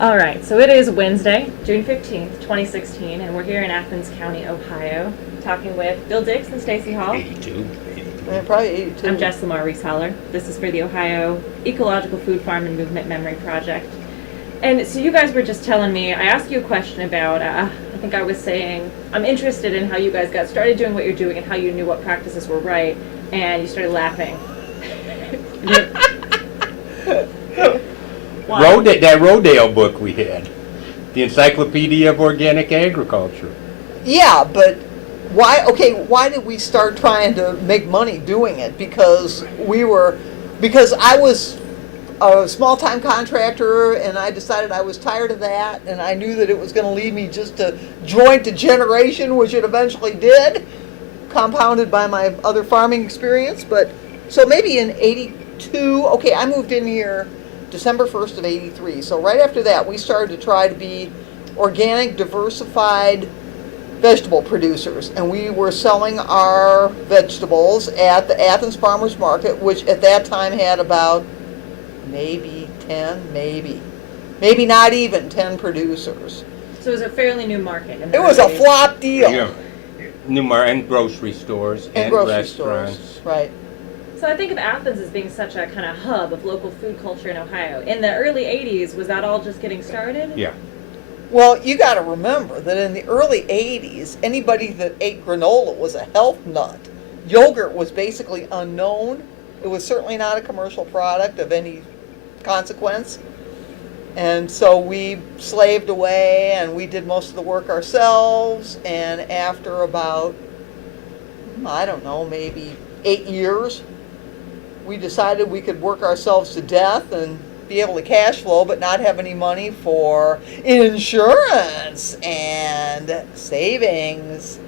All right, so it is Wednesday, June 15th, 2016, and we're here in Athens County, Ohio, talking with Bill Dix and Stacy Hall. 82. Probably 82. I'm Jess Lamar Reece Holler. This is for the Ohio Ecological Food Farm and Movement Memory Project. And so you guys were just telling me, I asked you a question about, I think I was saying, I'm interested in how you guys got started doing what you're doing and how you knew what practices were right, and you started laughing. That Rodale book we had, the Encyclopedia of Organic Agriculture. Yeah, but why did we start trying to make money doing it? Because I was a small-time contractor, and I decided I was tired of that, and I knew that it was going to lead me just to joint degeneration, which it eventually did, compounded by my other farming experience. But so maybe in 82, I moved in here December 1st of 83. So right after that, we started to try to be organic, diversified vegetable producers. And we were selling our vegetables at the Athens Farmers Market, which at that time had about maybe not even 10 producers. So it was a fairly new market. It was a flop deal. Yeah. And grocery stores and grocery restaurants. stores, right. So I think of Athens as being such a kind of hub of local food culture in Ohio. In the early 80s, was that all just getting started? Yeah. Well, you got to remember that in the early 80s, anybody that ate granola was a health nut. Yogurt was basically unknown. It was certainly not a commercial product of any consequence. And so we slaved away and we did most of the work ourselves. And after about, maybe 8 years, we decided we could work ourselves to death and be able to cash flow but not have any money for insurance and savings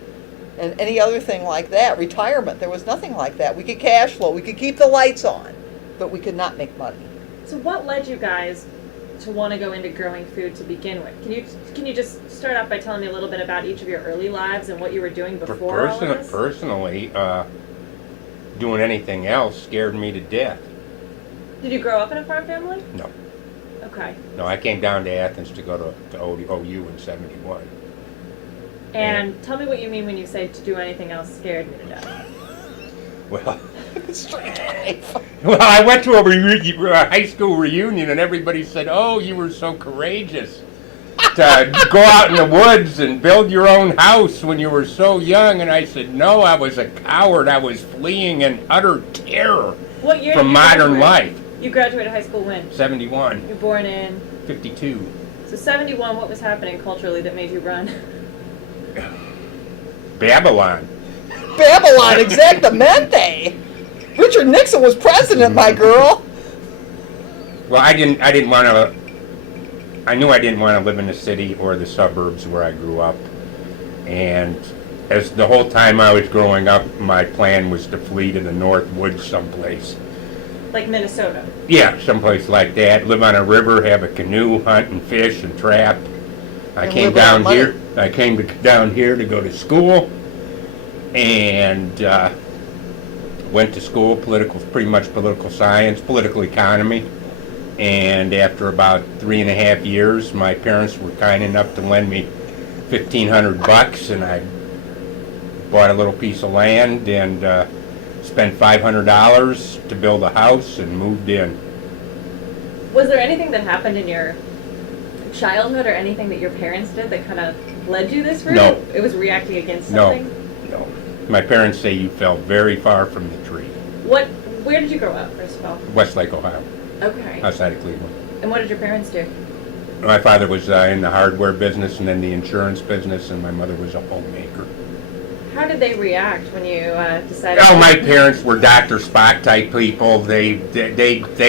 and any other thing like that. Retirement, there was nothing like that. We could cash flow, we could keep the lights on, but we could not make money. So what led you guys to want to go into growing food to begin with? Can you just start off by telling me a little bit about each of your early lives and what you were doing before all of this? Personally, doing anything else scared me to death. Did you grow up in a farm family? No. Okay. No, I came down to Athens to go to OU in 71. And tell me what you mean when you say to do anything else scared me to death. Well, Straight life. well, I went to a high school reunion and everybody said, "Oh, you were so courageous to go out in the woods and build your own house when you were so young." And I said, "No, I was a coward. I was fleeing in utter terror What year from did you modern graduate? life." You graduated high school when? 71. You were born in? 52. So 71, what was happening culturally that made you run? Babylon. Babylon, exactamente. Richard Nixon was president, my girl. Well, I knew I didn't want to live in the city or the suburbs where I grew up. And as the whole time I was growing up, my plan was to flee to the North Woods someplace. Like Minnesota? Yeah, someplace like that. Live on a river, have a canoe, hunt and fish and trap. I came down here to go to school and went to school, pretty much political science, political economy. And after about 3.5 years, my parents were kind enough to lend me $1,500, and I bought a little piece of land and spent $500 to build a house and moved in. Was there anything that happened in your childhood or anything that your parents did that kind of led you this route? No. It was reacting against something? No. My parents say you fell very far from the tree. Where did you grow up, first of all? Westlake, Ohio, Okay. outside of Cleveland. And what did your parents do? My father was in the hardware business and then the insurance business, and my mother was a homemaker. How did they react when you decided? Oh, my parents were Dr. Spock type people. They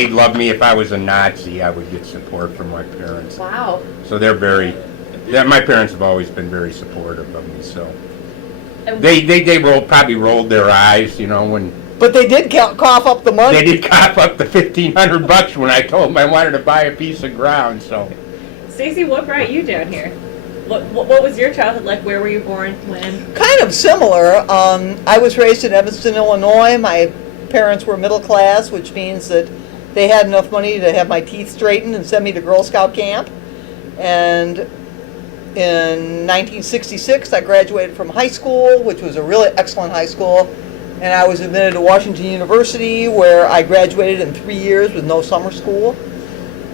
loved me. If I was a Nazi, I would get support from my parents. Wow. So my parents have always been very supportive of me. So And they probably rolled their eyes, when. But they did cough up the money. They did cough up the $1,500 when I told them I wanted to buy a piece of ground. So. Stacy, what brought you down here? What was your childhood like? Where were you born? When? Kind of similar. I was raised in Evanston, Illinois. My parents were middle class, which means that they had enough money to have my teeth straightened and send me to Girl Scout camp. And in 1966, I graduated from high school, which was a really excellent high school. And I was admitted to Washington University, where I graduated in 3 years with no summer school.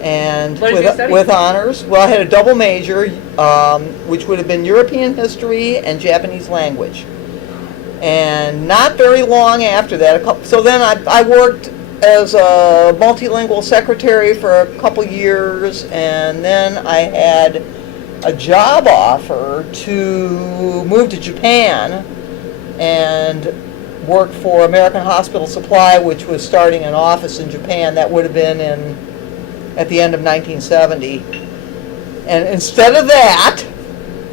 And What did you study? with honors. Well, I had a double major, which would have been European history and Japanese language. And not very long after that, so then I worked as a multilingual secretary for a couple years, and then I had a job offer to move to Japan and work for American Hospital Supply, which was starting an office in Japan. That would have been at the end of 1970. And instead of that,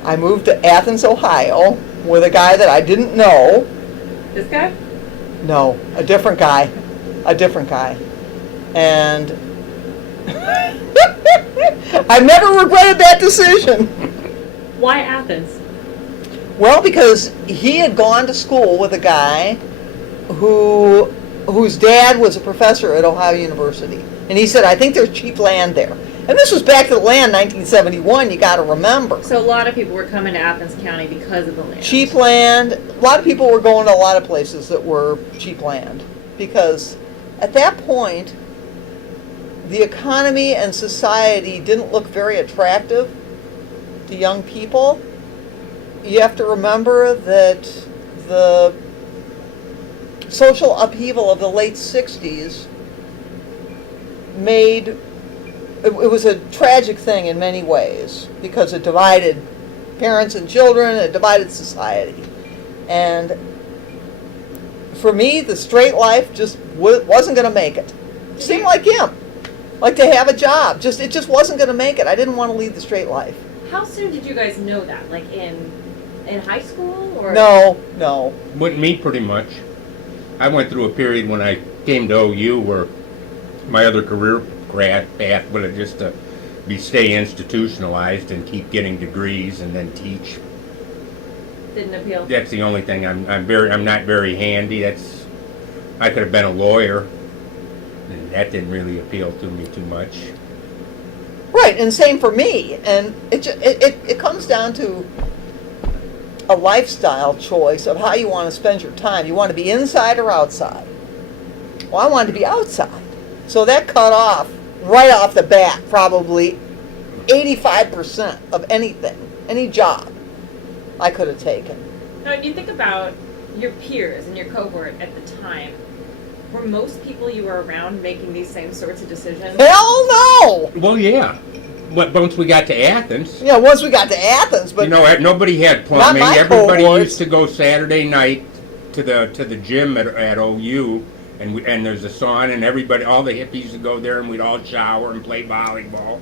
I moved to Athens, Ohio, with a guy that I didn't know. This guy? No, a different guy. And I've never regretted that decision. Why Athens? Well, because he had gone to school with a guy whose dad was a professor at Ohio University. And he said, I think there's cheap land there. And this was back to the land, 1971, you got to remember. So a lot of people were coming to Athens County because of the land. Cheap land. A lot of people were going to a lot of places that were cheap land. Because at that point, the economy and society didn't look very attractive to young people. You have to remember that the social upheaval of the late 60s it was a tragic thing in many ways, because it divided parents and children, it divided society. And for me, the straight life just wasn't going to make it. Seemed like him. Like to have a job. It just wasn't going to make it. I didn't want to lead the straight life. How soon did you guys know that? Like in high school or? No. With me, pretty much. I went through a period when I came to OU where my other career path would have just to stay institutionalized and keep getting degrees and then teach. Didn't appeal. That's the only thing. I'm not very handy. I could have been a lawyer, and that didn't really appeal to me too much. Right, and same for me. And it comes down to a lifestyle choice of how you want to spend your time. You want to be inside or outside? Well, I wanted to be outside. So that cut off, right off the bat, probably 85% of any job I could have taken. Now, when you think about your peers and your cohort at the time, were most people you were around making these same sorts of decisions? Hell no! Well, yeah. But once we got to Athens, Yeah, once we got to Athens, but nobody had plumbing. Not my Everybody cohorts. used to go Saturday night to the gym at OU, and there's a sauna, and all the hippies used to go there, and we'd all shower and play volleyball.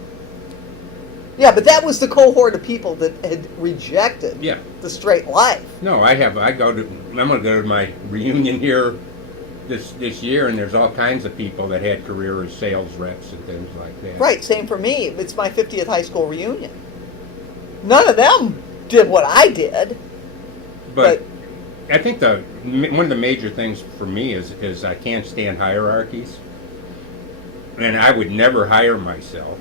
yeah, but that was the cohort of people that had rejected Yeah. the straight life. No, I'm gonna go to my reunion here this year, and there's all kinds of people that had career as sales reps and things like that. Right, same for me. It's my 50th high school reunion. None of them did what I did. But I think one of the major things for me is I can't stand hierarchies, and I would never hire myself.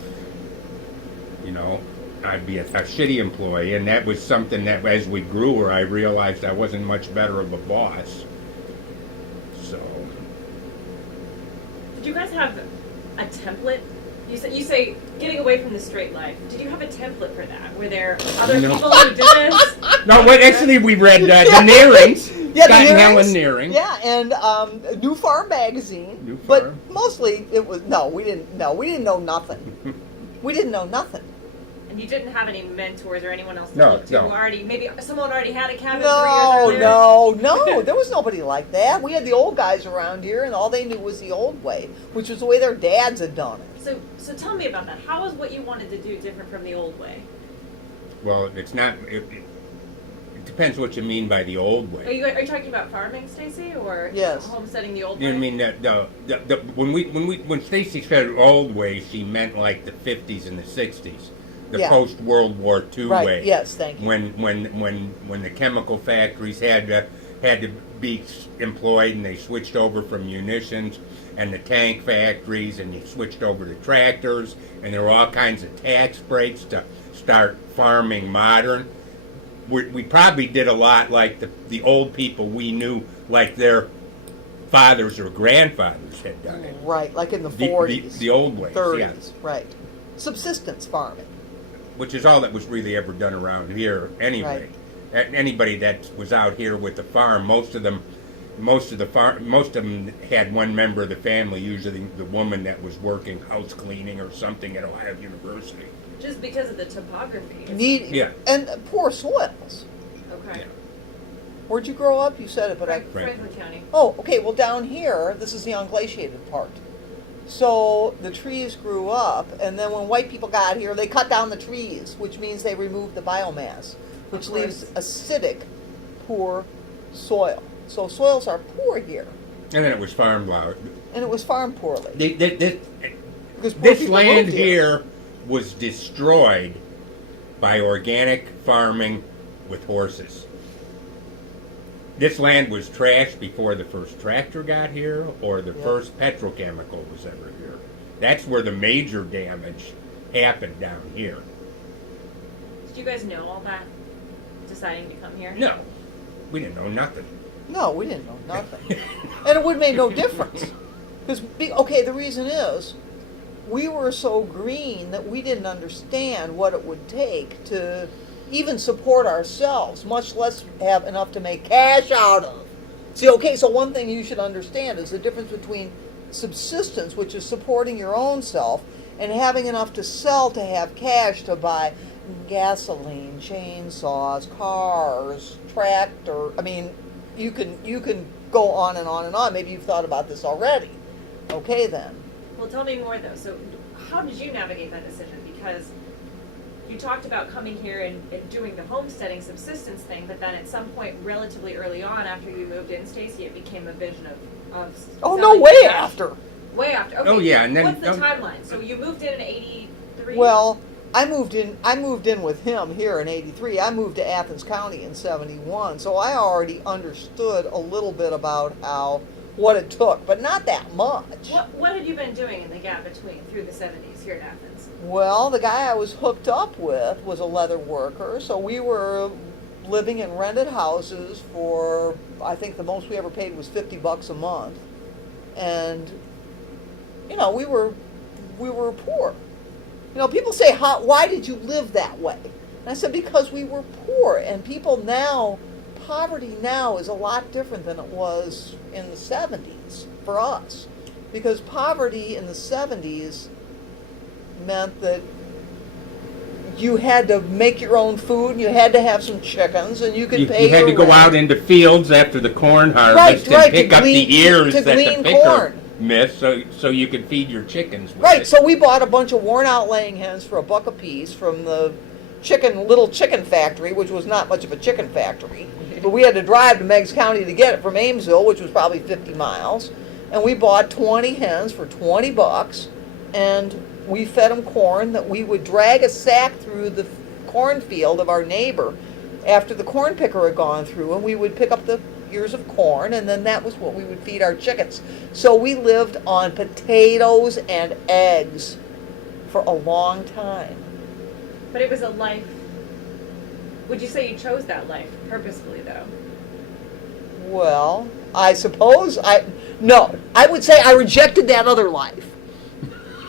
I'd be a shitty employee, and that was something that as we grew, where I realized I wasn't much better of a boss. So. Did you guys have a template? You say getting away from the straight life. Did you have a template for that? Were there other No. people who did this? No, actually we read the Nearings. Yeah, Scott the and Helen Nearings. Nearing. Yeah, and New Farm magazine. New But Farm. mostly it was we didn't know nothing. We didn't know nothing. And you didn't have any mentors or anyone else to No, look to no. who maybe someone already had a cabin 3 years No, earlier? there was nobody like that. We had the old guys around here, and all they knew was the old way, which was the way their dads had done it. So tell me about that. How is what you wanted to do different from the old way? Well, it's not. It depends what you mean by the old way. Are you talking about farming, Stacy, or Yes. homesteading the old You way? know what I mean? When Stacy said old way, she meant like the 50s and the 60s, the Yeah. post World War II Right, way. yes, thank you. When the chemical factories had had to be employed, and they switched over from munitions and the tank factories, and they switched over to tractors, and there were all kinds of tax breaks to start farming modern. We probably did a lot like the old people we knew, like their fathers or grandfathers had done it. Right, like in the 40s. The old ways, 30s, yeah. right. Subsistence farming. Which is all that was really ever done around here anyway. Anybody that was out here with the farm, most of them had one member of the family, usually the woman that was working house cleaning or something at Ohio University. Just because of the topography. Yeah. And poor soils. Okay. Yeah. Where'd you grow up? You said it, but Franklin County. Oh, okay, well down here, this is the unglaciated part. So the trees grew up, and then when white people got here, they cut down the trees, which means they removed the biomass, which leaves acidic, poor soil. So soils are poor here. And then it was farmed out. And it was farmed poorly. Because poor This people land moved here was destroyed by organic farming with horses. This land was trashed before the first tractor got here or the first petrochemical was ever here. That's where the major damage happened down here. Did you guys know all that, deciding to come here? No, we didn't know nothing. No, we didn't know nothing. And it would make no difference. Because, the reason is, we were so green that we didn't understand what it would take to even support ourselves, much less have enough to make cash out of. See, so one thing you should understand is the difference between subsistence, which is supporting your own self, and having enough to sell to have cash to buy gasoline, chainsaws, cars, tractor. I mean, you can go on and on and on. Maybe you've thought about this already. Okay, then. Well, tell me more though. So, how did you navigate that decision? Because you talked about coming here and doing the homesteading subsistence thing, but then at some point, relatively early on, after you moved in, Stacy, it became a vision of Oh no, selling way cash. after. Way after. Okay. Oh, yeah, and then- what's the timeline? So you moved in '83. Well, I moved in with him here in '83. I moved to Athens County in '71, so I already understood a little bit about what it took, but not that much. What had you been doing in the gap between through the '70s here in Athens? Well, the guy I was hooked up with was a leather worker, so we were living in rented houses for, I think the most we ever paid was $50 a month. And, we were poor. People say, why did you live that way? And I said, because we were poor, and poverty now is a lot different than it was in the 70s for us. Because poverty in the 70s meant that you had to make your own food, and you had to have some chickens, and you could pay You had your to go rent. out into fields after the corn harvest Right, and pick to up glean- the ears to that glean the picker corn. missed so you could feed your chickens with Right, it. so we bought a bunch of worn-out laying hens for $1 a piece from the little chicken factory, which was not much of a chicken factory. But we had to drive to Meigs County to get it from Amesville, which was probably 50 miles. And we bought 20 hens for $20, and we fed them corn that we would drag a sack through the cornfield of our neighbor after the corn picker had gone through, and we would pick up the ears of corn, and then that was what we would feed our chickens. So we lived on potatoes and eggs for a long time. But it was a life. Would you say you chose that life purposefully, though? Well, I suppose no. I would say I rejected that other life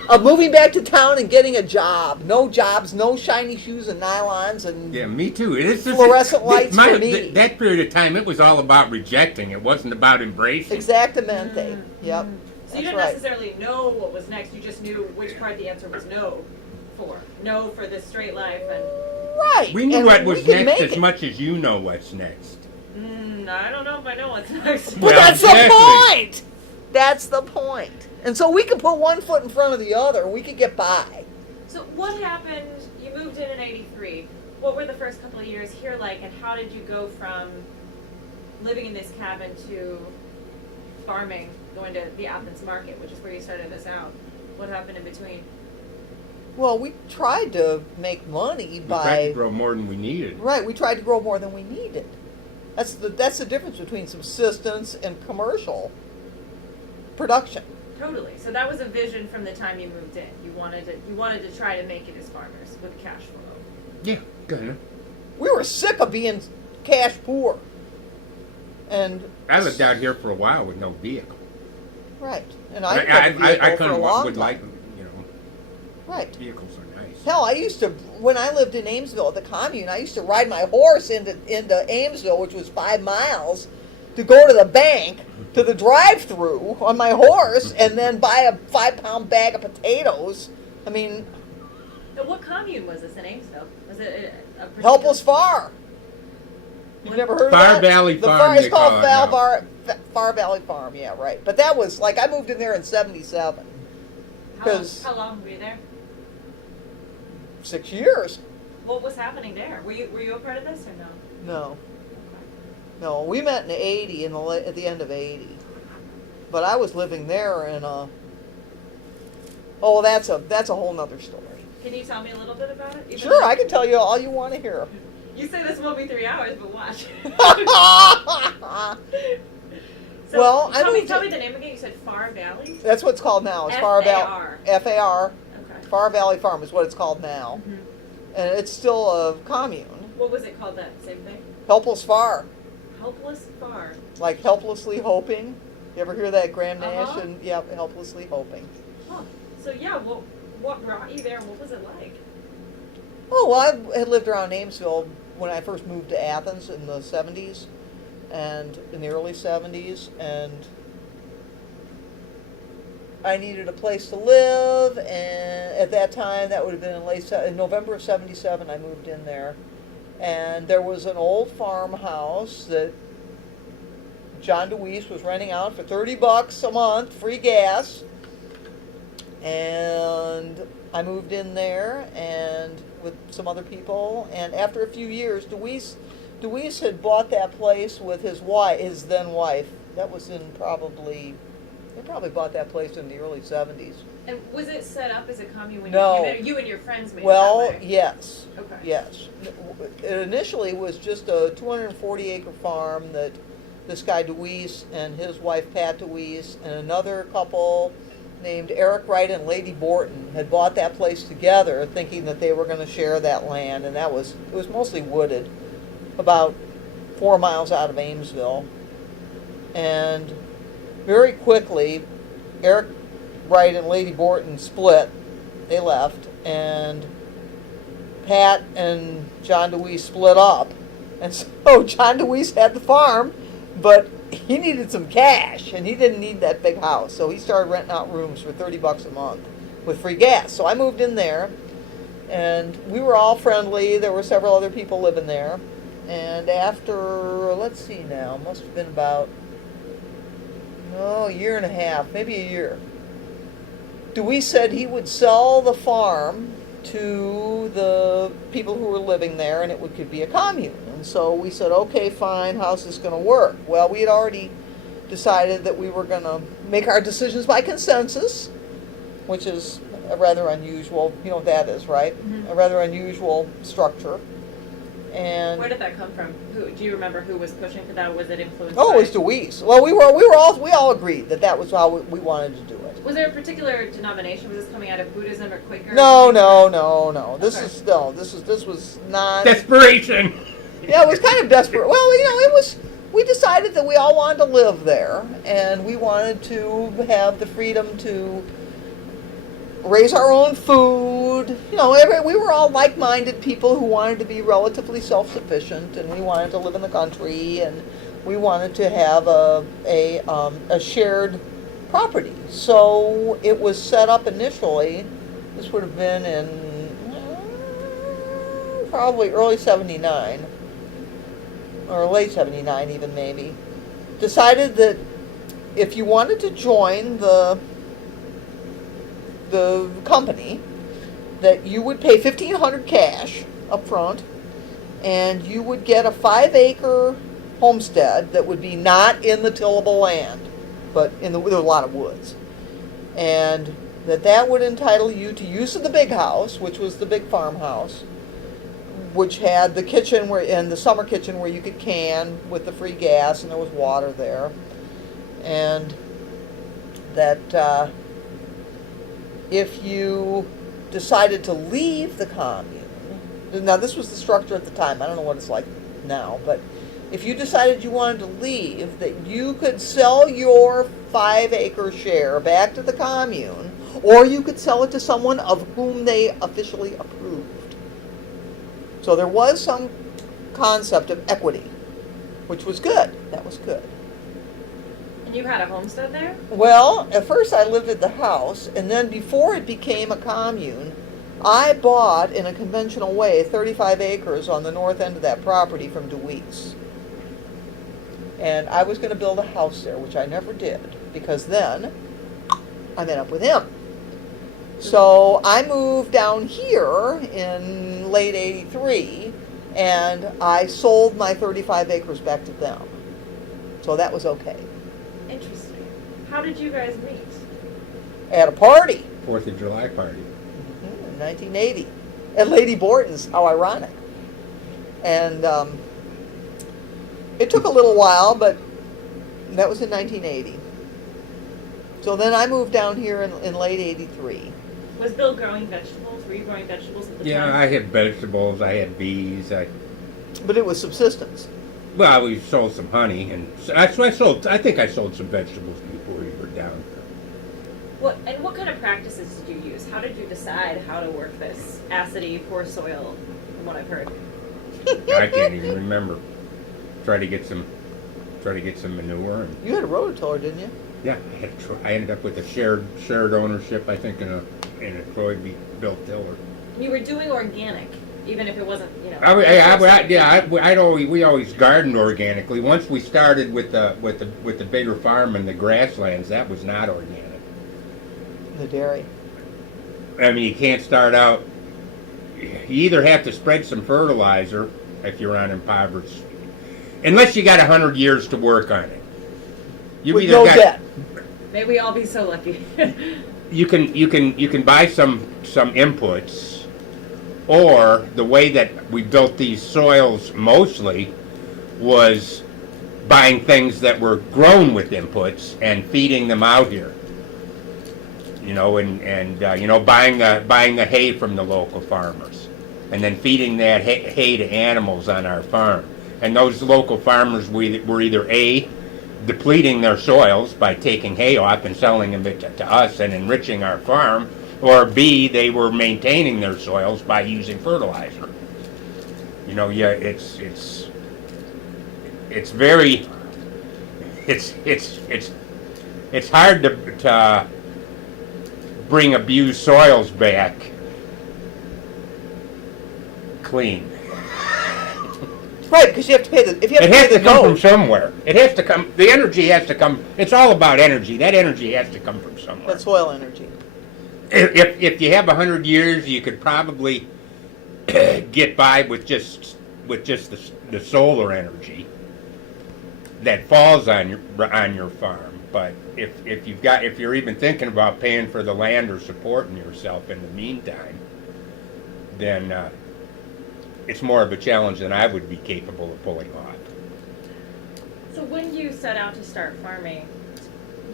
of moving back to town and getting a job. No jobs, no shiny shoes and nylons and Yeah, me too. It is fluorescent lights for me. That period of time, it was all about rejecting. It wasn't about embracing. Exactamente. Yep. So you didn't necessarily know what was next. You just knew which part the answer was no for. No for this straight life, and Right. We knew and what we was could next make as it. much as you know what's next. I don't know if I know what's next. But Well, that's exactly. the point. That's the point. And so we could put one foot in front of the other, and we could get by. So what happened? You moved in '83. What were the first couple of years here like, and how did you go from living in this cabin to farming, going to the Athens market, which is where you started this out? What happened in between? Well, we tried to make money We tried to by grow more than we needed. right. We tried to grow more than we needed. That's the difference between subsistence and commercial production. Totally. So that was a vision from the time you moved in. You wanted to try to make it as farmers with cash flow. Yeah, kinda. We were sick of being cash poor. And I lived out here for a while with no vehicle. right. And I had a vehicle for a long would time. like, Right. vehicles are nice. Hell, I used to, when I lived in Amesville at the commune, I used to ride my horse into Amesville, which was 5 miles, to go to the bank, to the drive-through on my horse, and then buy a 5-pound bag of potatoes. I mean, Now, what commune was this in Amesville? Was it a particular... Helpless Far. You've never heard Far of that? Valley The Farm, It's they called call it now. Far Valley Farm, yeah, right. But that was, like, I moved in there in 77. How long were you there? 6 years. What was happening there? Were you a part of this or no? No. No, we met in 80, at the end of 80. But I was living there in a... Oh, that's a whole nother story. Can you tell me a little bit about it? Sure, I can tell you all you want to hear. You say this will be 3 hours, but watch. So, Well, tell me the name again. You said Far Valley? That's what it's called now. It's F-A-R. F-A-R. Okay. Far Valley Farm is what it's called now. Mhm. And it's still a commune. What was it called then? Same thing? Helpless Far. Helpless Far. Like helplessly hoping. You ever hear that Graham Nash? Uh-huh. And yeah, helplessly hoping. Huh. So yeah, what brought you there and what was it like? Oh, well, I had lived around Amesville when I first moved to Athens in the 70s and in the early 70s, and I needed a place to live, and at that time, that would have been in November of 77, I moved in there, and there was an old farmhouse that John DeWeese was renting out for $30 a month, free gas, and I moved in there and with some other people, and after a few years, DeWeese had bought that place with his then wife. That was they probably bought that place in the early 70s. And was it set up as a commune when No. you came there? You and your friends made it Well, that way? yes. Okay. Yes. It initially was just a 240-acre farm that this guy DeWeese and his wife Pat DeWeese and another couple named Eric Wright and Lady Borton had bought that place together, thinking that they were going to share that land, and it was mostly wooded, about 4 miles out of Amesville. And very quickly, Eric Wright and Lady Borton split. They left, and Pat and John DeWeese split up. And so John DeWeese had the farm, but he needed some cash, and he didn't need that big house. So he started renting out rooms for $30 a month with free gas. So I moved in there, and we were all friendly. There were several other people living there. And after, let's see now, must have been about, a year and a half, maybe a year. DeWeese said he would sell the farm to the people who were living there, and it could be a commune. And so we said, okay, fine, how's this going to work? Well, we had already decided that we were going to make our decisions by consensus, which is a rather unusual, you know what that is, right? Mhm. A rather unusual structure. And Where did that come from? Do you remember who was pushing for that? Was it influenced? oh, by... it was DeWeese. Well, we all agreed that was how we wanted to do it. Was there a particular denomination? Was this coming out of Buddhism or Quaker? No. Okay. This was not. Desperation! Yeah, it was kind of desperate. Well, we decided that we all wanted to live there, and we wanted to have the freedom to raise our own food. We were all like-minded people who wanted to be relatively self-sufficient, and we wanted to live in the country, and we wanted to have a shared property. So it was set up initially. This would have been in probably early 79. Or late 79 even, maybe. Decided that if you wanted to join the company, that you would pay $1,500 cash up front, and you would get a 5-acre homestead that would be not in the tillable land, but there were a lot of woods. And that would entitle you to use of the big house, which was the big farmhouse, which had the kitchen and the summer kitchen where you could can with the free gas, and there was water there. And that if you decided to leave the commune, now this was the structure at the time, I don't know what it's like now, but if you decided you wanted to leave, that you could sell your 5-acre share back to the commune, or you could sell it to someone of whom they officially approved. So there was some concept of equity, which was good. That was good. And you had a homestead there? Well, at first I lived at the house, and then before it became a commune, I bought, in a conventional way, 35 acres on the north end of that property from DeWeeks. And I was going to build a house there, which I never did, because then I met up with him. So I moved down here in late '83, and I sold my 35 acres back to them. So that was okay. Interesting. How did you guys meet? At a party. 4th of July party. In 1980, at Lady Borton's. How ironic. And it took a little while, but that was in 1980. So then I moved down here in late '83. Was Bill growing vegetables? Were you growing vegetables at the Yeah, time? I had vegetables, I had bees, But it was subsistence. well, we sold some honey, and I think I sold some vegetables before we were down here. What kind of practices did you use? How did you decide how to work this acidy, poor soil, from what I've heard? I can't even remember. Try to get some manure, and You had a rototiller, didn't you? yeah, I ended up with a shared ownership, I think, in a Troy built tiller. You were doing organic, even if it wasn't, We always gardened organically. Once we started with the bigger farm and the grasslands, that was not organic. The dairy. I mean, you can't start out. You either have to spread some fertilizer if you're on impoverished, unless you got 100 years to work on it. With no debt. May we all be so lucky. You can buy some inputs, or the way that we built these soils mostly was buying things that were grown with inputs and feeding them out here. Buying the hay from the local farmers, and then feeding that hay to animals on our farm. And those local farmers were either A, depleting their soils by taking hay off and selling them to us and enriching our farm, or B, they were maintaining their soils by using fertilizer. It's hard to bring abused soils back clean. Right, because you have to pay the. If you have It to has pay to the come from note, somewhere. It has to come. The energy has to come. It's all about energy. That energy has to come from somewhere. that's soil energy. If you have 100 years, you could probably get by with just the solar energy that falls on your farm. But if you're even thinking about paying for the land or supporting yourself in the meantime, then it's more of a challenge than I would be capable of pulling off. So when you set out to start farming,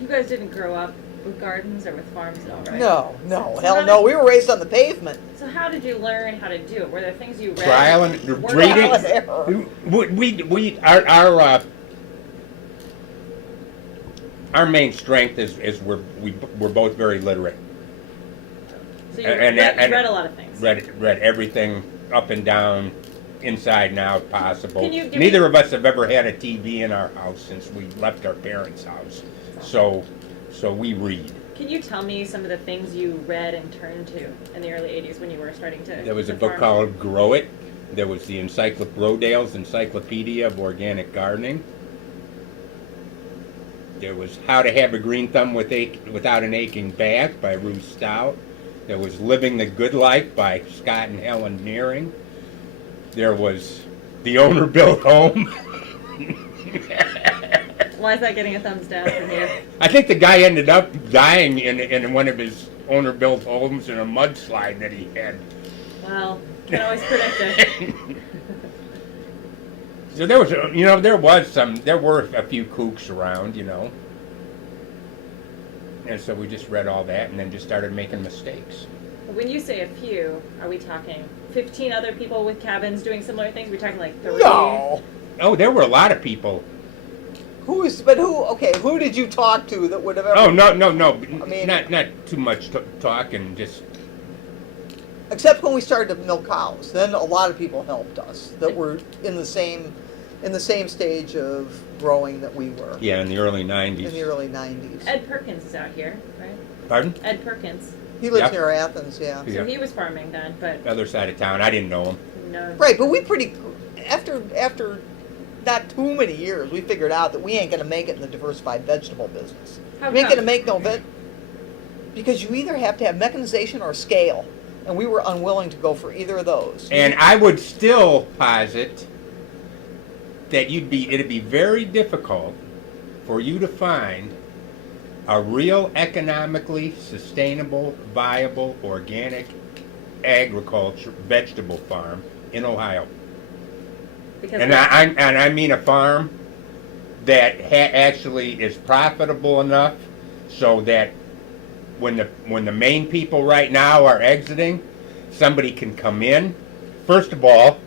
you guys didn't grow up with gardens or with farms at all, right? No, So hell how no. did- We were raised on the pavement. So how did you learn how to do it? Were there things you read? Trial and Word reading. Trial and error. Our main strength is we're both very literate. So you and read a lot of things. Read everything up and down, inside and out possible. Can you give Neither me- of us have ever had a TV in our house since we left our parents' house. So we read. Can you tell me some of the things you read and turned to in the early 80s when you were starting to There was a to book farm? called Grow It. There was the Rodale's Encyclopedia of Organic Gardening. There was How to Have a Green Thumb Without an Aching Back by Ruth Stout. There was Living the Good Life by Scott and Helen Nearing. There was The Owner Built Home. Why is that getting a thumbs down from you? I think the guy ended up dying in one of his owner-built homes in a mudslide that he had. Well, can't always predict it. So there was, there were a few kooks around, and so we just read all that and then just started making mistakes. When you say a few, are we talking 15 other people with cabins doing similar things? We're talking like 3? No. Oh, there were a lot of people. Who did you talk to that would have ever? Oh, no. I mean, not too much talk and just. Except when we started to milk cows, then a lot of people helped us that were in the same stage of growing that we were. Yeah, in the early 90s. In the early 90s. Ed Perkins is out here, right? Pardon? Ed Perkins. He lives Yep. near Athens, yeah. So he was farming then, but Other side of town. I didn't know him. no. Right, but after not too many years, we figured out that we ain't going to make it in the diversified vegetable business. How We ain't come? going to make no because you either have to have mechanization or scale, and we were unwilling to go for either of those. And I would still posit that it'd be very difficult for you to find a real economically sustainable, viable, organic agriculture vegetable farm in Ohio. Because And I mean a farm that actually is profitable enough so that when the main people right now are exiting, somebody can come in. First of all,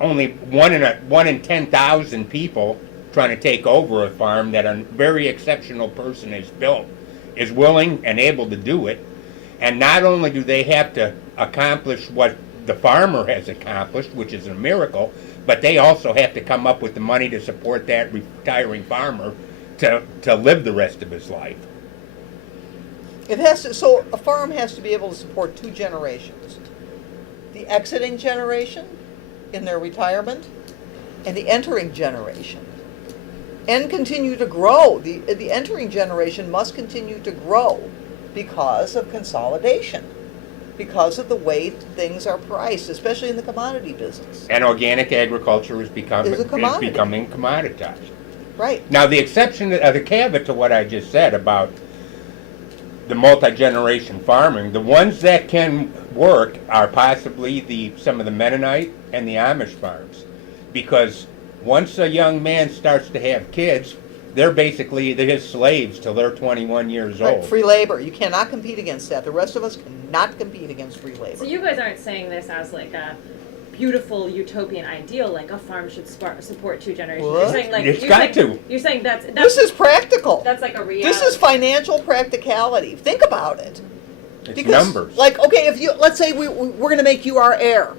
only one in 10,000 people trying to take over a farm that a very exceptional person has built is willing and able to do it. And not only do they have to accomplish what the farmer has accomplished, which is a miracle, but they also have to come up with the money to support that retiring farmer to live the rest of his life. So a farm has to be able to support 2 generations. The exiting generation in their retirement and the entering generation. And continue to grow. The entering generation must continue to grow because of consolidation, because of the way things are priced, especially in the commodity business. And organic agriculture is Is a becoming commodity. commoditized. Right. Now, the caveat to what I just said about the multi-generation farming, the ones that can work are possibly some of the Mennonite and the Amish farms, because once a young man starts to have kids, they're his slaves till they're 21 years Right. old. Free labor. You cannot compete against that. The rest of us cannot compete against free labor. So you guys aren't saying this as like a beautiful utopian ideal, like a farm should support 2 generations. What? You're saying like It's got to. You're saying that's This is practical. that's like a reality. This is financial practicality. Think about it. It's numbers. Like, okay, let's say we're going to make you our heir.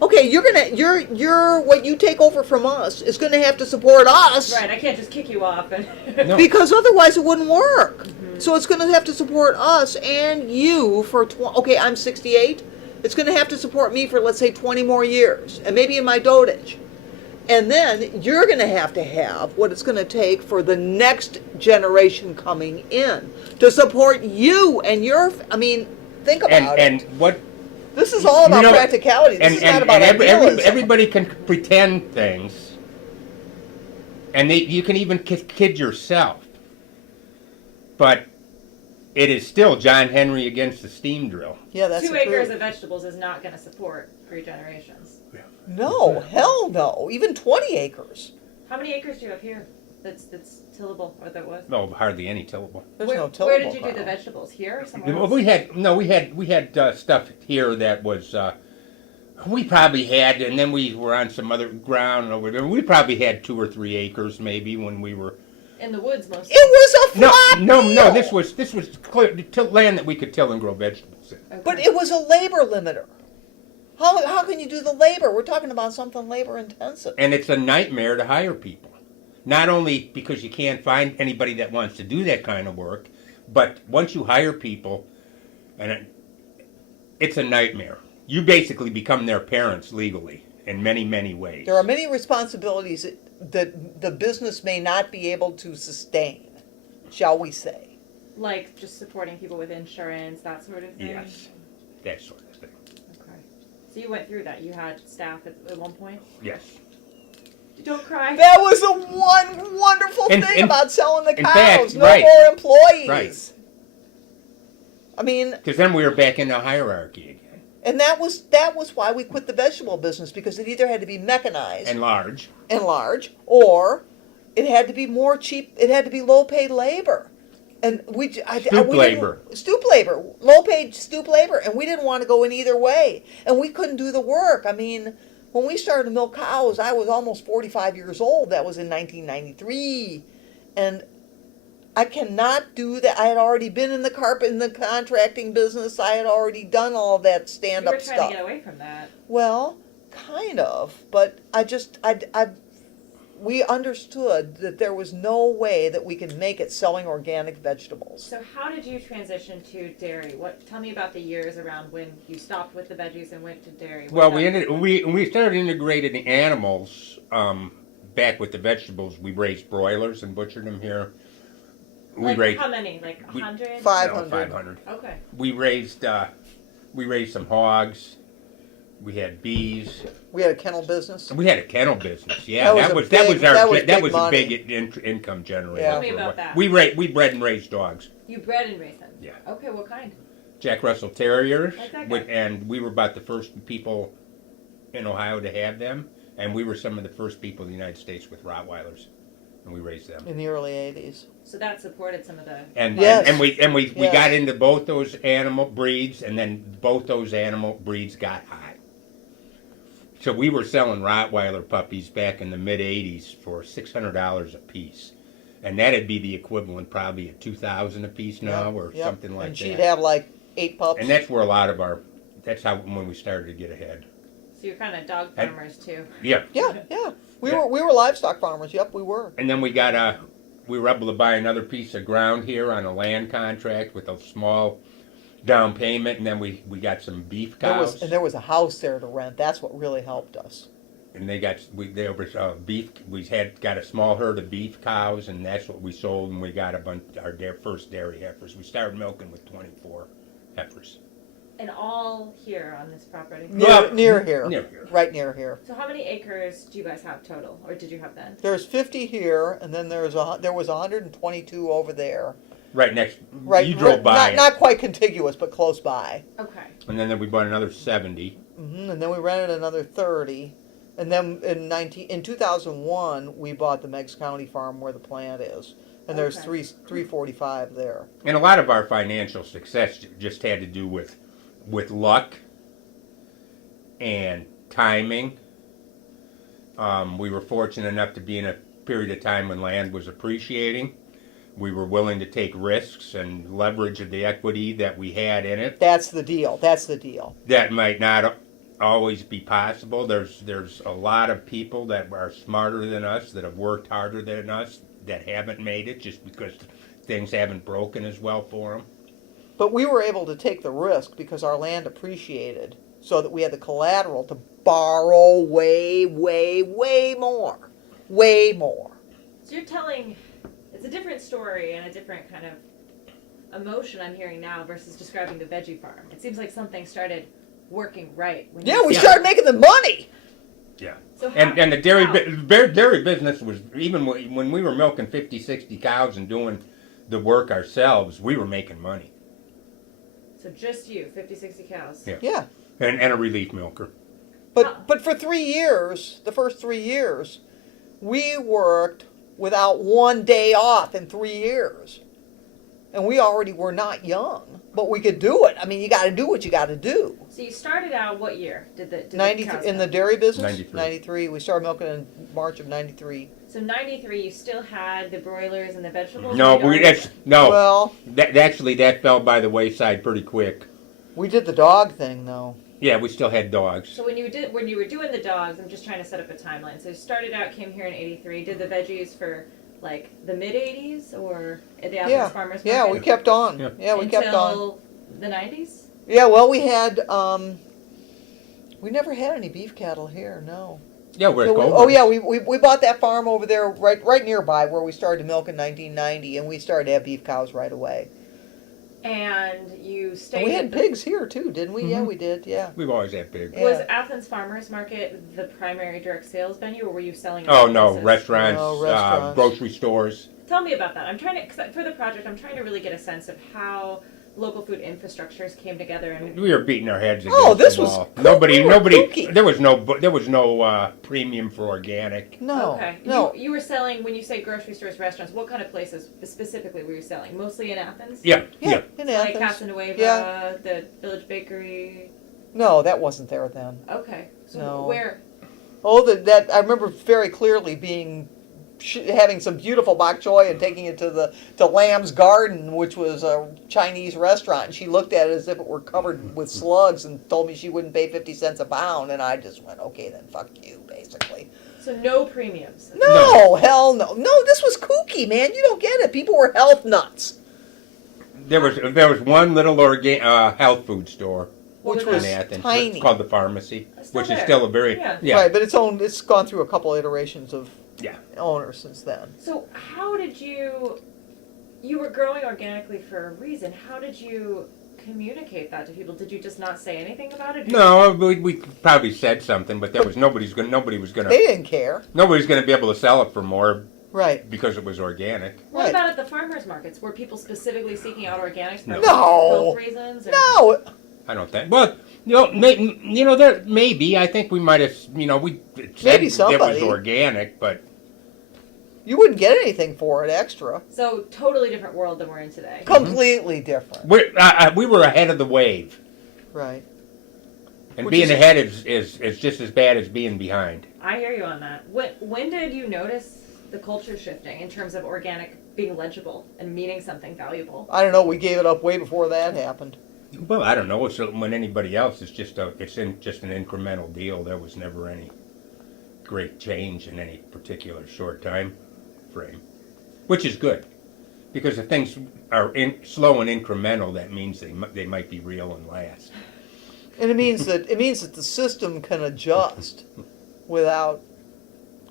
Okay, you're what you take over from us is going to have to support us. Right, I can't just kick you off and No. Because otherwise it wouldn't work. So it's going to have to support us and you for okay, I'm 68. It's going to have to support me for, let's say, 20 more years, and maybe in my dotage. And then you're going to have what it's going to take for the next generation coming in to support you and think about it. And what This is all about You know, practicality. This is not about idealism. everybody can pretend things, and you can even kid yourself. But it is still John Henry against the steam drill. Yeah, that's 2 the acres truth. of vegetables is not going to support 3 generations. No, hell no. Even 20 acres. How many acres do you have here that's tillable, or that was? No, hardly any tillable. There's where, no tillable where did you do the ground. vegetables? Here or somewhere Well, else? we had stuff here that was we probably had, and then we were on some other ground over there. We probably had 2 or 3 acres maybe when we were. In the woods mostly. It was a flat No. deal. This was clear, land that we could till and grow vegetables in. Okay. But it was a labor limiter. How can you do the labor? We're talking about something labor intensive. And it's a nightmare to hire people. Not only because you can't find anybody that wants to do that kind of work, but once you hire people, it's a nightmare. You basically become their parents legally in many, many ways. There are many responsibilities that the business may not be able to sustain, shall we say. Like just supporting people with insurance, that sort of thing? Yes, that sort of thing. Okay. So you went through that. You had staff at one point? Yes. Don't cry. That was the one wonderful thing about selling the in cows. fact, No right. more employees. Right. I mean, Because then we were back in the hierarchy again. and that was why we quit the vegetable business, because it either had to be mechanized And large. and large, or it had to be more cheap. It had to be low paid labor, and stoop labor, low paid stoop labor, and we didn't want to go in either way, and we couldn't do the work. I mean, when we started to milk cows, I was almost 45 years old. That was in 1993, and I cannot do that. I had already been in the contracting business. I had already done all that stand up stuff. You were trying to get away from that. Well, kind of, but we understood that there was no way that we could make it selling organic vegetables. So how did you transition to dairy? Tell me about the years around when you stopped with the veggies and went to dairy. Well, we started integrating animals back with the vegetables. We raised broilers and butchered them here. How many? Like 100? 500. No, 500. Okay. We raised some hogs. We had bees. We had a kennel business. We had a kennel business. Yeah, That was a big big income generator. Yeah. Tell me about that. We bred and raised dogs. You bred and raised them? Yeah. Okay, what kind? Jack Russell Terriers, Like that guy. and we were about the first people in Ohio to have them, and we were some of the first people in the United States with Rottweilers, and we raised them. In the early 80s. So that supported some of the... And Yes. and we Yes. got into both those animal breeds, and then both those animal breeds got high. So we were selling Rottweiler puppies back in the mid '80s for $600 a piece, and that'd be the equivalent probably of $2,000 a piece now, or Yep. something like and that. she'd have like 8 pups. And that's where a lot of that's how when we started to get ahead. So you're kind of dog farmers too. Yeah. Yeah. We were livestock farmers. Yep, we were. And then we were able to buy another piece of ground here on a land contract with a small down payment, and then we got some beef cows. There was a house there to rent. That's what really helped us. And they were beef. We got a small herd of beef cows, and that's what we sold. And we got our first dairy heifers. We started milking with 24 heifers. And all here on this property? Near here. Near here. Right near here. So how many acres do you guys have total? Or did you have then? There's 50 here, and then there was 122 over there. Right next. Right. You drove by. Not quite contiguous, but close by. Okay. And then we bought another 70. And then we rented another 30. And then in 2001, we bought the Meigs County farm where the plant is. And there's Okay. 345 there. And a lot of our financial success just had to do with luck and timing. We were fortunate enough to be in a period of time when land was appreciating. We were willing to take risks and leverage the equity that we had in it. That's the deal. That might not always be possible. There's a lot of people that are smarter than us, that have worked harder than us, that haven't made it just because things haven't broken as well for them. But we were able to take the risk because our land appreciated, so that we had the collateral to borrow way, way, way more. Way more. So you're telling, it's a different story and a different kind of emotion I'm hearing now versus describing the veggie farm. It seems like something started working right. When Yeah, we started making the money. Yeah. So And the dairy business was, even when we were milking 50, 60 cows and doing the work ourselves, we were making money. So just you, 50, 60 cows. Yeah. And a relief milker. But for 3 years, the first 3 years, we worked without one day off in 3 years. And we already were not young, but we could do it. I mean, you got to do what you got to do. So you started out what year? Did the cows In the come? dairy business? 93. 93. We started milking in March of 93. So 93, you still had the broilers and the vegetables? No, Well, that fell by the wayside pretty quick. we did the dog thing, though. Yeah, we still had dogs. So when you were doing the dogs, I'm just trying to set up a timeline. So you started out, came here in 83, did the veggies for like the mid 80s or at the Athens Farmers Market? Yeah, we kept on. Yeah. We kept on. Until the 90s? Yeah, well, we had, we never had any beef cattle here, no. Yeah, we're We bought that farm over there right nearby where we started to milk in 1990, and we started to have beef cows right away. And you stayed. And we had pigs here too, didn't we? Mm-hmm. Yeah, we did. Yeah. We've always had pigs. Yeah. Was Athens Farmers Market the primary direct sales venue, or were you selling? Oh other no, places? restaurants, No, restaurants. grocery stores. Tell me about that. I'm trying to, for the project, I'm trying to really get a sense of how local food infrastructures came together and We were beating our heads against Oh, this the was wall. kooky. Nobody, We were kooky. there was no premium for organic. No, okay. no. You were selling, when you say grocery stores, restaurants, what kind of places specifically were you selling? Mostly in Athens? Yeah, Yeah, in Like Athens. Casanueva, Yeah. the Village Bakery. No, that wasn't there then. Okay. So No. where? Oh, that I remember very clearly being having some beautiful bok choy and taking it to Lamb's Garden, which was a Chinese restaurant. And she looked at it as if it were covered with slugs and told me she wouldn't pay 50 cents a pound. And I just went, okay, then fuck you, basically. So no premiums. No, hell no. No, this was kooky, man. You don't get it. People were health nuts. there was one little health food store Which was was in Athens. tiny. It's called the Pharmacy, Still which is there. still a very Yeah. Right, but it's gone through a couple iterations of yeah. owners since then. So how did you were growing organically for a reason. How did you communicate that to people? Did you just not say anything about it? No, we probably said something, but nobody was They gonna didn't care. nobody's gonna be able to sell it for more Right. because it was organic. What Right. about at the farmers markets? Were people specifically seeking out organics for No. health reasons? Or? No, I don't think. Well, there maybe. I think we might have. We said Maybe it somebody. was organic, but you wouldn't get anything for it extra. So totally different world than we're in today. Completely different. we were ahead of the wave, Right. and Which being is- ahead is just as bad as being behind. I hear you on that. When did you notice the culture shifting in terms of organic being legible and meaning something valuable? I don't know. We gave it up way before that happened. Well, I don't know. So when anybody else, it's just an incremental deal. There was never any great change in any particular short time frame, which is good, because if things are slow and incremental, that means they might be real and last. And it means that the system can adjust without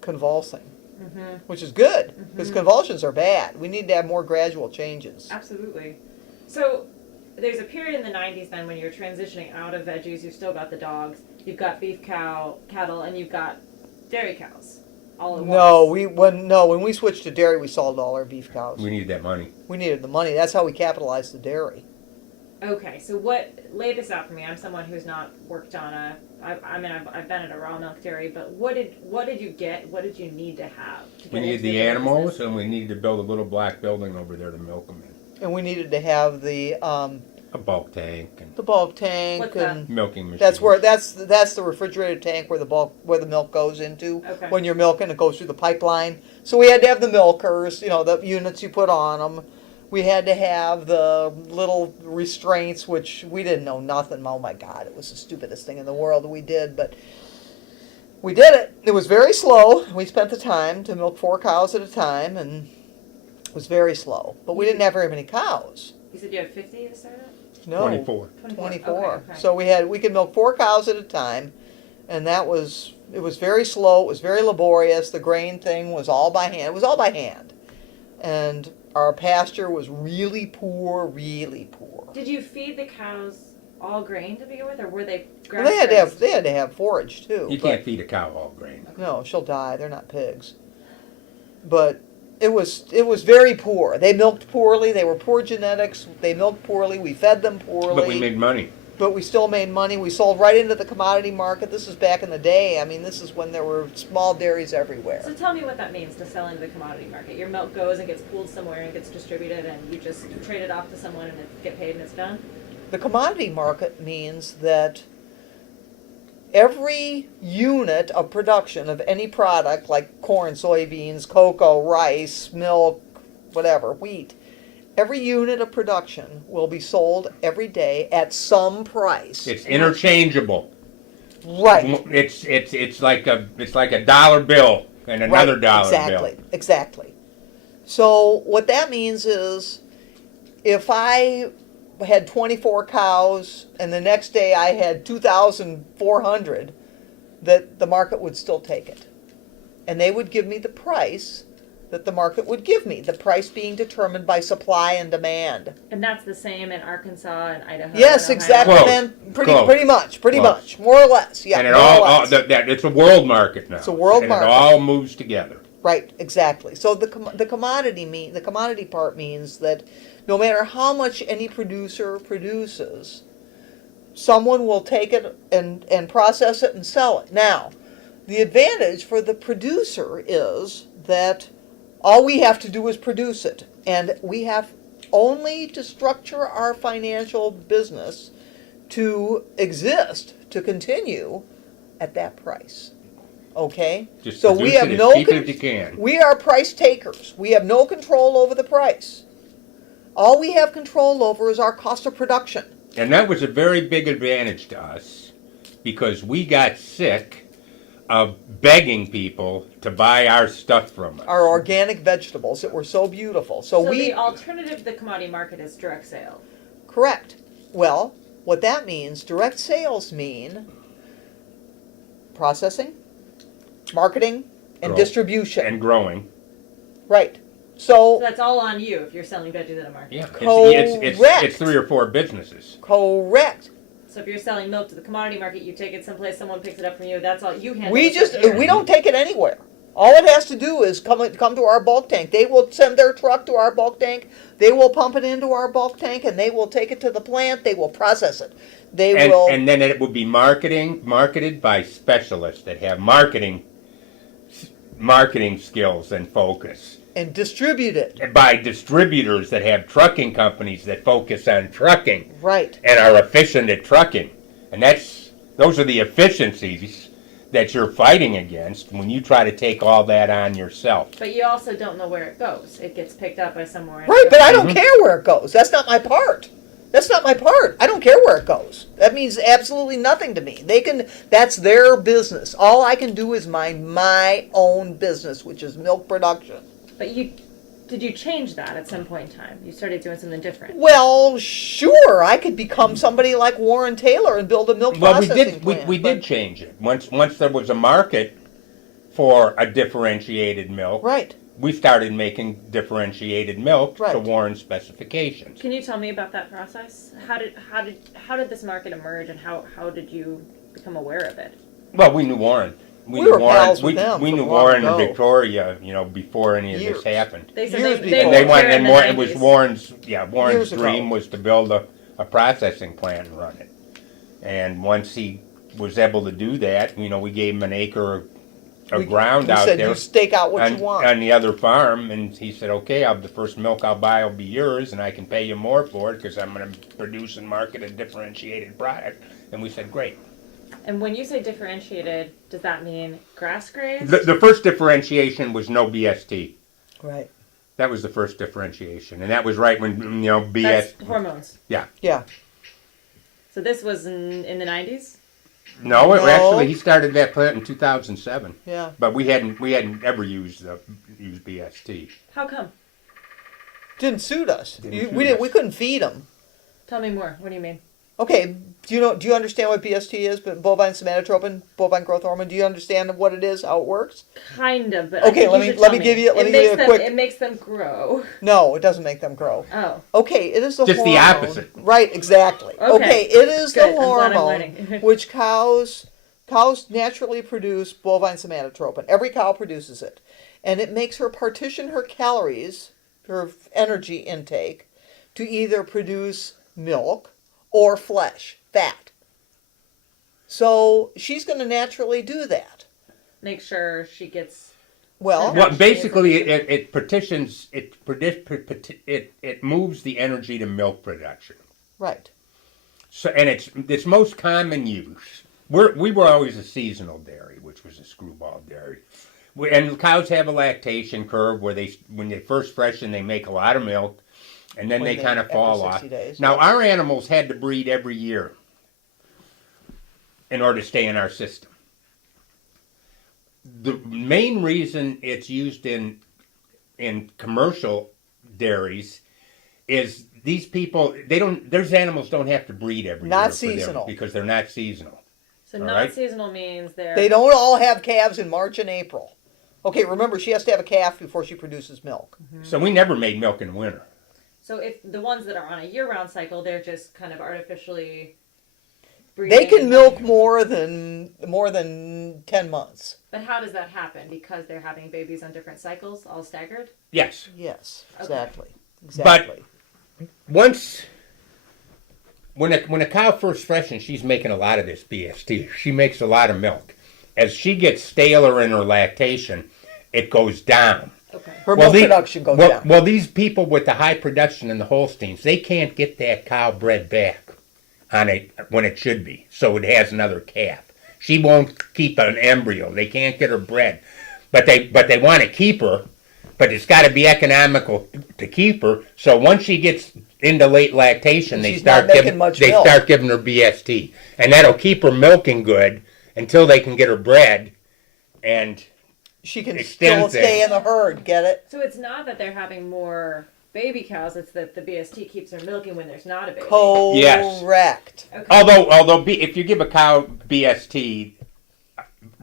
convulsing, Mm-hmm. which is good because convulsions are bad. We need to have more gradual changes. Absolutely. So there's a period in the 90s then when you're transitioning out of veggies. You've still got the dogs. You've got cattle, and you've got dairy cows all at No, once. when we switched to dairy, we sold all our beef cows. We need that money. We needed the money. That's how we capitalized the dairy. Okay, so lay this out for me. I'm someone who's not worked on I've been at a raw milk dairy, but what did you get? What did you need to have? To We get needed into the dairy animals, business? and we needed to build a little black building over there to milk them in. And we needed to have the A bulk tank and bulk tank What's that? and milking machine. that's the refrigerated tank where the milk goes into. Okay. When you're milking, it goes through the pipeline. So we had to have the milkers, the units you put on them. We had to have the little restraints, which we didn't know nothing. Oh my God, it was the stupidest thing in the world that we did, but we did it. It was very slow. We spent the time to milk 4 cows at a time, and it was very slow. But we didn't have very many cows. You said you had 50 to start it? No, 24. 24. Okay. So we could milk 4 cows at a time, and it was very slow. It was very laborious. The grain thing was all by hand. It was all by hand, and our pasture was really poor, really poor. Did you feed the cows all grain to begin with, or were they Well, grass? they had to have forage too. You but- can't feed a cow all grain. No, she'll die. They're not pigs. But it was very poor. They milked poorly. They were poor genetics. They milked poorly. We fed them poorly. But we made money. But we still made money. We sold right into the commodity market. This is back in the day. I mean, this is when there were small dairies everywhere. So tell me what that means to sell into the commodity market. Your milk goes and gets pooled somewhere and gets distributed, and you just trade it off to someone and get paid and it's done? The commodity market means that every unit of production of any product, like corn, soybeans, cocoa, rice, milk, whatever, wheat, every unit of production will be sold every day at some price. It's interchangeable. Right. It's like a dollar bill and another Right, dollar exactly, bill. Exactly. So what that means is if I had 24 cows and the next day I had 2,400, that the market would still take it. And they would give me the price that the market would give me, the price being determined by supply and demand. And that's the same in Arkansas and Idaho. Yes, and Ohio. exactly. Close. Man, pretty Close. much, more or less. Yeah, And it more or all less. it's a world market now. It's a world and market. it all moves together. Right, exactly. So the commodity part means that no matter how much any producer produces, someone will take it and process it and sell it. Now, the advantage for the producer is that all we have to do is produce it, and we have only to structure our financial business to exist, to continue at that price. Okay? Just So produce we have it as no cheap as you can. we are price takers. We have no control over the price. All we have control over is our cost of production. And that was a very big advantage to us because we got sick of begging people to buy our stuff from us. Our organic vegetables that were so beautiful. So So we the alternative to the commodity market is direct sale. correct. Well, what that means, direct sales mean processing, marketing, and Grow. distribution. And growing. Right. So So that's all on you if you're selling veggies at a market. Yeah, Correct. it's 3 or 4 businesses. correct. So if you're selling milk to the commodity market, you take it someplace, someone picks it up from you. That's all you handle. We it just from here. we don't take it anywhere. All it has to do is come to our bulk tank. They will send their truck to our bulk tank. They will pump it into our bulk tank, and they will take it to the plant. They will process it. They will. And then it would be marketed by specialists that have marketing skills and focus. And distribute it. And by distributors that have trucking companies that focus on trucking Right. and are efficient at trucking. And those are the efficiencies that you're fighting against when you try to take all that on yourself. But you also don't know where it goes. It gets picked up by somewhere. and Right, it but goes- I don't care where it goes. That's not my part. That's not my part. I don't care where it goes. That means absolutely nothing to me. That's their business. All I can do is mind my own business, which is milk production. But did you change that at some point in time? You started doing something different. Well, sure, I could become somebody like Warren Taylor and build a milk Well, processing plant. we did change it. Once there was a market for a differentiated milk, Right. we started making differentiated milk to Right. Warren's specifications. Can you tell me about that process? How did this market emerge, and how did you become aware of it? Well, we knew Warren. We were pals with them We from knew long Warren ago. and Victoria, before any of Years. this happened. They said Years they before. And they moved wanted, here in and the it was 90s. Warren's Years ago. dream was to build a processing plant and run it. And once he was able to do that, we gave him an acre of ground we out said, there you stake out what you want. on the other farm, and he said, okay, the first milk I'll buy will be yours, and I can pay you more for it because I'm going to produce and market a differentiated product. And we said, great. And when you say differentiated, does that mean grass-grazed? The first differentiation was no BST. Right. That was the first differentiation, and that was right when BS. That's hormones. Yeah. So this was in the 90s? No, No. actually, he started that plant in 2007. Yeah. But we hadn't ever used BST. How come? Didn't suit us. Didn't We suit us. we couldn't feed them. Tell me more. What do you mean? Okay, do you understand what BST is? But bovine somatotropin, bovine growth hormone. Do you understand what it is, how it works? Kind of, but Okay, I think let you me- should let tell me give you- let It me give you makes a them- quick- It makes them grow. No, it doesn't make them grow. Oh. Okay, it is the Just hormone. the opposite. Right, exactly. Okay, it is Good, the I'm glad I'm hormone learning. which cows naturally produce bovine somatotropin. Every cow produces it. And it makes her partition her calories, her energy intake, to either produce milk or flesh, fat. So she's going to naturally do that. Make sure she gets. Well, Well, basically, it partitions it moves the energy to milk production. right. So, and its most common use. We were always a seasonal dairy, which was a screwball dairy. And cows have a lactation curve where when they first freshen, they make a lot of milk, and then they kind of after fall 60 off. days, Now, yeah. our animals had to breed every year in order to stay in our system. The main reason it's used in commercial dairies is these people those animals don't have to breed every Not year for seasonal. them because they're not seasonal. So All not right. seasonal means they're. They don't all have calves in March and April. Okay, remember, she has to have a calf before she produces milk. So we never made milk in winter. So if the ones that are on a year-round cycle, they're just kind of artificially. They breeding can and milk having- more than 10 months. But how does that happen? Because they're having babies on different cycles, all staggered. Yes. Yes, Okay. exactly. Exactly. once when a cow first freshens, she's making a lot of this BST. She makes a lot of milk. As she gets staler in her lactation, it goes down. Okay. Her milk production goes down. Well, these people with the high production in the Holsteins, they can't get that cow bred back on it when it should be, so it has another calf. She won't keep an embryo. They can't get her bred, but they want to keep her, but it's got to be economical to keep her. So once she gets into late lactation, they start giving her BST, and that'll keep her milking good until they can get her bred, and she can still stay in the herd. Get it? So it's not that they're having more baby cows; it's that the BST keeps her milking when there's not a baby. Correct. Yes. Okay. Although if you give a cow BST,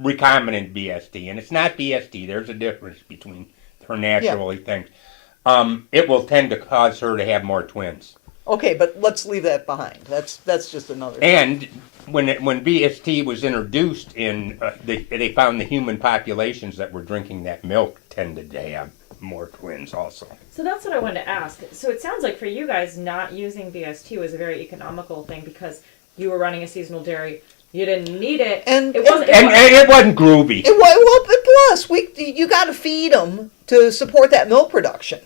recombinant BST, and it's not BST, there's a difference between her naturally things. It will tend to cause her to have more twins. Okay, but let's leave that behind. That's just another thing. And when BST was introduced in, they found the human populations that were drinking that milk tended to have more twins also. So that's what I wanted to ask. So it sounds like for you guys, not using BST was a very economical thing because you were running a seasonal dairy. You didn't need it. And it wasn't groovy. Plus, you got to feed them to support that milk production.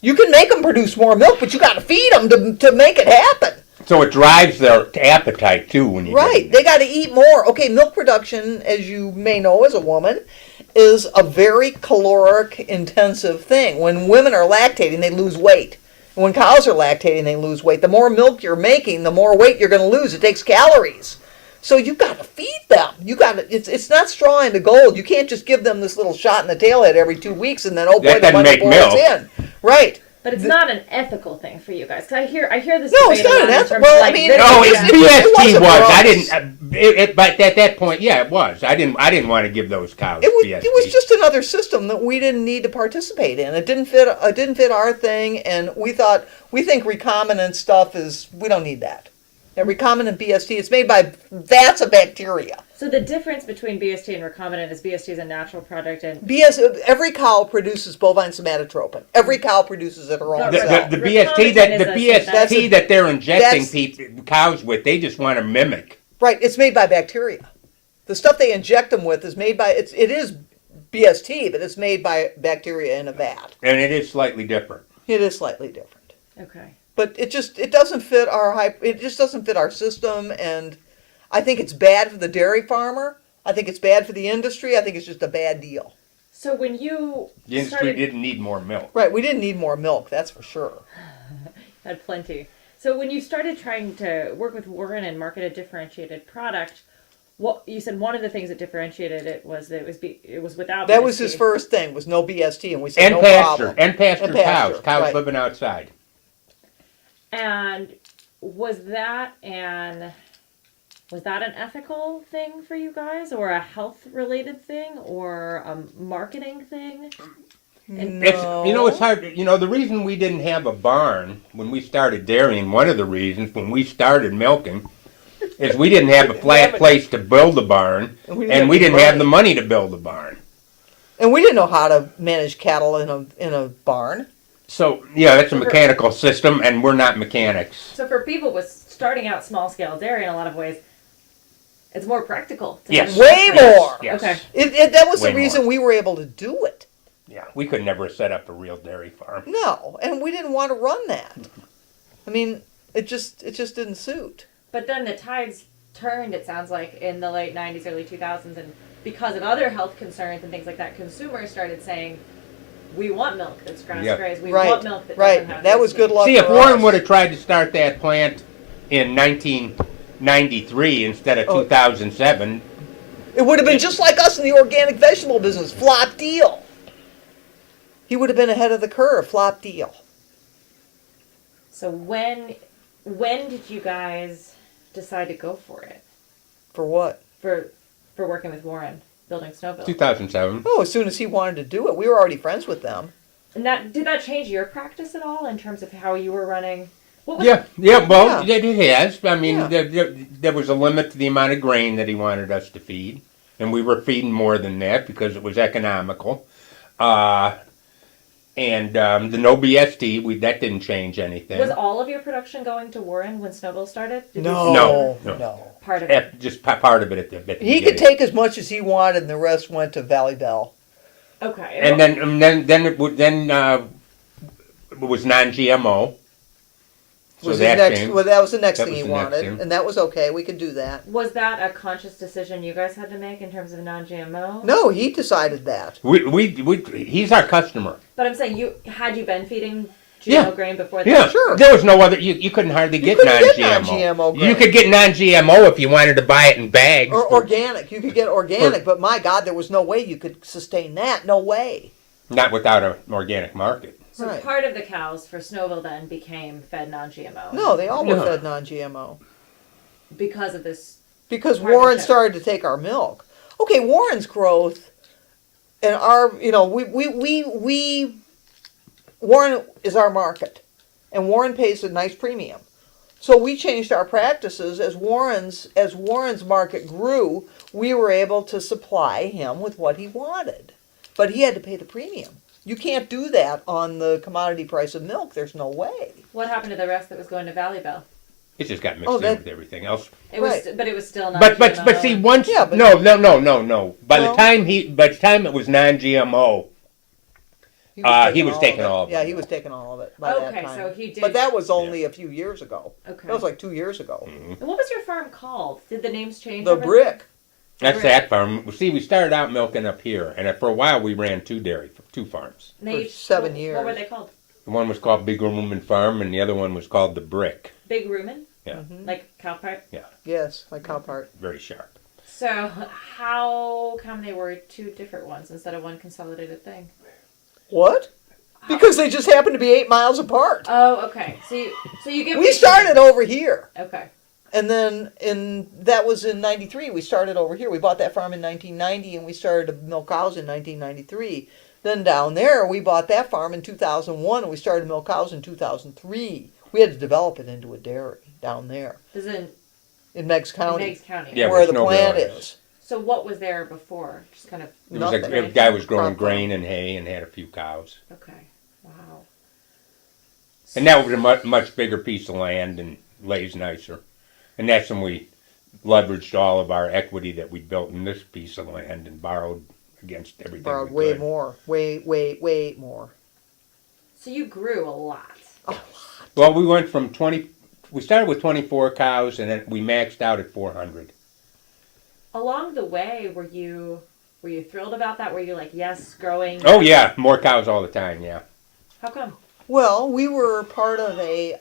You can make them produce more milk, but you got to feed them to make it happen. So it drives their appetite too when you right. They got to eat more. Okay, milk production, as you may know as a woman, is a very caloric intensive thing. When women are lactating, they lose weight. When cows are lactating, they lose weight. The more milk you're making, the more weight you're going to lose. It takes calories. So you got to feed them. You got to. It's not straw into gold. You can't just give them this little shot in the tailhead every 2 weeks and then the money pours in. Right. But it's not an ethical thing for you guys. Cause I hear this. No, it's not an ethical. Well, I mean, BST was. I didn't. But at that point, yeah, it was. I didn't want to give those cows BST. It was just another system that we didn't need to participate in. It didn't fit our thing, and we think recombinant stuff we don't need that. And recombinant BST, it's made by, that's a bacteria. So the difference between BST and recombinant is BST is a natural product and... Every cow produces bovine somatotropin. Every cow produces it her own cell. The BST that they're injecting cows with, they just want to mimic. Right, it's made by bacteria. The stuff they inject them with is made by, it is BST, but it's made by bacteria in a vat. And it is slightly different. It is slightly different. Okay. But it doesn't fit our system, and I think it's bad for the dairy farmer. I think it's bad for the industry. I think it's just a bad deal. So when you the industry didn't need more milk. Right, we didn't need more milk, that's for sure. Had plenty. So when you started trying to work with Warren and market a differentiated product, what you said one of the things that differentiated it was that it was without. That BST. was his first thing, was no BST, and we said no problem. And pastured cows right. Living outside. And was that an ethical thing for you guys, or a health-related thing, or a marketing thing? No. It's hard. The reason we didn't have a barn when we started dairying, one of the reasons when we started milking, is we didn't have a flat place to build a barn, and we didn't have the money to build a barn. And we didn't know how to manage cattle in a barn. So, yeah, that's a mechanical system, and we're not mechanics. So for people with starting out small-scale dairy in a lot of ways, it's more practical. Yes. Way more. Yes. Okay. That was the reason we were able to do it. Yeah, we could never set up a real dairy farm. No, and we didn't want to run that. I mean, it just didn't suit. But then the tides turned, it sounds like, in the late 90s, early 2000s, and because of other health concerns and things like that, consumers started saying, we want milk that's grass-grazed. We want milk that doesn't have that was good luck. See, if Warren would have tried to start that plant in 1993 instead of 2007, it would have been just like us in the organic vegetable business. Flop deal. He would have been ahead of the curve. Flop deal. So when did you guys decide to go for it? For what? For working with Warren, building Snowville. 2007. Oh, as soon as he wanted to do it. We were already friends with them. And did that change your practice at all in terms of how you were running? It has. I mean, there was a limit to the amount of grain that he wanted us to feed, and we were feeding more than that because it was economical. And the no BST, that didn't change anything. Was all of your production going to Warren when Snowville started? Did you No, No. no. part of it? Just part of it at the He beginning. could take as much as he wanted, and the rest went to Valley Bell. Okay. And then it was non-GMO. So Was his that next, came. well, that was the next That thing was he the next wanted, thing. and that was okay. We could do that. Was that a conscious decision you guys had to make in terms of non-GMO? No, he decided that. He's our customer. But I'm saying, you been feeding GMO Yeah. grain before that? Yeah, Sure. There was no other. You couldn't hardly get couldn't get non-GMO. non-GMO You grain. could get non-GMO if you wanted to buy it in bags. Or organic. You could get organic, but my God, there was no way you could sustain that. No way. Not without an organic market. So Right. part of the cows for Snowville then became fed non-GMO? No, they all were No. fed non-GMO. Because of this? Because Warren Partnership. started to take our milk. Okay, Warren's growth and our, Warren is our market, and Warren pays a nice premium. So we changed our practices as Warren's market grew. We were able to supply him with what he wanted, but he had to pay the premium. You can't do that on the commodity price of milk. There's no way. What happened to the rest that was going to Valley Bell? It just got mixed Oh, in that- with everything else. It was, Right. but it was still not. But see, once Yeah, but- no. By Well- the time it was non-GMO, he was taking all of it. Yeah, he was taking all of it by that Okay, time. so he did. But that was only a few years ago. Okay. That was like 2 years ago. And what was your farm called? Did the names change? The over- brick. That's that farm. See, we started out milking up here, and for a while we ran two farms. And they For each- 7 What years. were they called? The one was called Big Rumen Farm, and the other one was called the Brick. Big Rumen? Yeah, Like cow part? Yes, like cow part. very sharp. So how come they were two different ones instead of one consolidated thing? What? Because they just happened to be 8 miles apart. Oh, okay. So you give. We started over here. Okay. And then that was in 93. We started over here. We bought that farm in 1990 and we started to milk cows in 1993. Then down there, we bought that farm in 2001 and we started to milk cows in 2003. We had to develop it into a dairy down there This is in Meigs in County, Meigs County. Yeah, where the Snowville plant is. is. So what was there before? Just kind of. It was Nothing. a guy was growing Crop grain and hay and had a few cows. Okay. Wow. And that was a much bigger piece of land and lays nicer. And that's when we leveraged all of our equity that we built in this piece of land and borrowed against everything Borrowed we way could. more. Way more. So you grew a lot. Well, we started with 24 cows and then we maxed out at 400. Along the way, were you thrilled about that? Were you like, yes, growing? Oh yeah, more cows all the time, yeah. How come? Well, we were part of a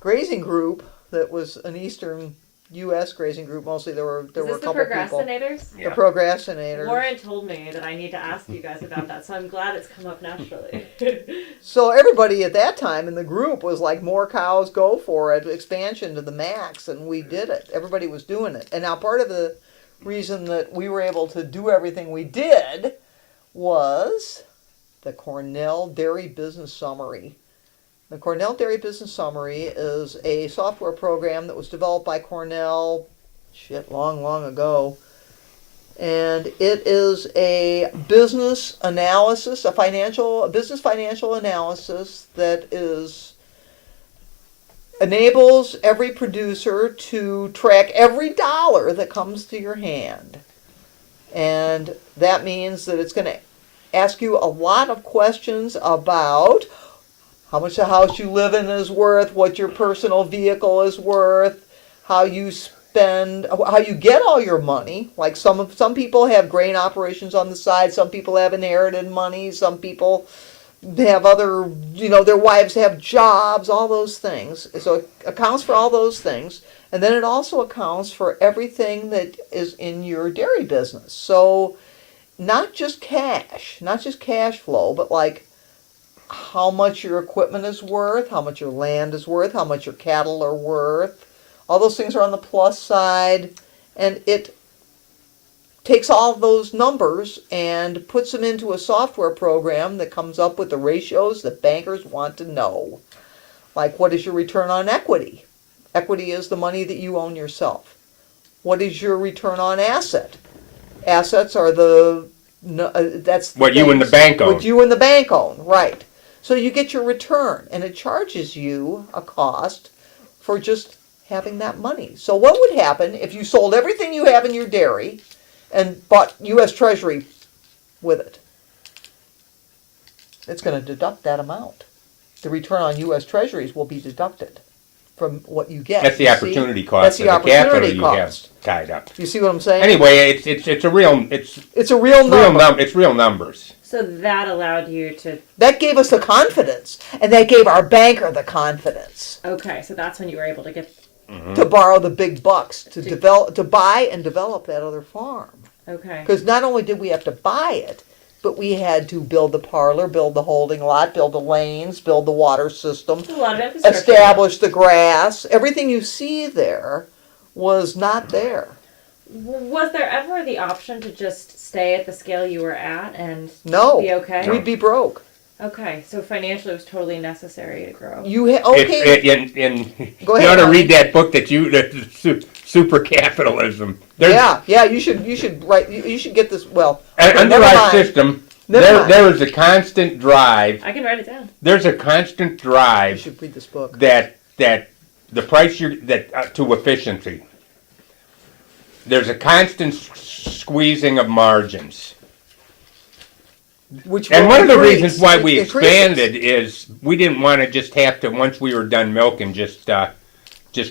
grazing group that was an eastern U.S. grazing group. Mostly there were Is this a the couple people. procrastinators? Yeah. The procrastinators. Lauren told me that I need to ask you guys about that, so I'm glad it's come up naturally. So everybody at that time in the group was like, more cows, go for it, expansion to the max, and we did it. Everybody was doing it. And now part of the reason that we were able to do everything we did was the Cornell Dairy Business Summary. The Cornell Dairy Business Summary is a software program that was developed by Cornell, long ago. And it is a business analysis, a business financial analysis that enables every producer to track every dollar that comes to your hand. And that means that it's going to ask you a lot of questions about how much the house you live in is worth, what your personal vehicle is worth, how you get all your money. Like some people have grain operations on the side, some people have inherited money, some people have other, their wives have jobs, all those things. So it accounts for all those things. And then it also accounts for everything that is in your dairy business. So not just cash flow, but like how much your equipment is worth, how much your land is worth, how much your cattle are worth. All those things are on the plus side, and it takes all those numbers and puts them into a software program that comes up with the ratios that bankers want to know. Like, what is your return on equity? Equity is the money that you own yourself. What is your return on asset? Assets are the No, that's What you and the things- bank own. What you and the bank own, right. So you get your return, and it charges you a cost for just having that money. So what would happen if you sold everything you have in your dairy and bought U.S. Treasury with it? It's going to deduct that amount. The return on U.S. Treasuries will be deducted from what you get. That's the You see? opportunity cost That's of the the capital opportunity you have cost. tied up. You see what I'm saying? Anyway, it's a real it's a real number. it's real numbers. So that allowed you to. That gave us the confidence, and that gave our banker the confidence Okay, so that's when you were able to get. to borrow the big bucks to develop, to buy and develop that other farm. Okay. Because not only did we have to buy it, but we had to build the parlor, build the holding lot, build the lanes, build the water system, It's a lot of infrastructure. establish the grass. Everything you see there was not there. Was there ever the option to just stay at the scale you were at and No, be okay? we'd be broke. Okay, so financially it was totally necessary to grow. Okay. You Go ahead, ought to Marty. read that book that super capitalism. Yeah. You should write. You should get this. Well, Under never our mind. system, Never mind. there is a constant drive. I can write it down. There's a constant You drive should read this book. that the price to efficiency. There's a constant squeezing of margins. Which And will one of the increase. reasons why It we increases. expanded is we didn't want to just have to, once we were done milking, just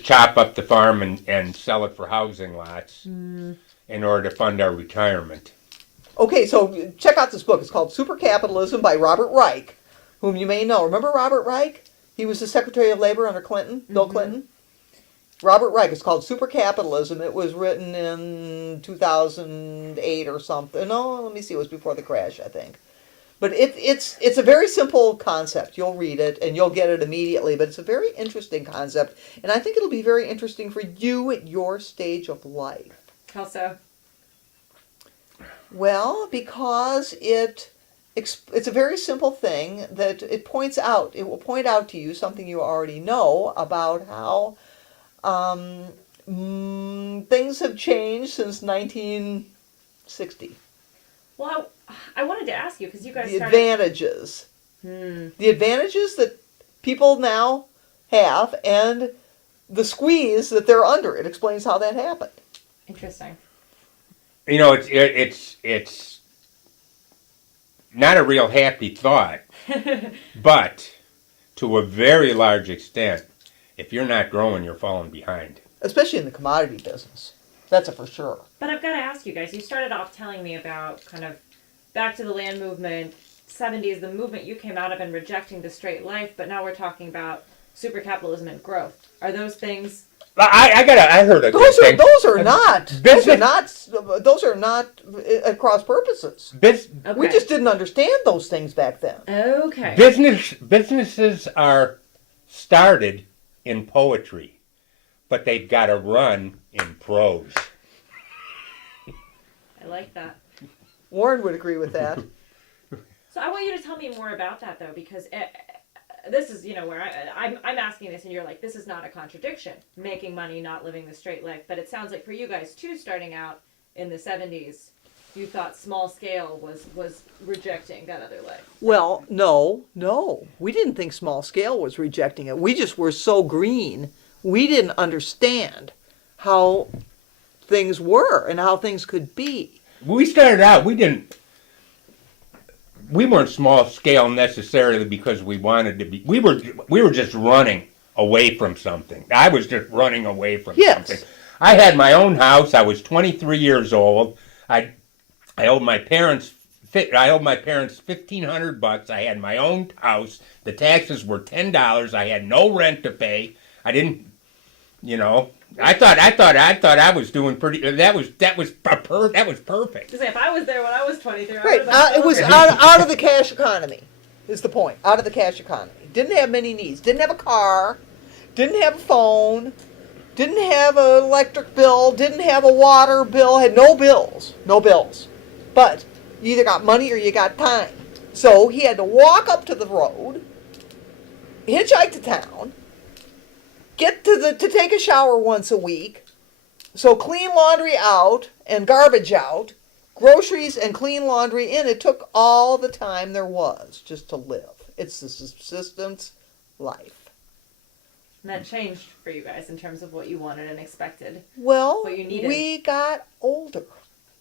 chop up the farm and sell it for housing lots in order to fund our retirement. Okay, so check out this book. It's called Super Capitalism by Robert Reich, whom you may know. Remember Robert Reich? He was the Secretary of Labor under Clinton, Bill Clinton. Robert Reich. It's called Super Capitalism. It was written in 2008 or something. No, let me see. It was before the crash, I think. But it's a very simple concept. You'll read it and you'll get it immediately. But it's a very interesting concept, and I think it'll be very interesting for you at your stage of life. How so? Well, because it's a very simple thing that it points out. It will point out to you something you already know about how things have changed since 1960. Well, I wanted to ask you because you guys The started. advantages. The advantages that people now have and the squeeze that they're under. It explains how that happened. Interesting. You know, it's not a real happy thought, but to a very large extent, if you're not growing, you're falling behind. Especially in the commodity business. That's a for sure. But I've got to ask you guys, you started off telling me about kind of back to the land movement, 70s, the movement you came out of and rejecting the straight life, but now we're talking about super capitalism and growth. Are those things... I heard a good thing. Those are Business- not at cross purposes. Bus- Okay. We just didn't understand those things back then. Okay. Businesses are started in poetry, but they've got to run in prose. I like that. Warren would agree with that. So I want you to tell me more about that, though, because this is, where I'm asking this, and you're like, this is not a contradiction. Making money, not living the straight life. But it sounds like for you guys, too, starting out in the 70s, you thought small scale was rejecting that other life. Well, no. We didn't think small scale was rejecting it. We just were so green. We didn't understand how things were and how things could be. We started out, we weren't small scale necessarily because we wanted to be. We were just running away from something. I was just running away from something. I had my own house. I was 23 years old. I owed my parents $1,500. I had my own house. The taxes were $10. I had no rent to pay. I didn't, I thought I was doing pretty. That was perfect. If I was there when I was 23, I Right. would have been It was out of the cash economy, is the point. Out of the cash economy. Didn't have many needs. Didn't have a car. Didn't have a phone. Didn't have an electric bill. Didn't have a water bill. Had no bills. No bills. But you either got money or you got time. So he had to walk up to the road, hitchhike to town, get to take a shower once a week. So clean laundry out and garbage out, groceries and clean laundry, and it took all the time there was just to live. It's the subsistence life. And that changed for you guys in terms of what you wanted and expected. Well, What you needed. we got older.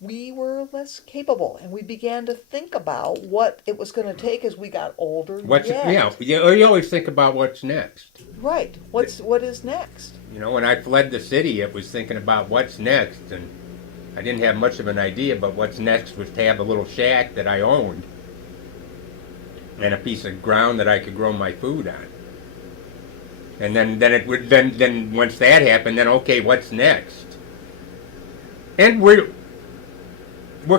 We were less capable, and we began to think about what it was going to take as we got older. You always think about what's next. Right. What is next? You know, when I fled the city, it was thinking about what's next, and I didn't have much of an idea, but what's next was to have a little shack that I owned and a piece of ground that I could grow my food on. And then once that happened, then okay, what's next? And we're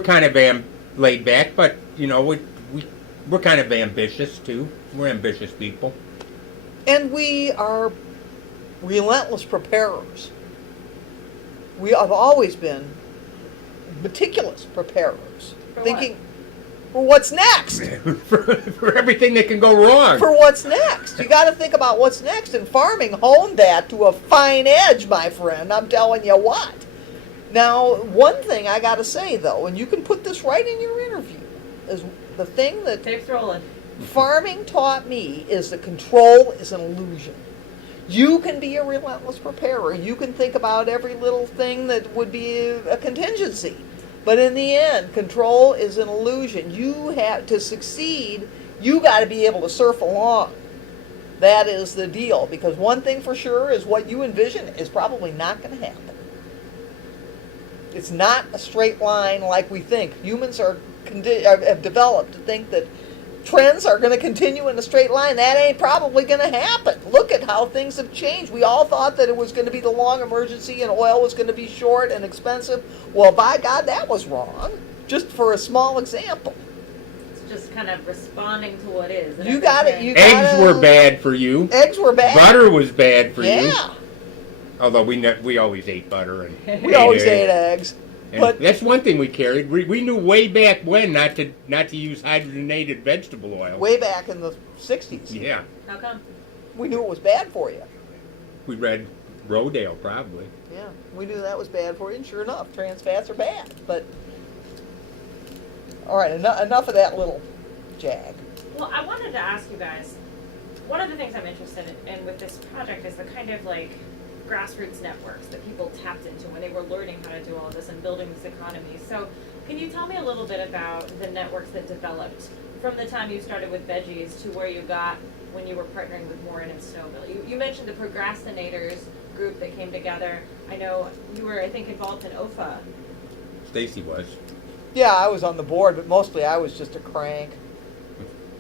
kind of laid back, but you know we're kind of ambitious too. We're ambitious people. And we are relentless preparers. We have always been meticulous preparers, For thinking for what's next. for everything that can go wrong. For what's next. You got to think about what's next, and farming honed that to a fine edge, my friend. I'm telling you what. Now, one thing I got to say, though, and you can put this right in your interview, is the thing that Tape's rolling. farming taught me is that control is an illusion. You can be a relentless preparer. You can think about every little thing that would be a contingency. But in the end, control is an illusion. You have to succeed, you got to be able to surf along. That is the deal. Because one thing for sure is what you envision is probably not going to happen. It's not a straight line like we think. Humans have developed to think that trends are going to continue in a straight line. That ain't probably going to happen. Look at how things have changed. We all thought that it was going to be the long emergency and oil was going to be short and expensive. Well, by God, that was wrong. Just for a small example. It's just kind of responding to what is. and You got it. everything. Eggs were bad for you. Eggs were bad. Butter was bad for you. Yeah. Although we always ate butter and We always ate eggs. And But that's one thing we carried. We knew way back when not to use hydrogenated vegetable oil. way back in the 60s, Yeah, How come? we knew it was bad for you. we read Rodale probably. Yeah, we knew that was bad for you, and sure enough, trans fats are bad. But, all right, enough of that little jag. Well, I wanted to ask you guys, one of the things I'm interested in with this project is the kind of like grassroots networks that people tapped into when they were learning how to do all of this and building this economy. So can you tell me a little bit about the networks that developed from the time you started with veggies to where you got when you were partnering with Warren and Snowville? You mentioned the procrastinators group that came together. I know you were, I think, involved in OFA. Stacy was. Yeah, I was on the board, but mostly I was just a crank.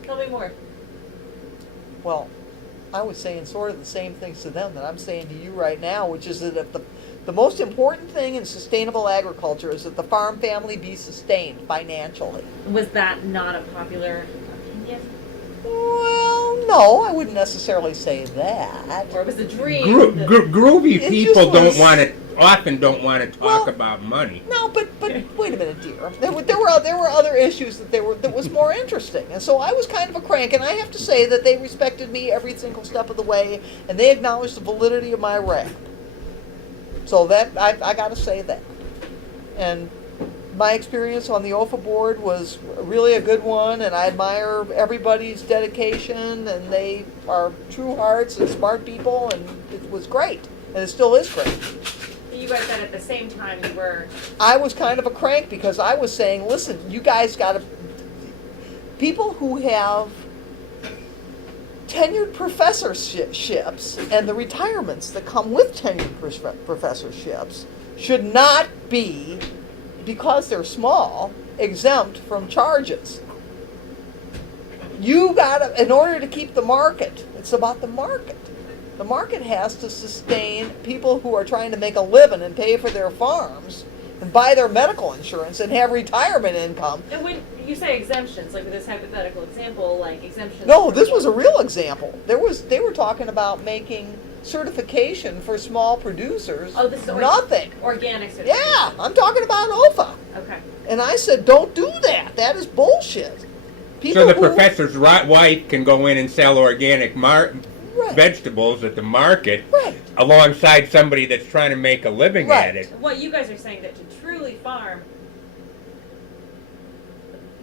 Tell me more. Well, I was saying sort of the same things to them that I'm saying to you right now, which is that if the most important thing in sustainable agriculture is that the farm family be sustained financially. Was that not a popular opinion? Well, no, I wouldn't necessarily say that. Or was the dream? Groovy It people just was- often don't want to talk Well, about money. No, but wait a minute, dear. There were other issues that was more interesting, and so I was kind of a crank. And I have to say that they respected me every single step of the way, and they acknowledged the validity of my rap. So that I got to say that. And my experience on the OFA board was really a good one, and I admire everybody's dedication, and they are true hearts and smart people, and it was great, and it still is great. You guys said at the same time you were. I was kind of a crank because I was saying, listen, you guys got to, people who have tenured professorships and the retirements that come with tenured professorships should not be, because they're small, exempt from charges. You got to, in order to keep the market, it's about the market. The market has to sustain people who are trying to make a living and pay for their farms and buy their medical insurance and have retirement income. And when you say exemptions, like with this hypothetical example, like exemptions. No, this was a real example. They were talking about making certification for small producers. Oh, this is nothing. Organic certification. Yeah, I'm talking about OFA. Okay. And I said, don't do that. That is bullshit. So the professor's wife can go in and sell organic Right. vegetables at the market, Right. alongside somebody that's trying to make a living Right. at it. What you guys are saying that to truly farm,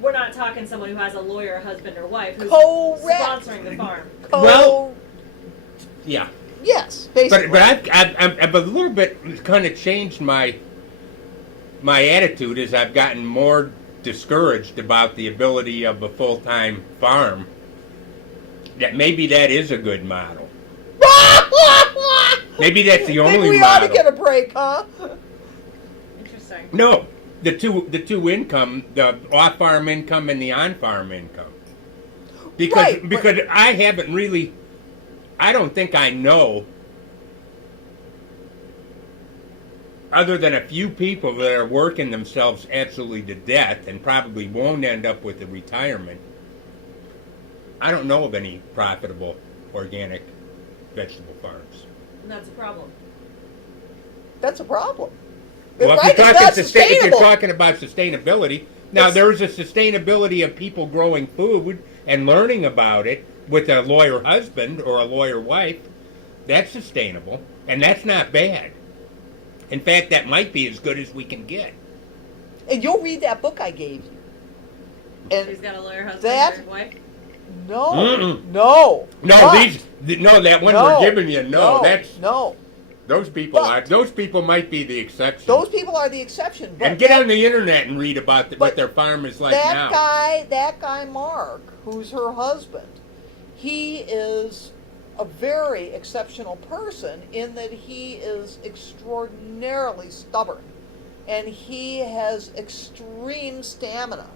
we're not talking someone who has a lawyer, husband, or wife who's Correct. sponsoring the farm. Well, yeah. Yes, basically. But I've a little bit kind of changed my attitude as I've gotten more discouraged about the ability of a full-time farm. That maybe that is a good model. Maybe that's the only Think we model. ought to get a break, huh? Interesting. No, the two income, the off-farm income and the on-farm income. Because I haven't really, I don't think I know, other than a few people that are working themselves absolutely to death and probably won't end up with a retirement, I don't know of any profitable organic vegetable farms. And that's a problem. That's a problem. Well, Right, if, you're it's talking not if you're sustainable. talking about sustainability, now there's a sustainability of people growing food and learning about it with a lawyer husband or a lawyer wife. That's sustainable, and that's not bad. In fact, that might be as good as we can get. And you'll read that book I gave you. And She's got a lawyer, husband, that- or wife. no, Mm-mm. no, No, but- that one no, we're giving you. No, that's no. those people. But- Those people might be the exception. Those people are the exception. But And get on the internet and read about but what their farm is like that now. guy Mark, who's her husband, he is a very exceptional person in that he is extraordinarily stubborn, and he has extreme stamina.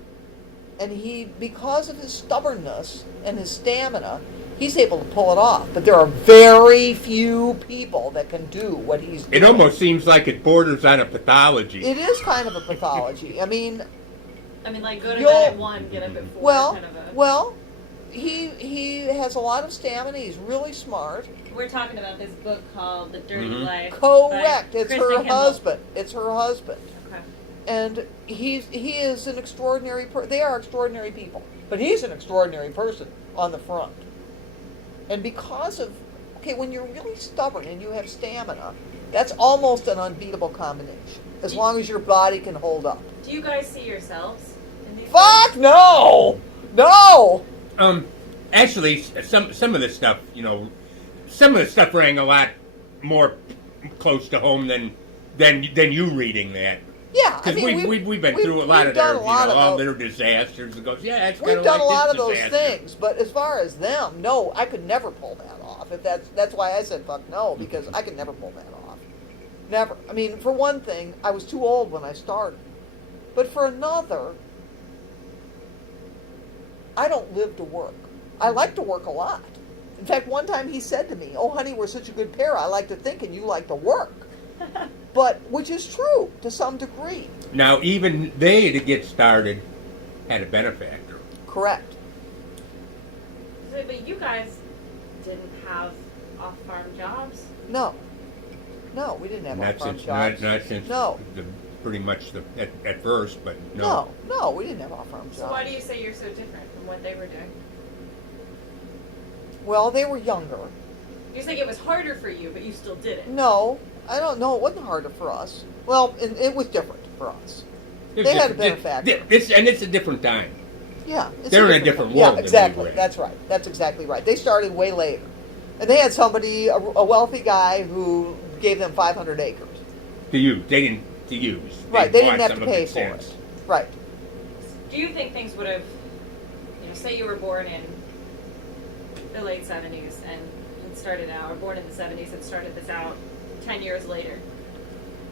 And he, because of his stubbornness and his stamina, he's able to pull it off. But there are very few people that can do what he's doing. It almost seems like it borders on a pathology. It is kind of a pathology. I mean, Like go to You'll- bed at 1, get up at 4. well, kind of a, well, he has a lot of stamina. He's really smart. we're talking about this book called The Dirty Mhm. Life. Correct. by It's Kristen her Kimball. husband. It's her husband. Okay. And he is an extraordinary they are extraordinary people. But he's an extraordinary person on the front. And because of when you're really stubborn and you have stamina, that's almost an unbeatable combination. As long as your body can hold up. Do you guys see yourselves in these Fuck no! No! Actually, some of the stuff, some of the stuff rang a lot more close to home than you reading that. Yeah, I Because mean, we've been through a lot of their, all their disasters. It goes, yeah, it's kind we've of done like a lot this of those disaster. things, but as far as them, no, I could never pull that off. If that's why I said fuck no, because I could never pull that off. Never. I mean, for one thing, I was too old when I started. But for another, I don't live to work. I like to work a lot. In fact, one time he said to me, "Oh, honey, we're such a good pair. I like to think, and you like to work." But which is true to some degree. Now, even they, to get started, had a benefactor. Correct. But you guys didn't have off-farm jobs. No, we didn't have Not off-farm since, jobs. not since No. pretty much at first, but no. No, we didn't have off-farm jobs. So why do you say you're so different from what they were doing? Well, they were younger. You're saying it was harder for you, but you still did it. No, I don't know. It wasn't harder for us. Well, it was different for us. It's They had a different. benefactor. It's a different time. Yeah, it's They're in a different one. world Yeah, than we exactly. were in. That's right. That's exactly right. They started way later, and they had somebody, a wealthy guy, who gave them 500 acres. To use. They didn't to use. Right. They didn't bought have to some of pay it for since. it. Right. Do you think things would have, say you were born in the late 70s and started out, or born in the 70s and started this out 10 years later,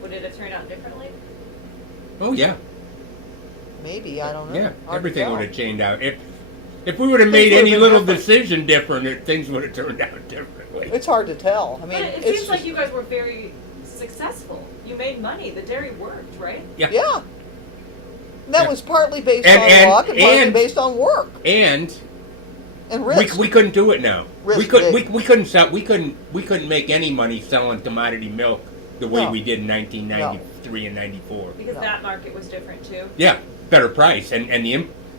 would it have turned out differently? Oh yeah. Maybe, I don't know. Yeah, Hard to everything tell. would have changed out. If we would have Things made would have any been little different. decision different, things would have turned out differently. It's hard to tell. I mean, But it it's seems like just- you guys were very successful. You made money. The dairy worked, right? Yeah. And that Yeah. was partly based And- on and- luck and partly and- based on work And and risk. we couldn't do it now. Risk We couldn't big. we couldn't sell we couldn't make any money selling commodity milk the way No. we did in 1993 and 94. Because No. that market was different too. Yeah, better price and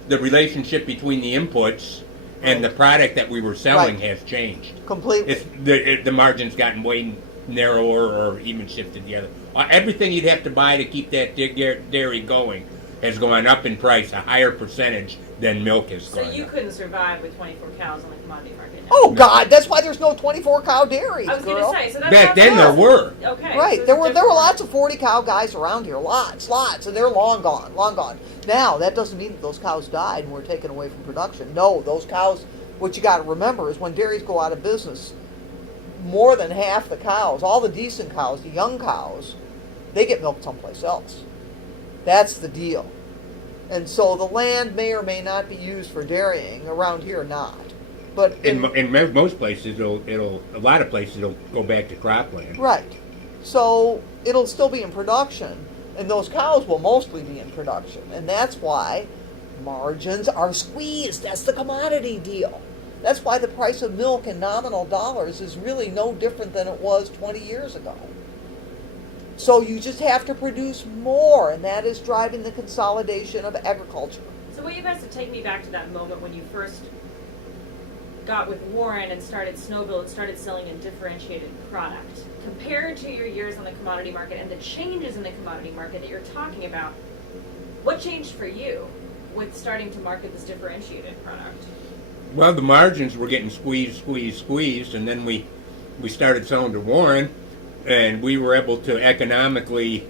the relationship between the inputs and Right. the product that we were selling Right. has changed. Completely. The margin's gotten way narrower or even shifted the other. Everything you'd have to buy to keep that dairy going has gone up in price a higher percentage than milk has So gone you up. couldn't survive with 24 cows on the commodity market now. Oh God, that's why there's no 24 cow dairies, I was girl. gonna say, so that's Back then there were. Okay. Right, so there it's were different. lots of 40 cow guys around here, lots, and they're long gone. Now that doesn't mean that those cows died and were taken away from production. No, those cows. What you got to remember is when dairies go out of business, more than half the cows, all the decent cows, the young cows, they get milked someplace else. That's the deal. And so the land may or may not be used for dairying. Around here, not. But In most places, a lot of places it'll go back to cropland. right. So it'll still be in production, and those cows will mostly be in production, and that's why margins are squeezed. That's the commodity deal. That's why the price of milk in nominal dollars is really no different than it was 20 years ago. So you just have to produce more, and that is driving the consolidation of agriculture. So what you guys to take me back to that moment when you first got with Warren and started Snowville and started selling a differentiated product. Compared to your years on the commodity market and the changes in the commodity market that you're talking about, what changed for you with starting to market this differentiated product? Well, the margins were getting squeezed, and then we started selling to Warren, and we were able to economically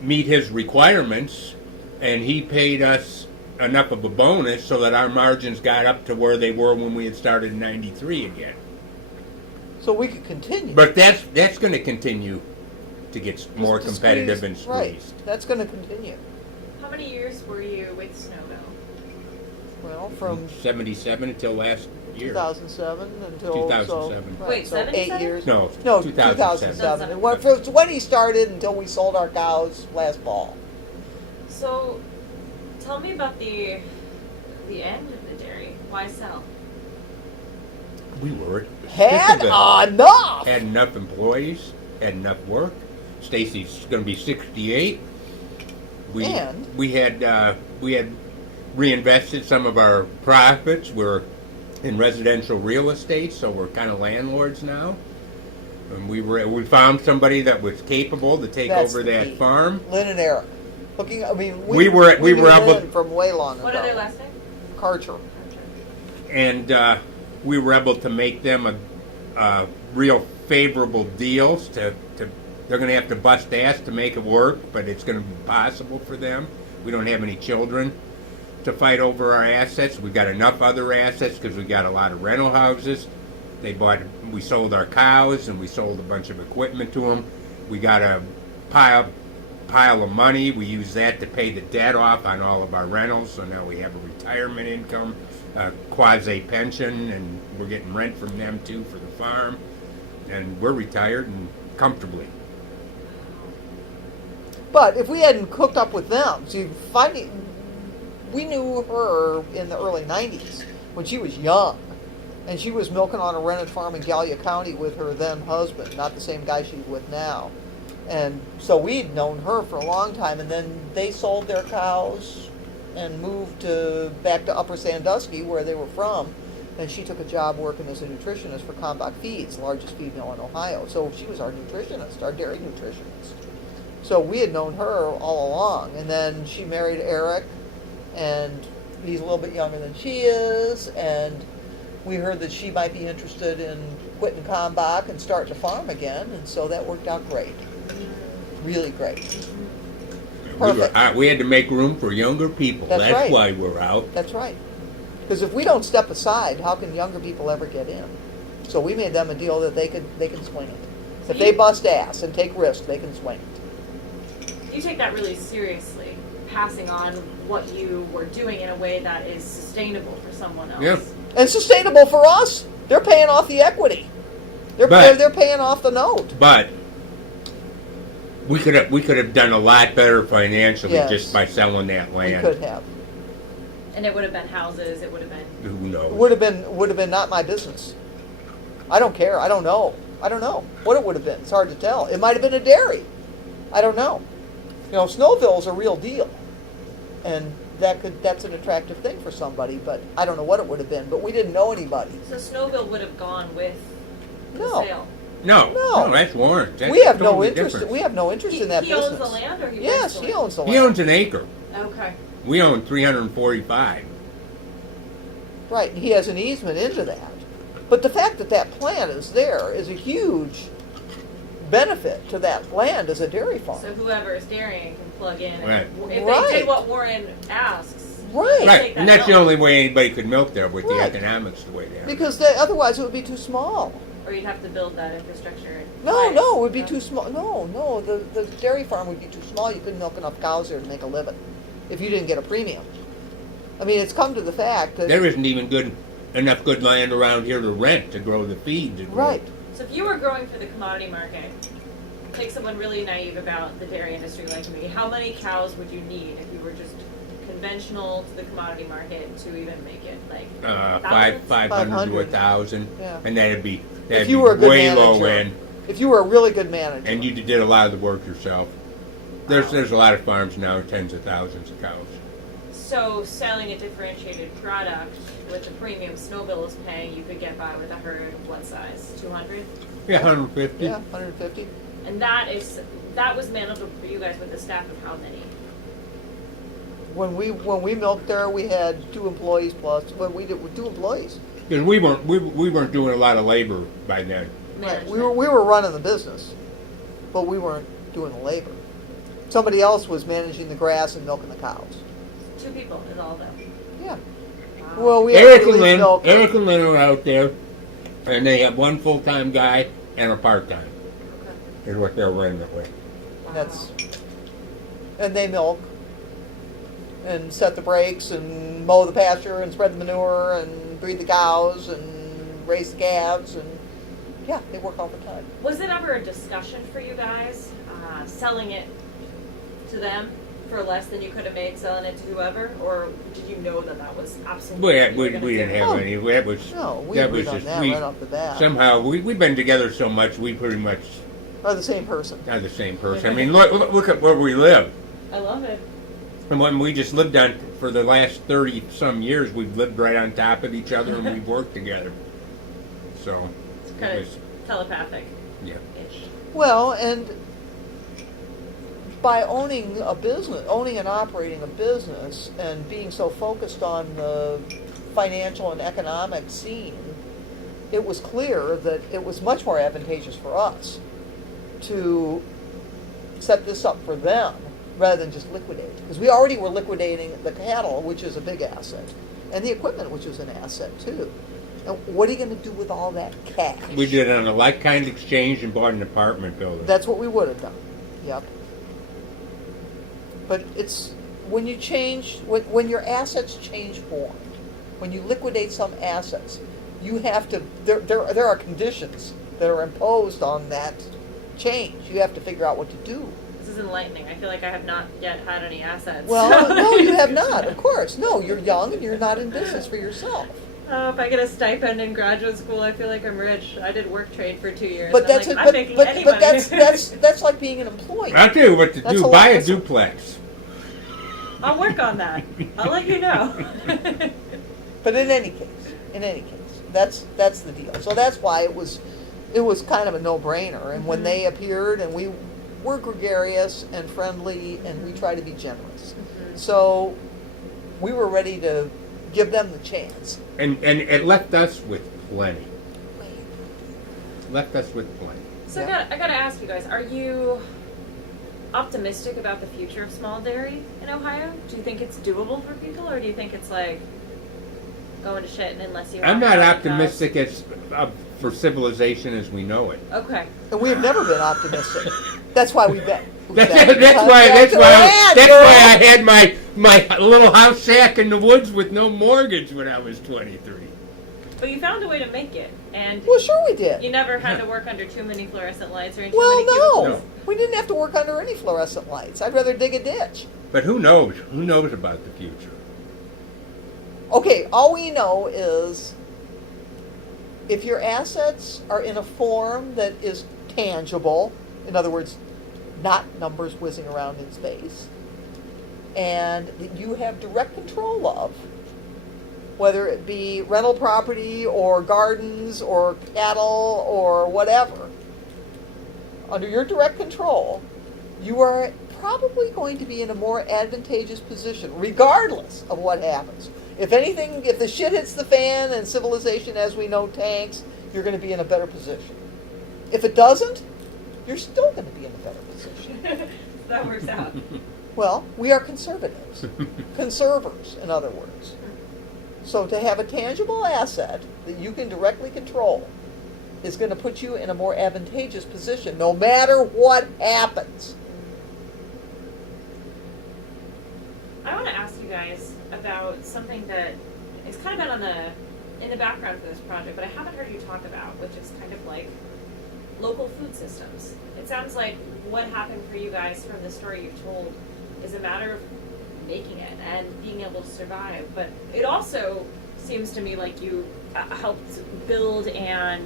meet his requirements, and he paid us enough of a bonus so that our margins got up to where they were when we had started in '93 again. So we could continue. But that's going to continue to get more To competitive squeeze, and squeezed. Right, that's going to continue. How many years were you with Snowville? Well, from 77 until last year. 2007 until 2007. So, Wait, so 77? 8 years. No, No, 2007. 2007. It went from when he started until we sold our cows last fall. So, tell me about the end of the dairy. Why sell? We were Had sick of it. enough. Had enough employees, had enough work. Stacy's going to be 68. And? We had reinvested some of our profits. We're in residential real estate, so we're kind of landlords now. And we found somebody that was capable to take That's over the that key. farm. Lynn and Eric. Looking, I mean, We were knew able- Lynn from way long What ago. are their last name? Karcher. And we were able to make them a real favorable deals. They're going to have to bust ass to make it work, but it's going to be possible for them. We don't have any children to fight over our assets. We've got enough other assets because we got a lot of rental houses. We sold our cows, and we sold a bunch of equipment to them. We got a pile of money. We use that to pay the debt off on all of our rentals, so now we have a retirement income, quasi pension, and we're getting rent from them too for the farm, and we're retired and comfortably. But if we hadn't hooked up with them, see, we knew her in the early 90s when she was young. And she was milking on a rented farm in Gallia County with her then husband, not the same guy she's with now. And so we'd known her for a long time, and then they sold their cows and moved back to Upper Sandusky, where they were from. And she took a job working as a nutritionist for Kalmbach Feeds, the largest feed mill in Ohio. So she was our nutritionist, our dairy nutritionist. So we had known her all along. And then she married Eric, and he's a little bit younger than she is. And we heard that she might be interested in quitting Kalmbach and starting to farm again. And so that worked out great. Really great. Perfect. We had to make room for younger people. That's That's right. why we're out. That's right. Because if we don't step aside, how can younger people ever get in? So we made them a deal that they can swing it. So If they bust ass and take risks, they can swing it. You take that really seriously, passing on what you were doing in a way that is sustainable for someone else. Yeah. And sustainable for us. They're paying off the equity. They're paying off the note. But we could have done a lot better financially Yes. just by selling that We land. could have. And it would have been houses, it would have been... Who knows? Would have been not my business. I don't care. I don't know what it would have been. It's hard to tell. It might have been a dairy. I don't know. You know, Snowville's a real deal, and that's an attractive thing for somebody. But I don't know what it would have been. But we didn't know anybody. So Snowville would have gone with the No. sale? No, No. that's Warren's. That's We have no totally interest. different. We have no interest in that He business. owns the land, or he Yes, rents the he land? owns the land. He owns an acre. Okay. We own 345. Right, and he has an easement into that. But the fact that that plant is there is a huge benefit to that land as a dairy farm. So whoever is dairying can plug in. Right. And if Right. they did what Warren asks. Right. they Right, take and that that's the milk. only way anybody could milk there with the Right. economics the way they are. Because otherwise it would be too small. Or you'd have to build that infrastructure. No, it would be Yeah. too small. No, the dairy farm would be too small. You couldn't milk enough cows there to make a living if you didn't get a premium. I mean, it's come to the fact that... There isn't even enough good land around here to rent to grow the feed. Right. So if you were growing for the commodity market, take someone really naive about the dairy industry like me, how many cows would you need if you were just conventional to the commodity market to even make it? Like thousands? 500 to 500. 1,000, Yeah. and that'd be If you were a good way manager. low end, If you were a really good manager. and you did a lot of the work yourself. There's Wow. there's a lot of farms now, tens of thousands of cows. So selling a differentiated product with the premium Snowville is paying, you could get by with a herd of what size? 200? Yeah, 150. Yeah, 150. And that was manageable for you guys with a staff of how many? When we milked there, we had 2 employees plus. When we did with 2 employees. Because we weren't doing a lot of labor by then. Right. We Management. were running the business, but we weren't doing the labor. Somebody else was managing the grass and milking the cows. 2 people is all though. Yeah. Wow. Well, we had Eric a and relief Lynn, milker. Eric and Lynn are out there, and they have one full-time guy and a part-time. Okay. Is what they're running it with. Wow. That's, and they milk and set the brakes and mow the pasture and spread the manure and breed the cows and raise the calves and yeah, they work all the time. Was it ever a discussion for you guys selling it to them for less than you could have made selling it to whoever, or did you know that was absolutely? what you were gonna We do? didn't have Oh. any. That was No, we that agreed was on just that we right off the bat. somehow we've been together so much we pretty much Are the same person. are the same person. I mean, look at where we live. I love it. And when we just lived on for the last 30 some years, we've lived right on top of each other and we've worked together. So It's it kind was, of telepathic. yeah. Ish. Well, and by owning and operating a business and being so focused on the financial and economic scene, it was clear that it was much more advantageous for us to set this up for them rather than just liquidate it. Because we already were liquidating the cattle, which is a big asset, and the equipment, which is an asset too. And what are you going to do with all that cash? We did it on a like-kind exchange and bought an apartment building. That's what we would have done. Yep. But it's when you change, when your assets change form, when you liquidate some assets, you have to, there are conditions that are imposed on that change. You have to figure out what to do. This is enlightening. I feel like I have not yet had any assets. Well, no, you have not, of course. No, you're young and you're not in business for yourself. Oh, if I get a stipend in graduate school, I feel like I'm rich. I did work trade for 2 years. But I'm that's like, it, I'm making any but money. that's like being an employee. I'll tell you what to That's do. a lot Buy a less- duplex. I'll work on that. I'll let you know. But in any case, that's the deal. So that's why it was kind of a no-brainer. And when they appeared, and we were gregarious and friendly, and we try to be generous, so we were ready to give them the chance. And it left us with plenty. Left us with plenty. So Yeah. I gotta ask you guys: are you optimistic about the future of small dairy in Ohio? Do you think it's doable for people, or do you think it's like going to shit unless you? I'm have not cows? optimistic for civilization as we know it. Okay. And we have never been optimistic. That's why we bet. That's why I had my little house shack in the woods with no mortgage when I was 23. But you found a way to make it, and Well, sure we did. you never had to work under too many fluorescent lights or in too Well, many no. cubicles. We didn't have to work under any fluorescent lights. I'd rather dig a ditch. But who knows? Who knows about the future? Okay, all we know is if your assets are in a form that is tangible, in other words, not numbers whizzing around in space, and that you have direct control of, whether it be rental property or gardens or cattle or whatever, under your direct control, you are probably going to be in a more advantageous position, regardless of what happens. If anything, if the shit hits the fan and civilization as we know tanks, you're going to be in a better position. If it doesn't, you're still going to be in a better position. That works out. Well, we are conservatives. Conservers, in other words. So to have a tangible asset that you can directly control is going to put you in a more advantageous position, no matter what happens. I want to ask you guys about something that has kind of been in the background for this project, but I haven't heard you talk about, which is kind of like local food systems. It sounds like what happened for you guys from the story you've told is a matter of making it and being able to survive, but it also seems to me like you helped build and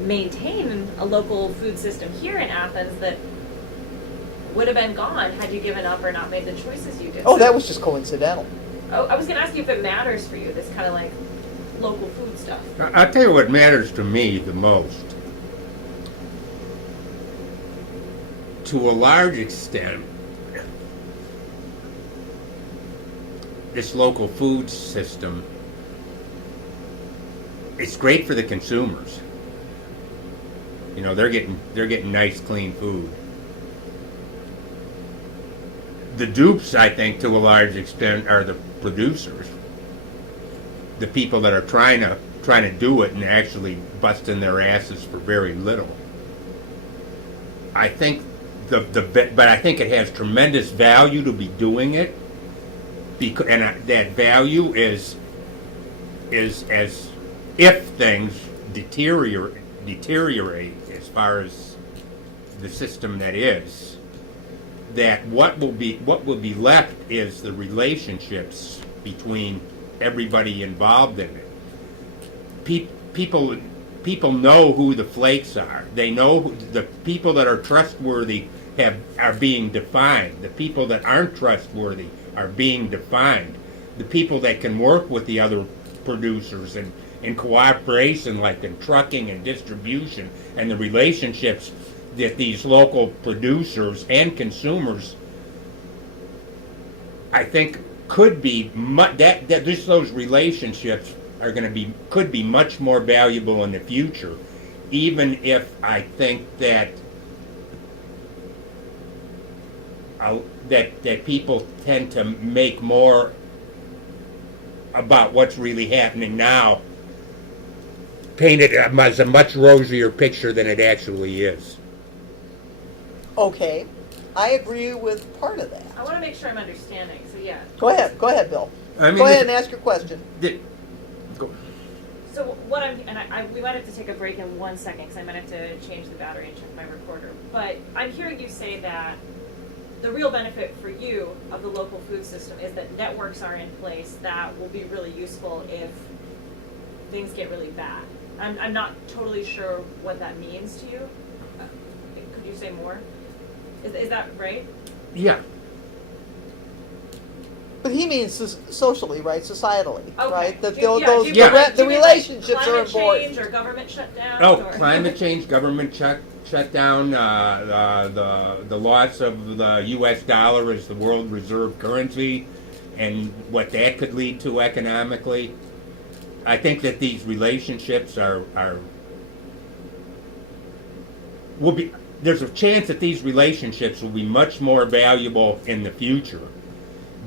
maintain a local food system here in Athens that would have been gone had you given up or not made the choices you did. Oh, So- that was just coincidental. Oh, I was going to ask you if it matters for you, this kind of like local food stuff. I'll tell you what matters to me the most. To a large extent, this local food system, it's great for the consumers. You know, they're getting nice, clean food. The dupes, I think, to a large extent, are the producers. The people that are trying to do it and actually busting their asses for very little. I think but I think it has tremendous value to be doing it, and that value is as if things deteriorate as far as the system that is, that what will be left is the relationships between everybody involved in it. People know who the flakes are. They know the people that are trustworthy are being defined. The people that aren't trustworthy are being defined. The people that can work with the other producers and in cooperation, like in trucking and distribution, and the relationships that these local producers and consumers, I think, could be that just those relationships are going to could be much more valuable in the future, even if I think that that people tend to make more about what's really happening now, painted as a much rosier picture than it actually is. Okay, I agree with part of that. I want to make sure I'm understanding, so yeah. Go ahead, Bill. I mean, Go ahead and ask your question. So what we might have to take a break in 1 second because I might have to change the battery and check my recorder. But I'm hearing you say that the real benefit for you of the local food system is that networks are in place that will be really useful if things get really bad. I'm not totally sure what that means to you. Could you say more? Is that right? Yeah. But he means socially, right? Societally, Okay. right? Do you The mean relationships like are climate important. change or government shutdown? Oh, or? climate change, government shutdown, the loss of the U.S. dollar as the world reserve currency, and what that could lead to economically. I think that these relationships will be. There's a chance that these relationships will be much more valuable in the future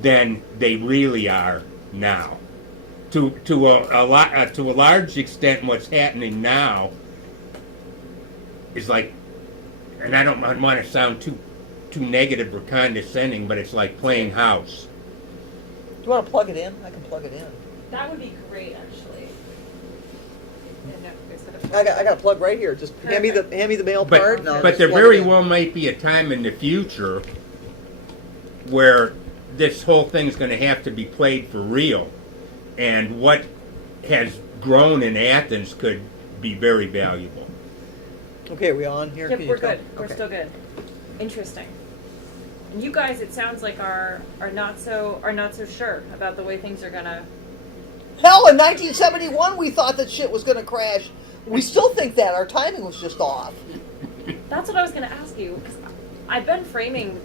than they really are now. To a large extent, what's happening now is like, and I don't want to sound too negative or condescending, but it's like playing house. Do you want to plug it in? I can plug it in. That would be great, actually. I got a plug right here. Just hand me the male part. And I'll But just there plug very it in. well might be a time in the future where this whole thing's going to have to be played for real, and what has grown in Athens could be very valuable. Okay, are we on here? Yep, Can you we're tell? good. We're Okay. still good. Interesting. And you guys, it sounds like are not so sure about the way things are gonna. Hell, in 1971, we thought that shit was going to crash. We still think that. Our timing was just off. That's what I was going to ask you, because I've been framing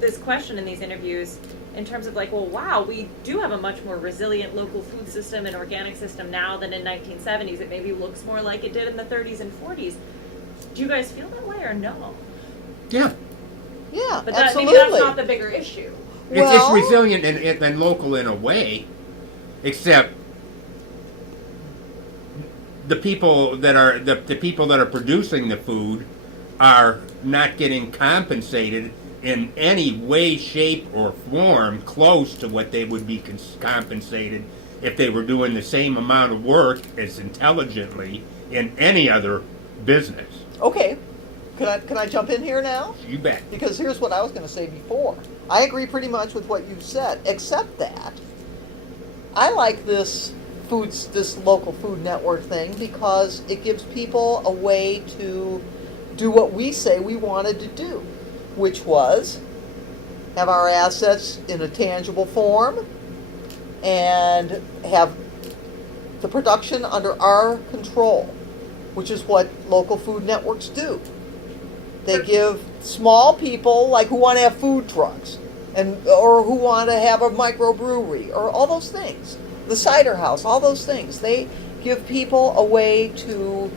this question in these interviews in terms of like, well, wow, we do have a much more resilient local food system and organic system now than in 1970s. It maybe looks more like it did in the 30s and 40s. Do you guys feel that way or no? Yeah. Yeah, But absolutely. maybe that's not the bigger issue. It's resilient and local in a way, except the people that are the people that are producing the food are not getting compensated in any way, shape, or form close to what they would be compensated if they were doing the same amount of work as intelligently in any other business. Okay, can I jump in here now? You bet. Because here's what I was going to say before. I agree pretty much with what you've said, except that I like this local food network thing because it gives people a way to do what we say we wanted to do, which was have our assets in a tangible form and have the production under our control, which is what local food networks do. They give small people, like who want to have food trucks, or who want to have a microbrewery, or all those things, the cider house, all those things. They give people a way to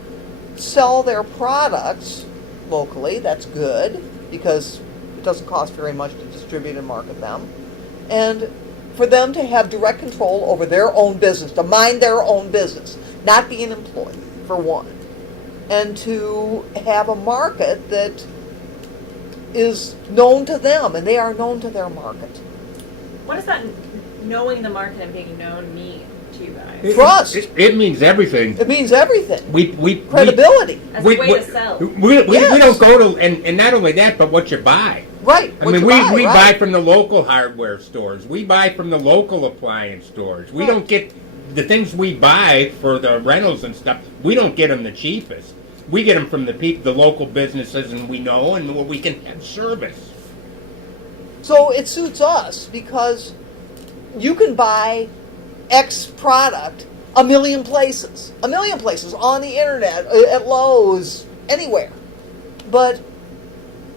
sell their products locally. That's good because it doesn't cost very much to distribute and market them. And for them to have direct control over their own business, to mind their own business, not be an employee, for one. And to have a market that is known to them, and they are known to their market. What does that knowing the market and being known mean to you guys? Trust. It means everything. It means everything. We Credibility. As a way to sell. We don't go to, and not only that, but what you buy. Right. I mean, we buy from the local hardware stores. We buy from the local appliance stores. We don't get the things we buy for the rentals and stuff. We don't get them the cheapest. We get them from the local businesses, and we know, and we can have service. So it suits us because you can buy X product a million places on the internet, at Lowe's, anywhere. But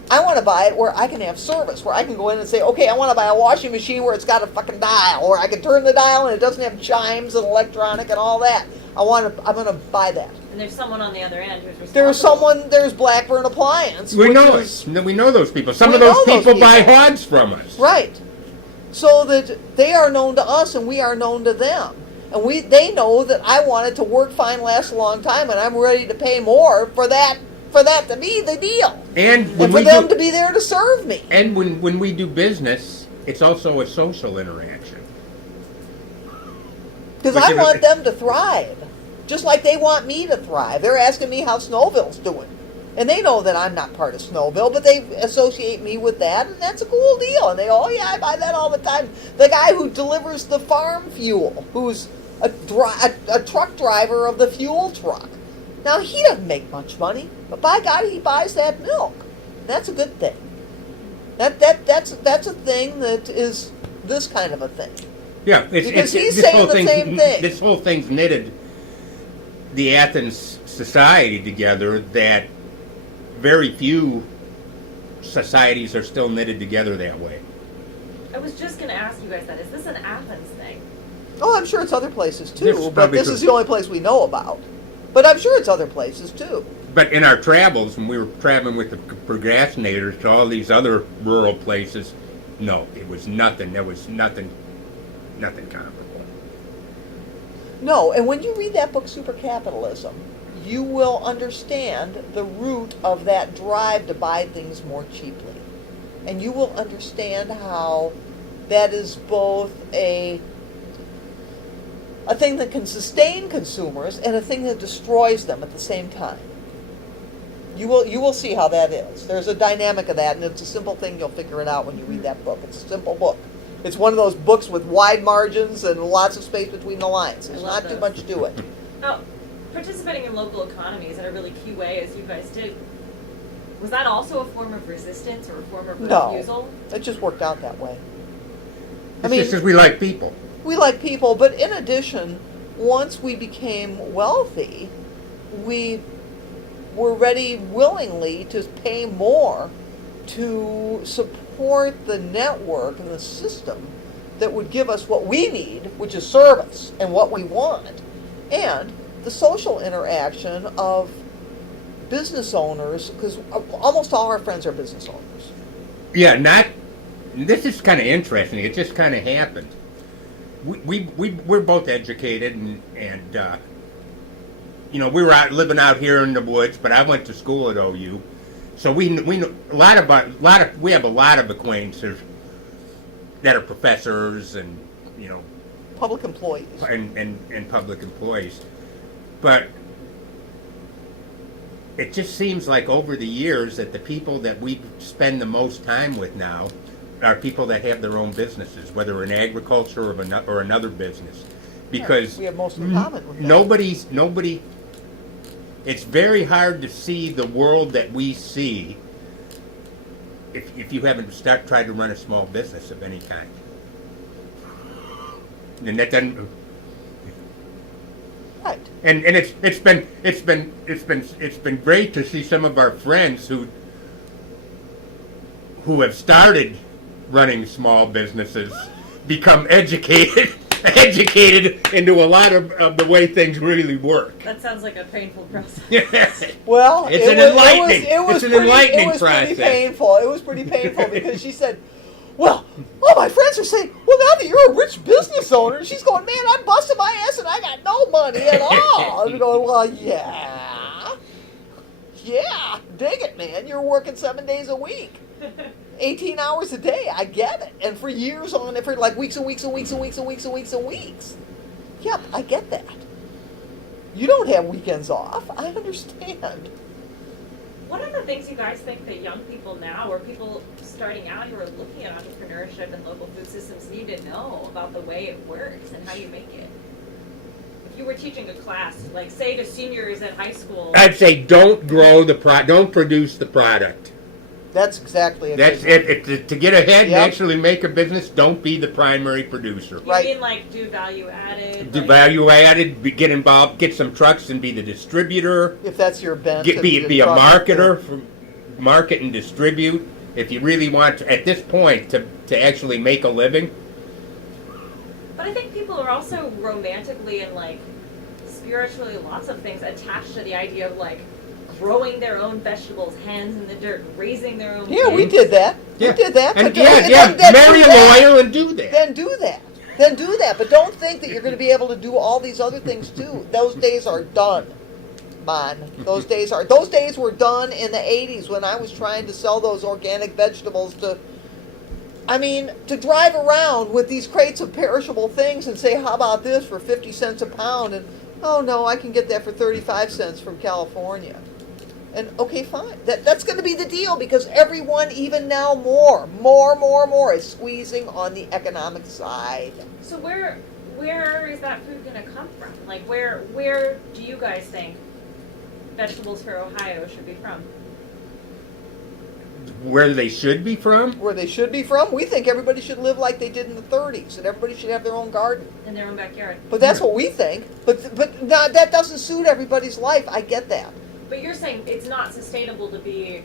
I want to buy it where I can have service, where I can go in and say, okay, I want to buy a washing machine where it's got a fucking dial, or I can turn the dial and it doesn't have chimes and electronic and all that. I'm going to buy that. And there's someone on the other end who's responsible. There's Blackburn Appliance. We know those people. Some of those people buy hogs from us. Right. So that they are known to us and we are known to them. And they know that I want it to work fine, last a long time, and I'm ready to pay more for that to be the deal. And for them to be there to serve me. And when we do business, it's also a social interaction. Because I want them to thrive. Just like they want me to thrive. They're asking me how Snowville's doing. And they know that I'm not part of Snowville, but they associate me with that, and that's a cool deal. And they go, oh yeah, I buy that all the time. The guy who delivers the farm fuel, who's a truck driver of the fuel truck. Now, he doesn't make much money, but by God, he buys that milk. That's a good thing. That's a thing that is this kind of a thing. Yeah, because he's saying the same thing. This whole thing's knitted the Athens society together that very few societies are still knitted together that way. I was just going to ask you guys that. Is this an Athens thing? Oh, I'm sure it's other places too, but this is the only place we know about. But I'm sure it's other places too. But in our travels, when we were traveling with the procrastinators to all these other rural places, no, it was nothing. There was nothing comparable. No, and when you read that book, Supercapitalism, you will understand the root of that drive to buy things more cheaply. And you will understand how that is both a thing that can sustain consumers and a thing that destroys them at the same time. You will see how that is. There's a dynamic of that, and it's a simple thing. You'll figure it out when you read that book. It's a simple book. It's one of those books with wide margins and lots of space between the lines. There's not too much to it. Now, participating in local economies in a really key way, as you guys did, was that also a form of resistance or a form of refusal? No, it just worked out that way. It's just because we like people. We like people, but in addition, once we became wealthy, we we're ready willingly to pay more to support the network and the system that would give us what we need, which is service and what we want, and the social interaction of business owners, because almost all our friends are business owners. Yeah, this is kind of interesting. It just kind of happened. We're both educated, and we were living out here in the woods, but I went to school at OU, so we know we have a lot of acquaintances that are professors and Public employees. and public employees, but it just seems like over the years that the people that we spend the most time with now are people that have their own businesses, whether in agriculture or another business, because We have most in common with that. nobody. It's very hard to see the world that we see if you haven't tried to run a small business of any kind, and that doesn't. Right. And it's been great to see some of our friends who have started running small businesses become educated into a lot of the way things really work. That sounds like a painful process. Well, It's an enlightening Pretty painful. It was pretty painful because she said, well, all my friends are saying, well, now that you're a rich business owner, and she's going, man, I'm busting my ass and I got no money at all. I'm going, well, yeah, dig it, man. You're working 7 days a week, 18 hours a day. I get it. And for years on, for like weeks and weeks and weeks and weeks and weeks and weeks and weeks. Yep, I get that. You don't have weekends off. I understand. What are the things you guys think that young people now, or people starting out who are looking at entrepreneurship and local food systems, need to know about the way it works and how you make it? If you were teaching a class, like say to seniors at high school, I'd say don't don't produce the product. That's exactly it. That's it. To get ahead and Yep. actually make a business, don't be the primary producer. you Right. mean like do value added? Do like- value added, get involved, get some trucks and be the distributor. If that's your bent. Be a marketer, market and distribute. If you really want to, at this point to actually make a living. But I think people are also romantically and like spiritually, lots of things attached to the idea of like growing their own vegetables, hands in the dirt, raising their own. Yeah, we kids. did that. Yeah. We did that. And but yeah, marry a lawyer and do that. Then do that. Then do that. But don't think that you're going to be able to do all these other things too. Those days are done, man. Those days were done in the 80s when I was trying to sell those organic vegetables to drive around with these crates of perishable things and say, how about this for 50 cents a pound? And, oh no, I can get that for 35 cents from California. And okay, fine. That's going to be the deal because everyone, even now, more is squeezing on the economic side. So where is that food going to come from? Like where do you guys think vegetables for Ohio should be from? Where they should be from? Where they should be from, we think everybody should live like they did in the 30s, and everybody should have their own garden. In their own backyard. But that's what we think. But no, that doesn't suit everybody's life. I get that. But you're saying it's not sustainable to be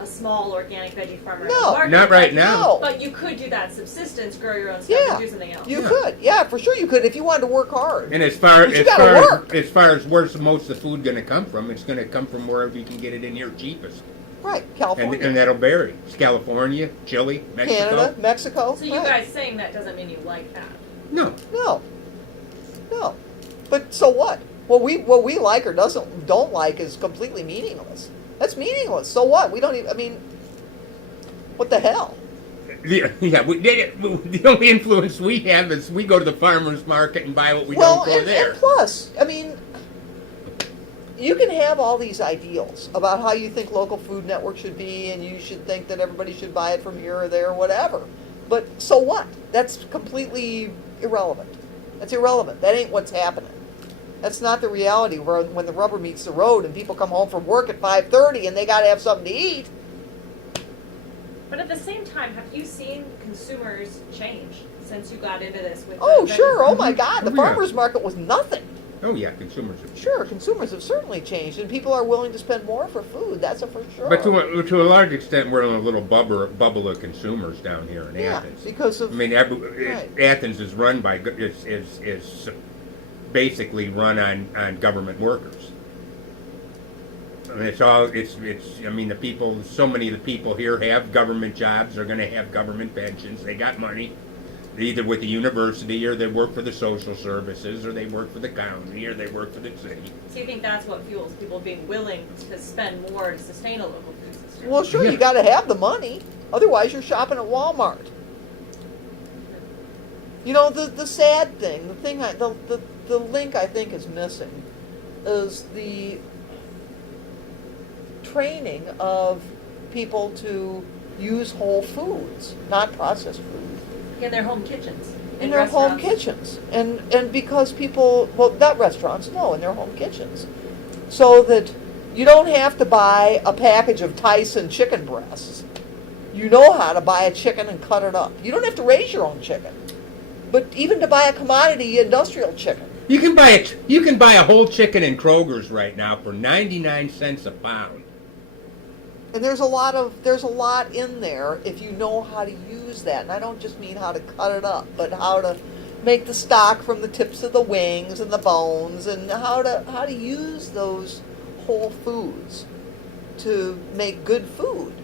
a small organic veggie farmer. No. at the market, Not right but- now. No. But you could do that subsistence, grow your own stuff, Yeah. and do something else. You Yeah. could. Yeah, for sure you could if you wanted to work hard. And as far But you gotta work. as where's most of the food going to come from, it's going to come from wherever you can get it in here cheapest, Right, California. and that'll vary. It's California, Chile, Mexico. Canada, Mexico. So you right. guys saying that doesn't mean you like that. No, No. But so what? What we like or don't like is completely meaningless. That's meaningless. So what? We don't even. What the hell? the only influence we have is we go to the farmer's market and buy what we Well, don't grow and there. plus, you can have all these ideals about how you think local food network should be, and you should think that everybody should buy it from here or there or whatever. But so what? That's completely irrelevant. That's irrelevant. That ain't what's happening. That's not the reality when the rubber meets the road and people come home from work at 5:30 and they got to have something to eat. But at the same time, have you seen consumers change since you got into this with Oh, the sure. Oh, veggie my God. The Oh, yeah. farmer's market was nothing. Oh, yeah, consumers have. Sure, consumers have certainly changed, and people are willing to spend more for food. That's a for sure. But to a large extent, we're in a little bubble of consumers down here in yeah, Athens. because of I mean, right. Athens is run by is basically run on government workers. I mean, it's. I mean, the people. So many of the people here have government jobs. They're going to have government pensions. They got money, either with the university, or they work for the social services, or they work for the county, or they work for the city. So you think that's what fuels people being willing to spend more to sustain a local food system? well, sure, Yeah. you got to have the money. Otherwise, you're shopping at Walmart. You know, the sad thing, the link I think is missing, is the training of people to use whole foods, not processed food, In their home kitchens. in their home restaurants. kitchens. And because people, well, not restaurants, no, in their home kitchens. So that you don't have to buy a package of Tyson chicken breasts. You know how to buy a chicken and cut it up. You don't have to raise your own chicken. But even to buy a commodity industrial chicken. You can buy a whole chicken in Kroger's right now for 99 cents a pound. And there's a lot in there if you know how to use that. And I don't just mean how to cut it up, but how to make the stock from the tips of the wings and the bones, and how to use those whole foods to make good food.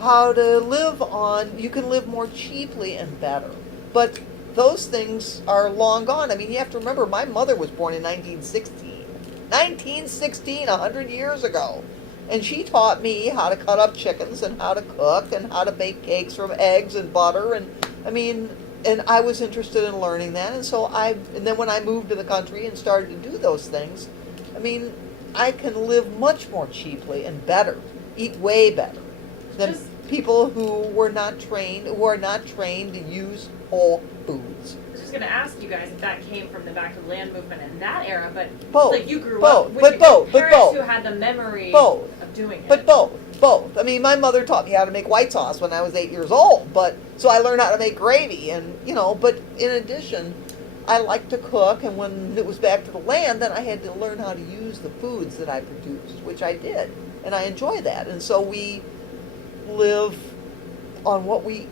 How to live on, you can live more cheaply and better. But those things are long gone. I mean, you have to remember, my mother was born in 1916. 1916, 100 years ago. And she taught me how to cut up chickens and how to cook and how to bake cakes from eggs and butter. And I mean, and I was interested in learning that. And then when I moved to the country and started to do those things, I mean, I can live much more cheaply and better, eat way better than people who are not trained to use whole foods. I was just going to ask you guys if that came from the back to the land movement in that era, but Both. like you grew Both. up But with both. your But parents both. who had the memory Both. of doing it. But both. I mean, my mother taught me how to make white sauce when I was 8 years old, so I learned how to make gravy, and but in addition, I like to cook, and when it was back to the land, then I had to learn how to use the foods that I produced, which I did, and I enjoy that. And so we live on what we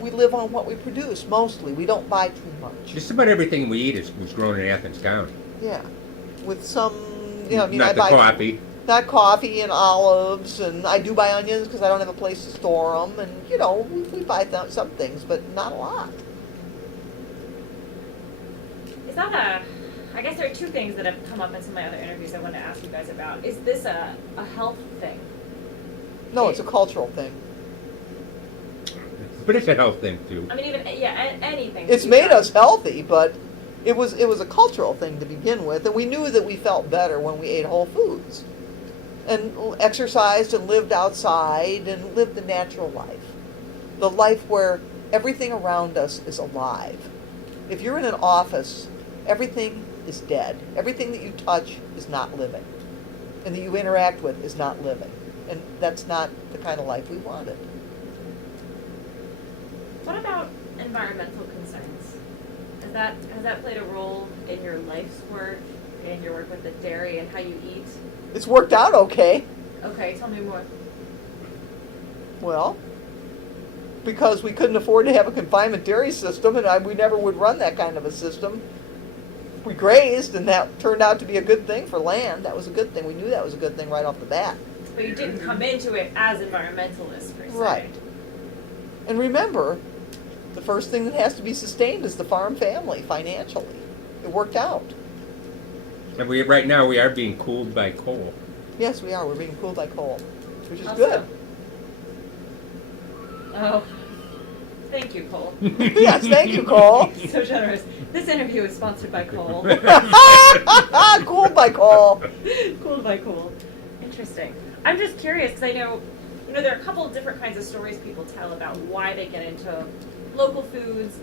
live on what we produce mostly. We don't buy too much. Just about everything we eat was grown in Athens County. Yeah, with some, I mean, Not I the buy coffee. not coffee and olives, and I do buy onions because I don't have a place to store them, and we buy some things, but not a lot. Is that I guess there are two things that have come up in some of my other interviews I wanted to ask you guys about. Is this a health thing? No, it's a cultural thing. But it's a health thing too. I mean, even, anything. It's made us healthy, but it was a cultural thing to begin with, and we knew that we felt better when we ate whole foods and exercised and lived outside and lived the natural life, the life where everything around us is alive. If you're in an office, everything is dead. Everything that you touch is not living, and that you interact with is not living, and that's not the kind of life we wanted. What about environmental concerns? Has that played a role in your life's work, in your work with the dairy and how you eat? It's worked out okay. Okay, tell me more. Well, because we couldn't afford to have a confinement dairy system, and we never would run that kind of a system. We grazed, and that turned out to be a good thing for land. That was a good thing. We knew that was a good thing right off the bat. But you didn't come into it as environmentalists, per se. Right. And remember, the first thing that has to be sustained is the farm family financially. It worked out. And right now we are being cooled by coal. Yes, we are. We're being cooled by coal, which is How good. so? Oh, thank you, Cole. Yes, thank you, Cole. So generous. This interview is sponsored by Cole. Cooled by coal. Cooled by Cole. Interesting. I'm just curious because I know, there are a couple of different kinds of stories people tell about why they get into local foods,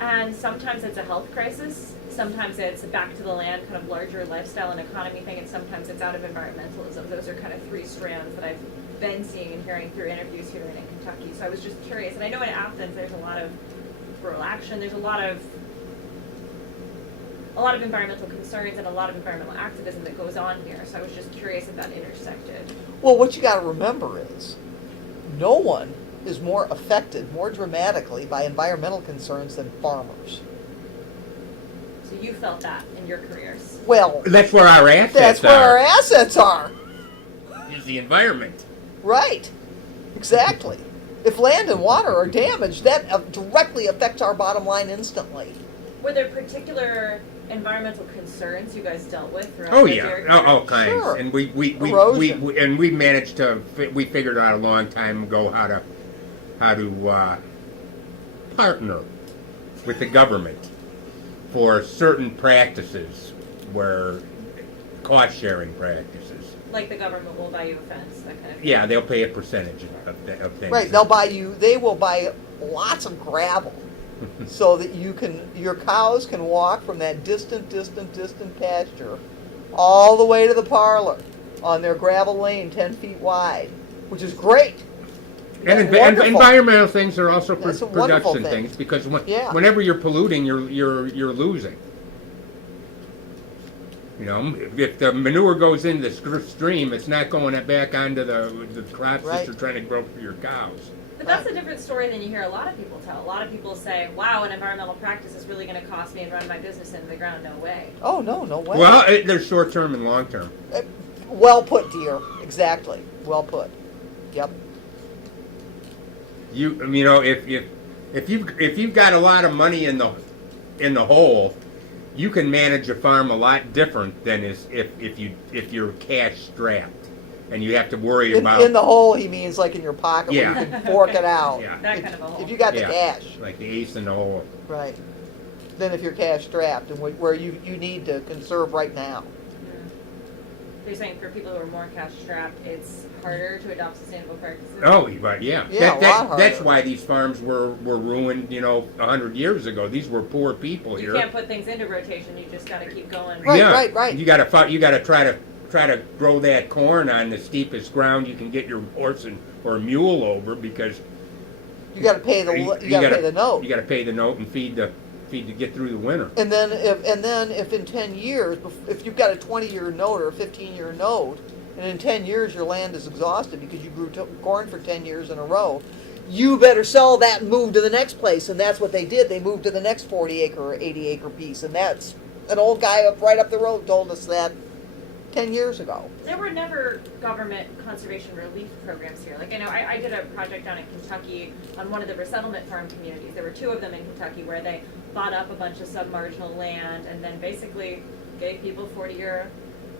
and sometimes it's a health crisis, sometimes it's a back to the land kind of larger lifestyle and economy thing, and sometimes it's out of environmentalism. Those are kind of three strands that I've been seeing and hearing through interviews here in Kentucky. So I was just curious, and I know in Athens there's a lot of rural action, there's a lot of a lot of environmental concerns and a lot of environmental activism that goes on here. So I was just curious if that intersected. Well, what you got to remember is no one is more affected more dramatically by environmental concerns than farmers. So you felt that in your careers. Well, That's where our assets that's where our are, assets are. is the environment. Right. Exactly. If land and water are damaged, that directly affects our bottom line instantly. Were there particular environmental concerns you guys dealt with throughout Oh the yeah, dairy all career? kinds. Sure. And we Erosion. and we managed to we figured out a long time ago how to partner with the government for certain practices, where cost sharing practices. Like the government will buy you a fence, that kind of thing. Yeah, they'll pay a percentage of things. Right. They will buy lots of gravel so that your cows can walk from that distant pasture all the way to the parlor on their gravel lane 10 feet wide, which is great. And That's wonderful. environmental things are also That's a wonderful production thing. things, because Yeah. whenever you're polluting, you're losing. You know, if the manure goes into the stream, it's not going back onto the crops Right. that you're trying to grow for your cows. But that's a different story than you hear a lot of people tell. A lot of people say, wow, an environmental practice is really going to cost me and run my business into the ground. No way. Oh, no way. Well, there's short term and long term. Well put, dear. Exactly. Well put. Yep. You know, if you've got a lot of money in the hole, you can manage a farm a lot different than if you're cash strapped and you have to worry about In the hole, he means like in your pocket Yeah. where you can fork it out. Yeah. That kind of a hole. If you got the Yeah. cash. like the ace in the hole. Right. Then if you're cash strapped and where you need to conserve right now. So you're saying for people who are more cash strapped, it's harder to adopt sustainable practices? Oh, but yeah. Yeah, a lot That's harder. why these farms were ruined, 100 years ago. These were poor people You here. can't put things into rotation. You just got to keep going. Right, yeah. right. You gotta try to grow that corn on the steepest ground you can get your horse or mule over, because You got to pay the pay the note. You got to pay the note and feed to get through the winter. And then if in 10 years, if you've got a 20-year note or a 15-year note, and in 10 years your land is exhausted because you grew corn for 10 years in a row, you better sell that and move to the next place. And that's what they did. They moved to the next 40-acre or 80-acre piece. And that's an old guy right up the road told us that 10 years ago. There were never government conservation relief programs here. Like, I know I did a project down in Kentucky on one of the resettlement farm communities. There were 2 of them in Kentucky where they bought up a bunch of submarginal land and then basically gave people 40-year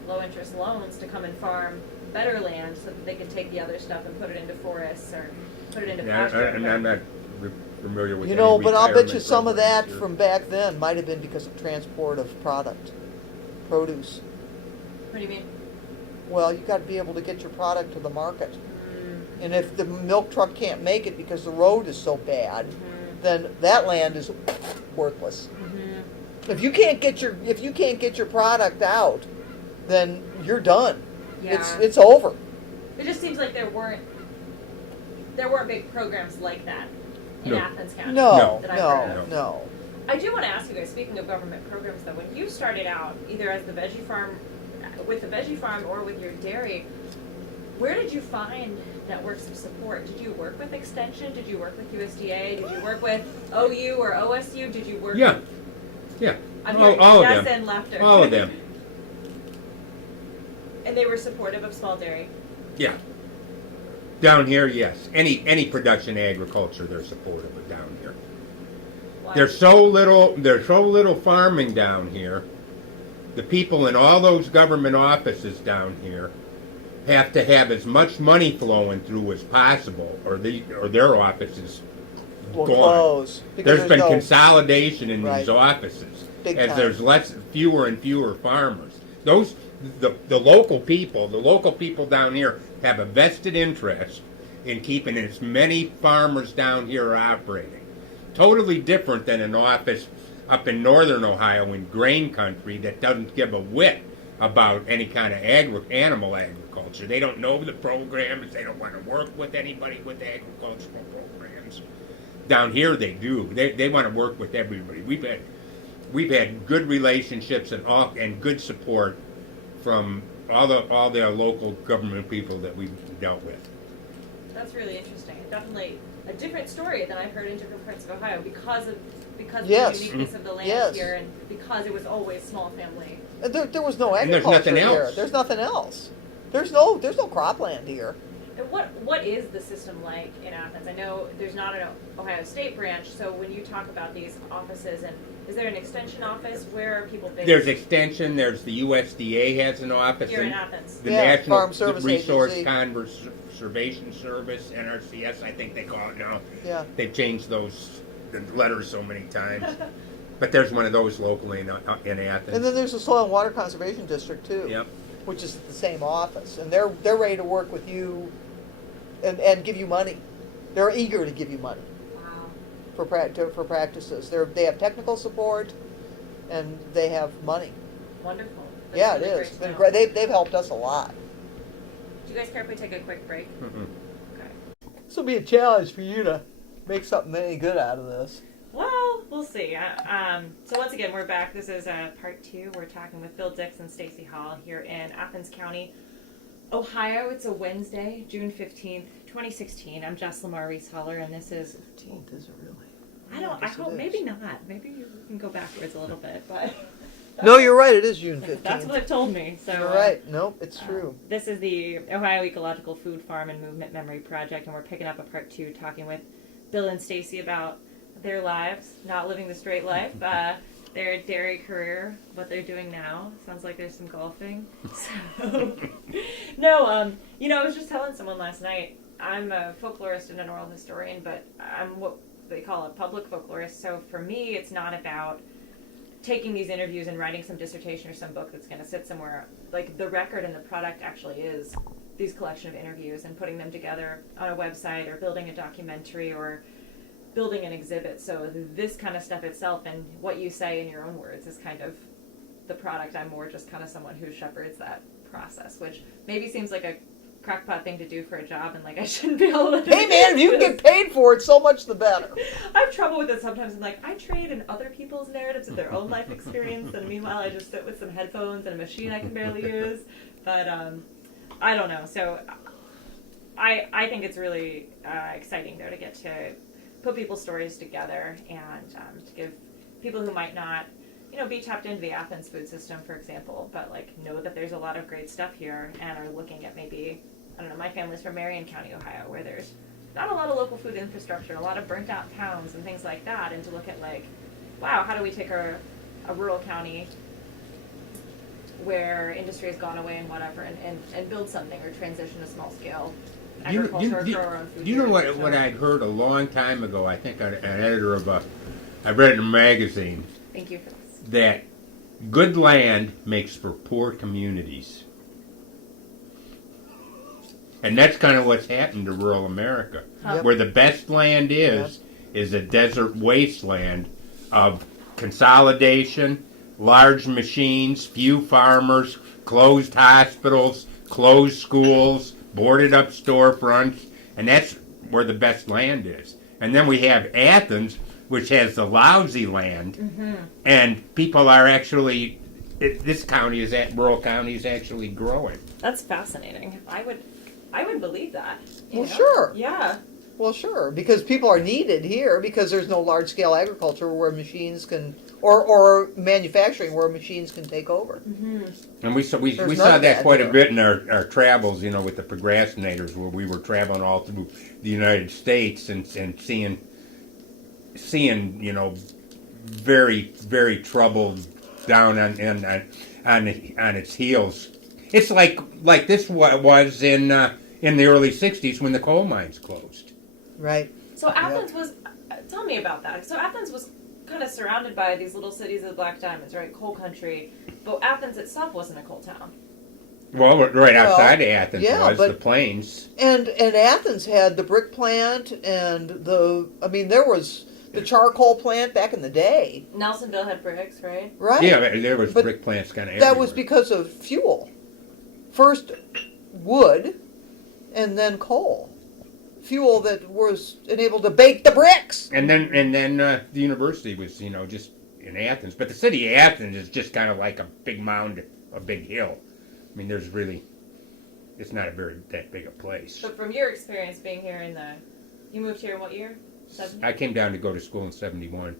low-interest loans to come and farm better land so that they could take the other stuff and put it into forests or put it into pasture. And I'm not familiar with You any know, but I'll bet you retirement some of that programs here. from back then might have been because of transport of produce. What do you mean? Well, you got to be able to get your product to the market. Mm, And if the milk truck can't make it because the road is so bad, mhm, then that land is worthless. mhm. If you can't get your product out, then you're done. Yeah. It's over. It just seems like there weren't big programs like that in No. Athens County. No, that I've heard no, of. no. I do want to ask you guys, speaking of government programs though, when you started out, either as the veggie farm, with the veggie farm or with your dairy, where did you find networks of support? Did you work with Extension? Did you work with USDA? Did you work with OU or OSU? Did you work Yeah. with... Yeah. I'm All hearing of yes them. and laughter. All of them. And they were supportive of small dairy? Yeah. Down here, yes. Any production agriculture, they're supportive of down here. Why? There's so little farming down here. The people in all those government offices down here have to have as much money flowing through as possible, or their offices Will gone. close. Because There's been no- consolidation in Right. these offices Big as time. there's fewer and fewer farmers. The local people down here have a vested interest in keeping as many farmers down here operating. Totally different than an office up in northern Ohio in grain country that doesn't give a whit about any kind of animal agriculture. They don't know the programs. They don't want to work with anybody with agricultural programs. Down here they do. They want to work with everybody. we've had good relationships and good support from all the local government people that we've dealt with. That's really interesting. Definitely a different story than I've heard in different parts of Ohio because of Yes. the uniqueness of the land Yes. here, and because it was always small family. And there was no And there's agriculture nothing here. else. There's nothing else. There's no cropland here. And what is the system like in Athens? I know there's not an Ohio State branch, so when you talk about these offices, and is there an extension office? Where are people based? There's extension. There's the USDA has an office. Here in and Athens. The Yeah, National Farm Service Resource Agency. Conservation Service, NRCS, I think they call it now. Yeah. They've changed the letters so many times. But there's one of those locally in Athens. And then there's the Soil and Water Conservation District too. Yep. Which is the same office, and they're ready to work with you, and give you money. They're eager to give you money Wow. for practices. They have technical support, and they have money. Wonderful. That's Yeah, really it is. great It's to been know. great. They've helped us a lot. Do you guys care if we take a quick break? Mhm. Okay. This will be a challenge for you to make something any good out of this. Well, we'll see. So once again, we're back. This is part 2. We're talking with Bill Dix and Stacy Hall here in Athens County, Ohio. It's a Wednesday, June 15th, 2016. I'm Jess Lamar Reece Holler, and this is... 15th, is it really? I guess it hope, is. maybe not. Maybe you can go backwards a little bit, but... No, you're right. It is June 15th. That's what they've told me. So You're right. Nope, it's true. This is the Ohio Ecological Food Farm and Movement Memory Project, and we're picking up a part 2 talking with Bill and Stacy about their lives, not living the straight life, their dairy career, what they're doing now. Sounds like there's some golfing. So, no, I was just telling someone last night, I'm a folklorist and an oral historian, but I'm what they call a public folklorist. So for me, it's not about taking these interviews and writing some dissertation or some book that's going to sit somewhere. Like, the record and the product actually is these collection of interviews and putting them together on a website or building a documentary or building an exhibit. So this kind of stuff itself and what you say in your own words is kind of the product. I'm more just kind of someone who shepherds that process, which maybe seems like a crackpot thing to do for a job, and like I shouldn't be able to. Hey man, if you can get paid for it, so much the better. I have trouble with it sometimes. I'm like, I trade in other people's narratives of their own life experience, and meanwhile I just sit with some headphones and a machine I can barely use. But I don't know. So I think it's really exciting though to get to put people's stories together and to give people who might not, be tapped into the Athens food system, for example, but like know that there's a lot of great stuff here and are looking at maybe, I don't know, my family's from Marion County, Ohio, where there's not a lot of local food infrastructure, a lot of burnt out towns and things like that, and to look at like, wow, how do we take a rural county where industry has gone away and whatever and build something or transition to small scale agriculture or grow our own food. Do you know here. what I'd heard a long time ago? I think an editor of I read it in a magazine, Thank you for this. that good land makes for poor communities. And that's kind of what's happened to rural America. Yep. Where the best land is a desert wasteland of consolidation, large machines, few farmers, closed hospitals, closed schools, boarded up storefronts, and that's where the best land is. And then we have Athens, which has the lousy land, and people are actually, this county is rural county is actually growing. That's fascinating. I would believe that. Well, sure. Yeah. Well, sure, because people are needed here because there's no large-scale agriculture where machines can, or manufacturing where machines can take over. And we saw There's saw none of that that quite a here. bit in our travels, with the procrastinators, where we were traveling all through the United States and seeing very, very troubled down on its heels. It's like this was in the early '60s when the coal mines closed. Right. So Athens was, tell me about that. So Athens was kind of surrounded by these little cities of the Black Diamonds, right? Coal country. But Athens itself wasn't a coal town. Well, right outside of Athens yeah, was but- the plains. And Athens had the brick plant and there was the charcoal plant back in the day. Nelsonville had bricks, right? Right. Yeah, there was But brick plants kind of That was because of fuel. First wood, and then coal. Fuel that was enabled to bake the bricks. And then the university was, just in Athens. But the city of Athens is just kind of like a big mound, a big hill. I mean, it's not that big a place. But from your experience being here you moved here in what year? 70? I came down to go to school in 71.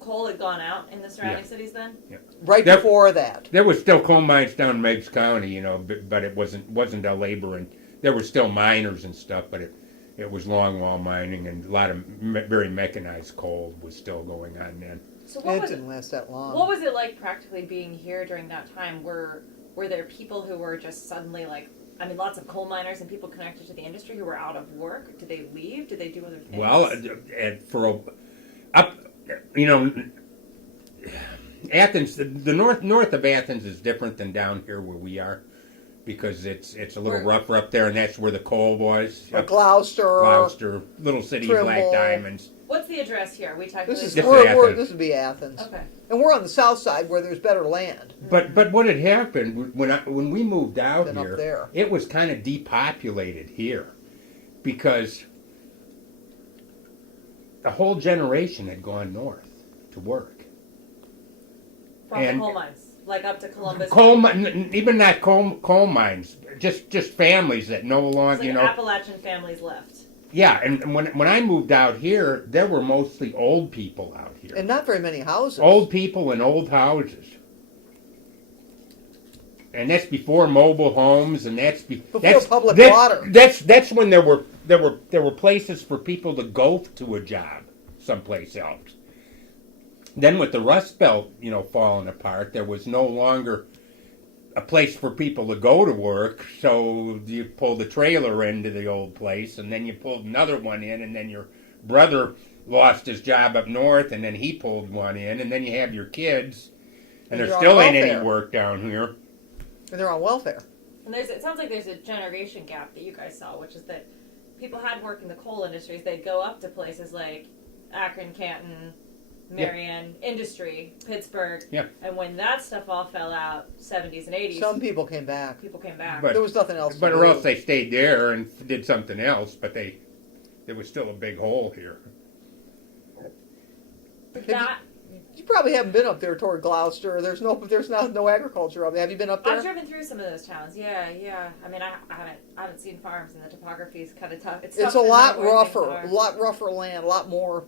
Coal had gone out in the surrounding cities then? Yeah. Right before that. There was still coal mines down in Meigs County, but it wasn't a labor, and there were still miners and stuff, but it was longwall mining, and a lot of very mechanized coal was still going on then. So It didn't last that long. what was it like practically being here during that time? Were there people who were just suddenly lots of coal miners and people connected to the industry who were out of work? Did they leave? Did they do other things? Well, Athens, the north of Athens is different than down here where we are, because it's a little rougher up there, and that's where the coal was. Gloucester, little city Trimble. of black diamonds. What's the address here? We typed This it is in. this would be Athens. Okay. And we're on the south side where there's better land But what had happened when we moved out than up here, there. it was kind of depopulated here, because the whole generation had gone north to work. From the coal mines, like up to Columbus. Even not coal mines, just families that no longer, It's like Appalachian families left. Yeah, and when I moved out here, there were mostly old people out here. And not very many houses. Old people in old houses. And that's before mobile homes, and that's Before public water. That's when there were places for people to go to a job someplace else. Then with the Rust Belt, falling apart, there was no longer a place for people to go to work, so you pulled a trailer into the old place, and then you pulled another one in, and then your brother lost his job up north, and then he pulled one in, and then you have your kids, and there still ain't any work down here. And they're on welfare. And it sounds like there's a generation gap that you guys saw, which is that people had work in the coal industries. They'd go up to places like Akron, Canton, Marion, Industry, Pittsburgh. Yeah. And when that stuff all fell out, 70s and 80s. Some people came back. But there was nothing else But to or do. else they stayed there and did something else, but there was still a big hole here. You probably haven't been up there toward Gloucester. There's no agriculture up there. Have you been up there? I've driven through some of those towns. Yeah. I mean, I haven't seen farms, and the topography is kind of tough. It's a tough to lot know where things rougher. are. A lot rougher land. A lot more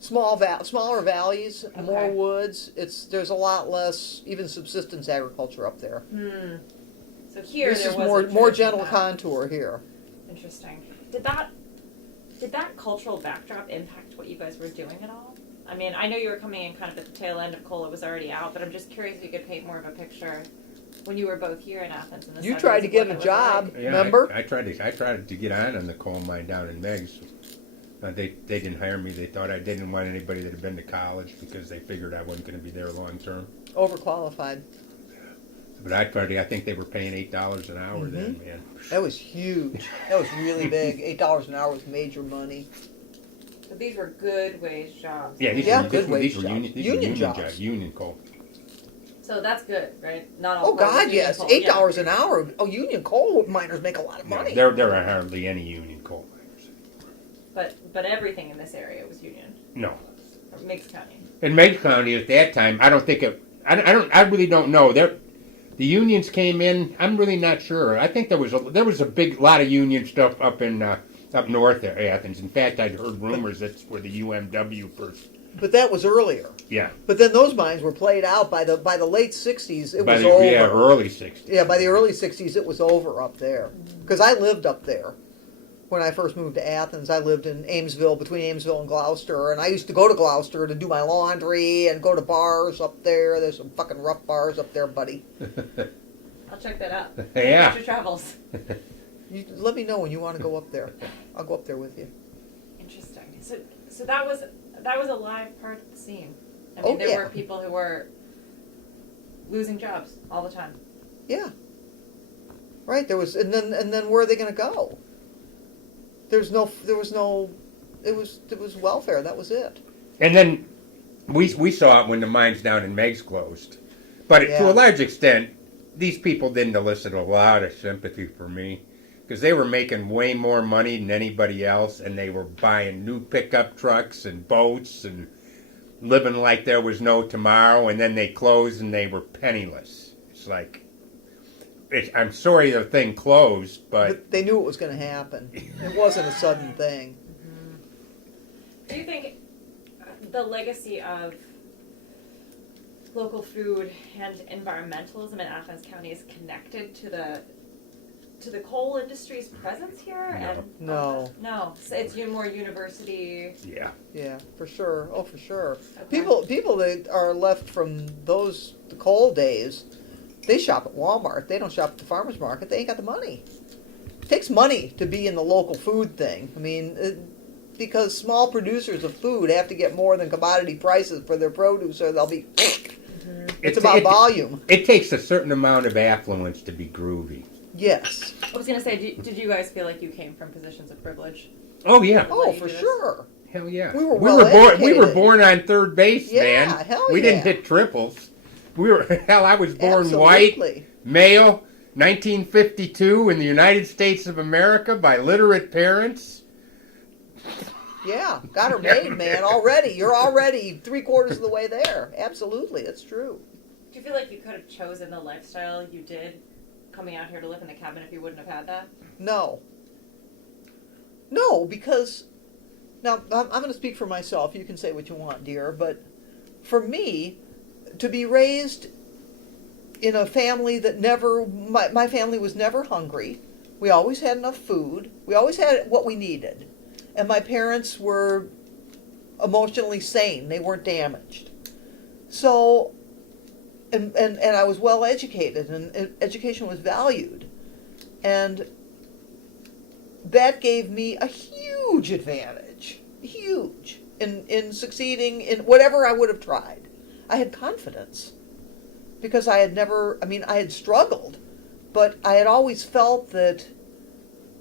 smaller valleys, more woods. There's a lot less even subsistence agriculture up there. So here This there is was more gentle contour here. Interesting. Did that cultural backdrop impact what you guys were doing at all? I mean, I know you were coming in kind of at the tail end of coal. It was already out, but I'm just curious if you could paint more of a picture when you were both here in Athens. In the You tried to get a job, Yeah, remember? I tried to get on the coal mine down in Meigs. They didn't hire me. They thought I didn't want anybody that had been to college, because they figured I wasn't going to be there long term. Overqualified. But I think they were paying $8 an hour then, man. That was huge. That was really big. $8 an hour was major money. But these were good wage jobs. Yeah, these were union jobs. Union coal. So that's good, right? Not all. Oh God, yes, coal. $8 an hour. Oh, union coal miners make a lot of money. There are hardly any union coal miners. But everything in this area was union. No. Meigs County. In Meigs County at that time, I don't think it. I really don't know. The unions came in. I'm really not sure. I think there was a big lot of union stuff up north of Athens. In fact, I'd heard rumors that's where the UMW first. But that was earlier. Yeah. But then those mines were played out by the late '60s. It was over. over. Yeah, early '60s. Yeah, by the early '60s, it was over up there. Because I lived up there when I first moved to Athens. I lived in Amesville, between Amesville and Gloucester, and I used to go to Gloucester to do my laundry and go to bars up there. There's some fucking rough bars up there, buddy. I'll check that out. Yeah. Future travels. You let me know when you want to go up there. I'll go up there with you. Interesting. So that was a live part of the scene. I mean, there were people who were losing jobs all the time. Yeah. Right. There was, and then where are they going to go? There was no. It was welfare. That was it. And then we saw it when the mines down in Meigs closed. But to a large extent, these people didn't elicit a lot of sympathy for me, because they were making way more money than anybody else, and they were buying new pickup trucks and boats, and living like there was no tomorrow, and then they closed and they were penniless. It's like, I'm sorry the thing closed, but They knew it was going to happen. It wasn't a sudden thing. Do you think the legacy of local food and environmentalism in Athens County is connected to the coal industry's presence here? No. And No. no, so it's more university. yeah. Yeah, for sure. Oh, for sure. Okay. People that are left from the coal days, they shop at Walmart. They don't shop at the farmer's market. They ain't got the money. It takes money to be in the local food thing. I mean, because small producers of food have to get more than commodity prices for their produce, or they'll be. It's about volume. It takes a certain amount of affluence to be groovy. Yes. I was going to say, did you guys feel like you came from positions of privilege? Oh yeah. Oh, you for do this? sure. Hell yeah. We were born. We were well-educated. born on third base, Yeah, man. hell we didn't yeah. hit triples. We were hell. I was born Absolutely. white, male, 1952 in the United States of America by literate parents. Yeah, got her made, man. Already, you're already 3/4 of the way there. Absolutely, that's true. Do you feel like you could have chosen the lifestyle you did coming out here to live in the cabin if you wouldn't have had that? No. No, because now I'm going to speak for myself. You can say what you want, dear, but for me, to be raised in a family that my family was never hungry. We always had enough food. We always had what we needed. And my parents were emotionally sane. They weren't damaged. So, and I was well educated, and education was valued. And that gave me a huge advantage, huge, in succeeding in whatever I would have tried. I had confidence because I had struggled, but I had always felt that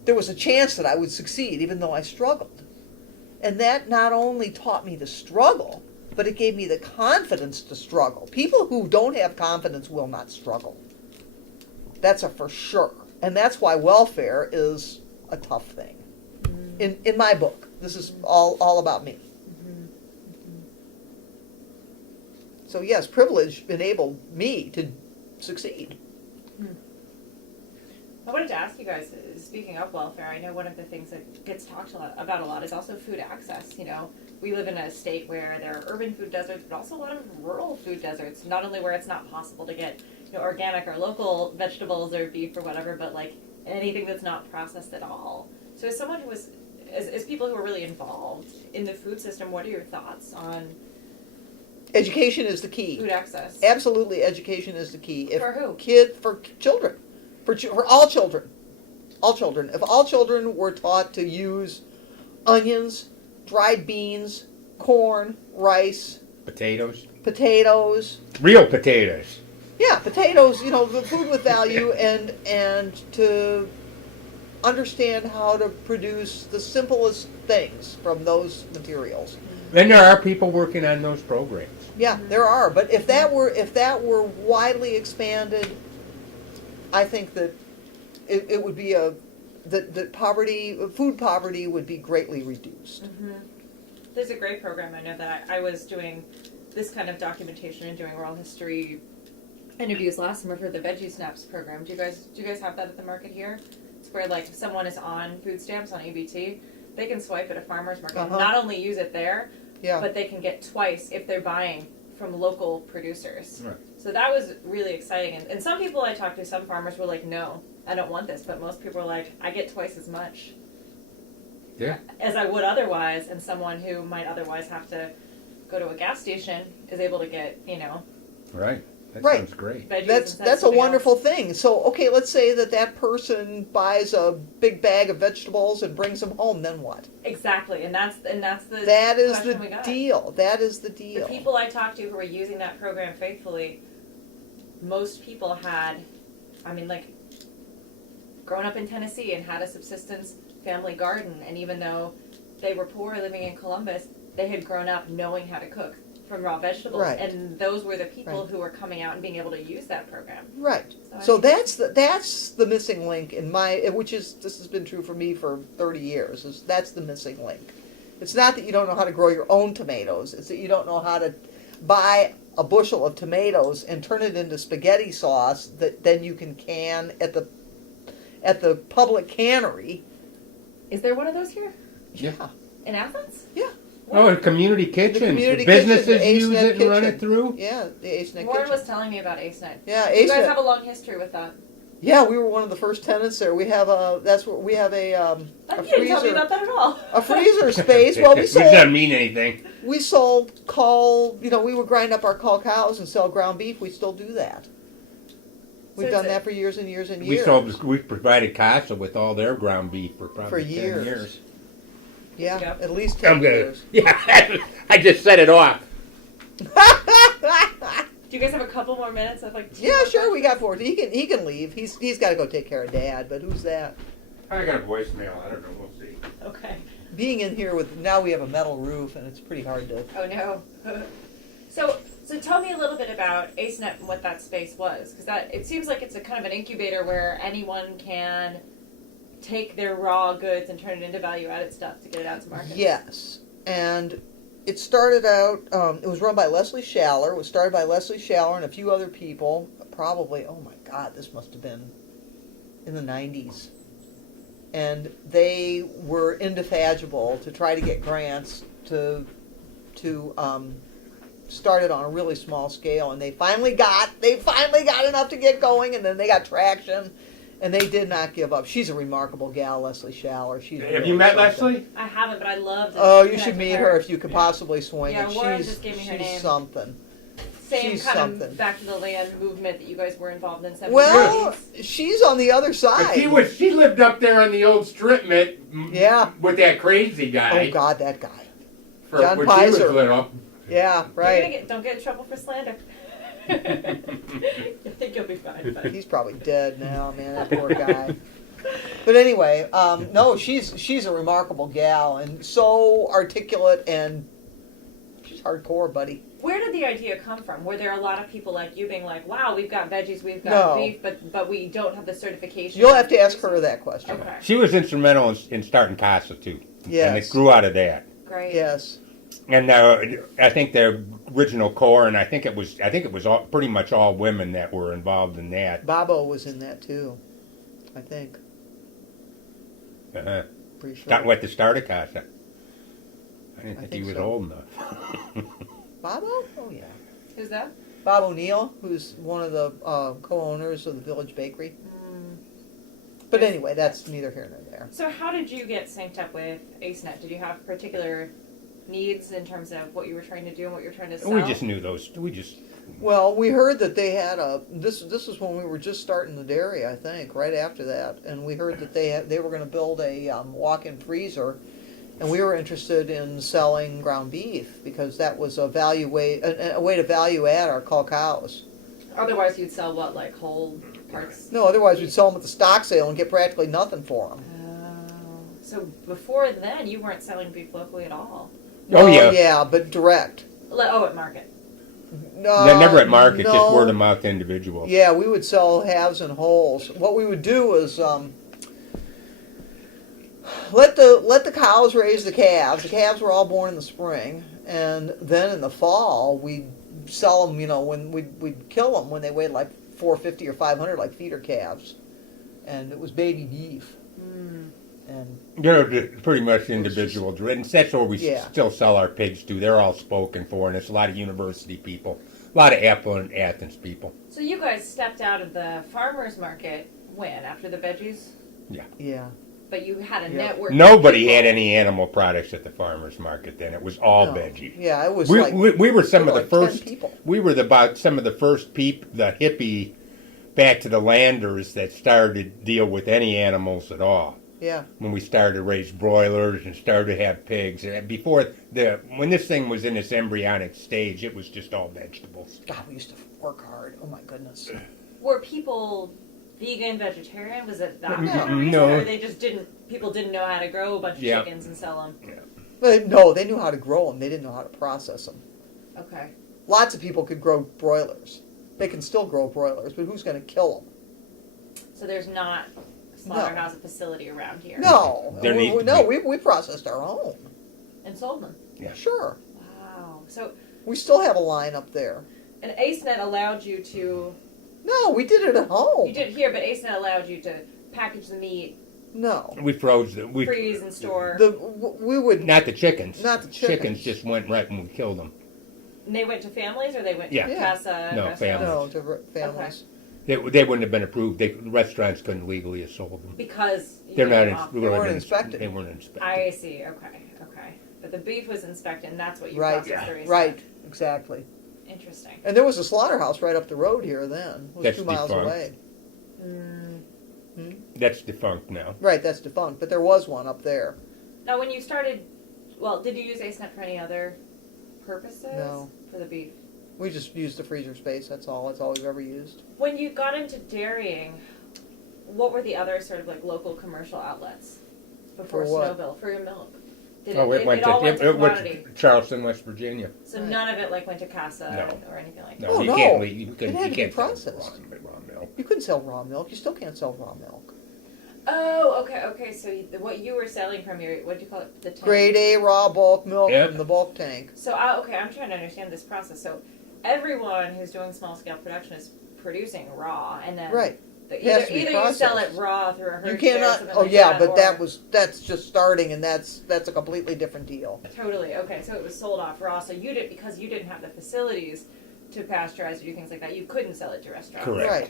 there was a chance that I would succeed even though I struggled. And that not only taught me to struggle, but it gave me the confidence to struggle. People who don't have confidence will not struggle. That's a for sure. And that's why welfare is a tough thing. In my book, this is all about me. So yes, privilege enabled me to succeed. I wanted to ask you guys, speaking of welfare, I know one of the things that gets talked about a lot is also food access. You know, we live in a state where there are urban food deserts, but also a lot of rural food deserts, not only where it's not possible to get, organic or local vegetables or beef or whatever, but like anything that's not processed at all. So as someone as people who are really involved in the food system, what are your thoughts on Education is the key. food access? Absolutely, education is the key. For who? For children. For all children. All children. If all children were taught to use onions, dried beans, corn, rice, Potatoes. Real potatoes. Yeah, potatoes, the food with value, and to understand how to produce the simplest things from those materials. And there are people working on those programs. Yeah, there are. But if that were widely expanded, I think that it would be that food poverty would be greatly reduced. There's a great program. I know that I was doing this kind of documentation and doing oral history interviews last summer for the Veggie Snaps program. Do you guys have that at the market here? It's where like if someone is on food stamps on EBT, they can swipe at a farmer's market and not only use it there, but they can get twice if they're buying from local producers. Right. So that was really exciting. And some people I talked to, some farmers were like, no, I don't want this. But most people were like, I get twice as much as I would otherwise. And someone who might otherwise have to go to a gas station is able to get, Right. That Right. sounds great. veggies That's instead of a something wonderful else. thing. So, okay, let's say that person buys a big bag of vegetables and brings them home. Then what? Exactly, and that's the That is question we the got. deal. That is the deal. The people I talked to who were using that program faithfully, most people had, grown up in Tennessee and had a subsistence family garden, and even though they were poor living in Columbus, they had grown up knowing how to cook from raw vegetables, Right. and those were the people Right. who were coming out and being able to use that program. Right. So I So think- that's the missing link in this has been true for me for 30 years. That's the missing link, It's not that you don't know how to grow your own tomatoes. It's that you don't know how to buy a bushel of tomatoes and turn it into spaghetti sauce that then you can at the public cannery. Is there one of those here Yeah. in Athens? Yeah. Oh, a community kitchen. community Businesses kitchen, the use Ace-Net it and run kitchen. it through. Yeah, the Ace-Net Warren kitchen. was telling me about Ace-Net. Yeah, You guys Ace-Net. have a long history with that. Yeah, we were one of the first tenants there. We have a we have a You didn't tell me freezer, about that at all. a freezer space. Well, we Which doesn't sold mean anything. we would grind up our cull cows and sell ground beef. We still do that. We've So done is that it- for years and years and We years. we provided Casa with all their ground beef for probably For 10 years. years. Yeah, Yep. at least 10 I'm good. years. Yeah, I just set it off. Do you guys have a couple more minutes? I'd like two Yeah, more sure. We got questions. 4. He can leave. He's got to go take care of Dad. But who's that? I got a voicemail. I don't know. We'll see. Okay. Being in here with now we have a metal roof and it's pretty hard to. Oh no. So tell me a little bit about AceNet and what that space was, because it seems like it's a kind of an incubator where anyone can take their raw goods and turn it into value-added stuff to get it out to market. Yes, and it started out. It was run by Leslie Schaller. It was started by Leslie Schaller and a few other people. Probably, oh my God, this must have been in the 90s. And they were indefatigable to try to get grants to start it on a really small scale. And they finally got enough to get going, and then they got traction. And they did not give up. She's a remarkable gal, Leslie Schaller. She's Have really you met something. Leslie? I haven't, but I loved it. Oh, you should meet her if you could possibly swing Yeah, it. Warren She's just gave me her she's name. something. Same she's kind something. of back to the land movement that you guys were involved in. 70s, Well, 80s. she's on the other But side. she lived up there on the old strip mitt. Yeah. With that crazy guy. Oh God, that guy. For, John when she was Pizer. little. Yeah, You're right. gonna don't get in trouble for slander. I think you'll be fine. But. He's probably dead now, man. That poor guy. But anyway, no, she's a remarkable gal and so articulate, and she's hardcore, buddy. Where did the idea come from? Were there a lot of people like you being like, "Wow, we've got veggies, we've No. got beef, but we don't have the certification"? You'll have to ask her that question. Okay, She was instrumental in starting Casa too. Yes. And it grew out of that. great. Yes. And I think the original core, and I think it was all, pretty much all women that were involved in that. Bobo was in that too, I think. Uh-huh. Pretty sure. Got what the start of Casa. I didn't I think, think he was so. old enough. Bobo? Oh yeah. Who's that? Bob O'Neill, who's one of the co-owners of the Village Bakery. But anyway, that's neither here nor there. So how did you get synced up with AceNet? Did you have particular needs in terms of what you were trying to do and what you were trying to sell? We just knew those. We just. Well, we heard that they had this was when we were just starting the dairy, I think, right after that, and we heard that they were going to build a walk-in freezer, and we were interested in selling ground beef because that was a way to value add our cull cows. Otherwise, you'd sell what, like whole parts? No, otherwise we'd sell them at the stock sale and get practically nothing for them. So before then, you weren't selling beef locally at all. Oh, yeah. Yeah, but direct. At market. Never at market, no. just word of mouth individual. Yeah, we would sell halves and wholes. What we would do is let the cows raise the calves. The calves were all born in the spring, and then in the fall we'd sell them. You know, when we'd kill them when they weighed like 450 or 500, like feeder calves, and it was baby beef. And They're pretty much individual. And that's where we Yeah. still sell our pigs to. They're all spoken for, and it's a lot of university people, a lot of affluent Athens people. So you guys stepped out of the farmers market when? After the veggies? yeah, But you had a Yeah. network. of Nobody people. had any animal products at the farmers market then. It was all No. veggie. yeah, it was We, like we were some there of were the like 10 first. people. We were about some of the first the hippie, back to the landers that started to deal with any animals at all. Yeah, When we started to raise broilers and started to have pigs, and when this thing was in its embryonic stage, it was just all vegetables. God, we used to work hard. Oh my goodness. Were people vegan, vegetarian? Was it that No. kind of reason? No. Or people didn't know how to grow a bunch of Yeah. chickens and sell them? But no, they knew how to grow them. They didn't know how to process them. Okay. Lots of people could grow broilers. They can still grow broilers, but who's going to kill them? So there's not a slaughterhouse facility around here? No, There needs to no, be. we processed our own. And sold them. Yeah. Sure. Wow. So, We still have a line up there. and AceNet allowed you to, No, we did it at home. you did it here, but AceNet allowed you to package the meat, No. We froze the, we, freeze and store. We would not the chickens. Not the chickens. Chickens just went right when we killed them. And they went to families, or they went Yeah. to Yeah. Casa? No, restaurants? families. no to families. They wouldn't have been approved. The restaurants couldn't legally have sold them. Because They're not. off. They weren't inspected. They weren't inspected. I see. Okay. But the beef was inspected, and that's what you Right. processed through AceNet. Right. Exactly. Interesting. And there was a slaughterhouse right up the road here then. It was That's 2 miles defunct. away. That's defunct now. Right, that's defunct, but there was one up there. Now, when you started, well, did you use AceNet for any other purposes? No. For the beef. We just used the freezer space, that's all. That's all we've ever used. When you got into dairying, what were the other sort of like local commercial outlets before For what? Snowville for your milk? Did It went all went to it went commodity? to Charleston, West Virginia. So Right. none of it like went to Casa No. or anything like that. No, Oh, you no. can't leave. You It had to be can't sell processed. raw milk. You couldn't sell raw milk. You still can't sell raw milk. Oh, okay. So what you were selling from your, what do you call it? The tank? Grade A raw bulk milk Yep. from the bulk tank. So, okay, I'm trying to understand this process. So, everyone who's doing small scale production is producing raw, and then Right. the, It has either to be you sell it processed. raw through a herd You fair or cannot. something Oh like yeah, that, but or- that's just starting, and that's a completely different deal. Totally. Okay, so it was sold off raw. So you did, because you didn't have the facilities to pasteurize or do things like that. You couldn't sell it to restaurants. Correct. Right.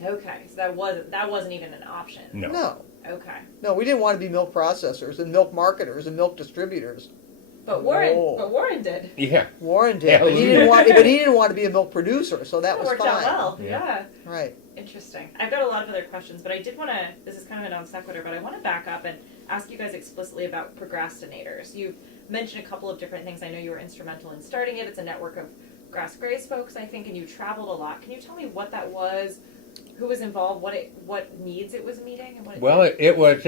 Okay, so that wasn't even an option. No. No. Okay, No, we didn't want to be milk processors and milk marketers and milk distributors. but Whoa. Warren did. Yeah. Warren did, but he Hallelujah. didn't want. But he didn't want to be a milk producer, so that It was worked fine. out well. Yeah. Yeah. Right. Interesting. I've got a lot of other questions, but I did want to, this is kind of a non sequitur, but I want to back up and ask you guys explicitly about procrastinators. You've mentioned a couple of different things. I know you were instrumental in starting it. It's a network of grass-grazed folks, I think, and you traveled a lot. Can you tell me what that was, who was involved, what needs it was meeting? And what it Well, did? it was.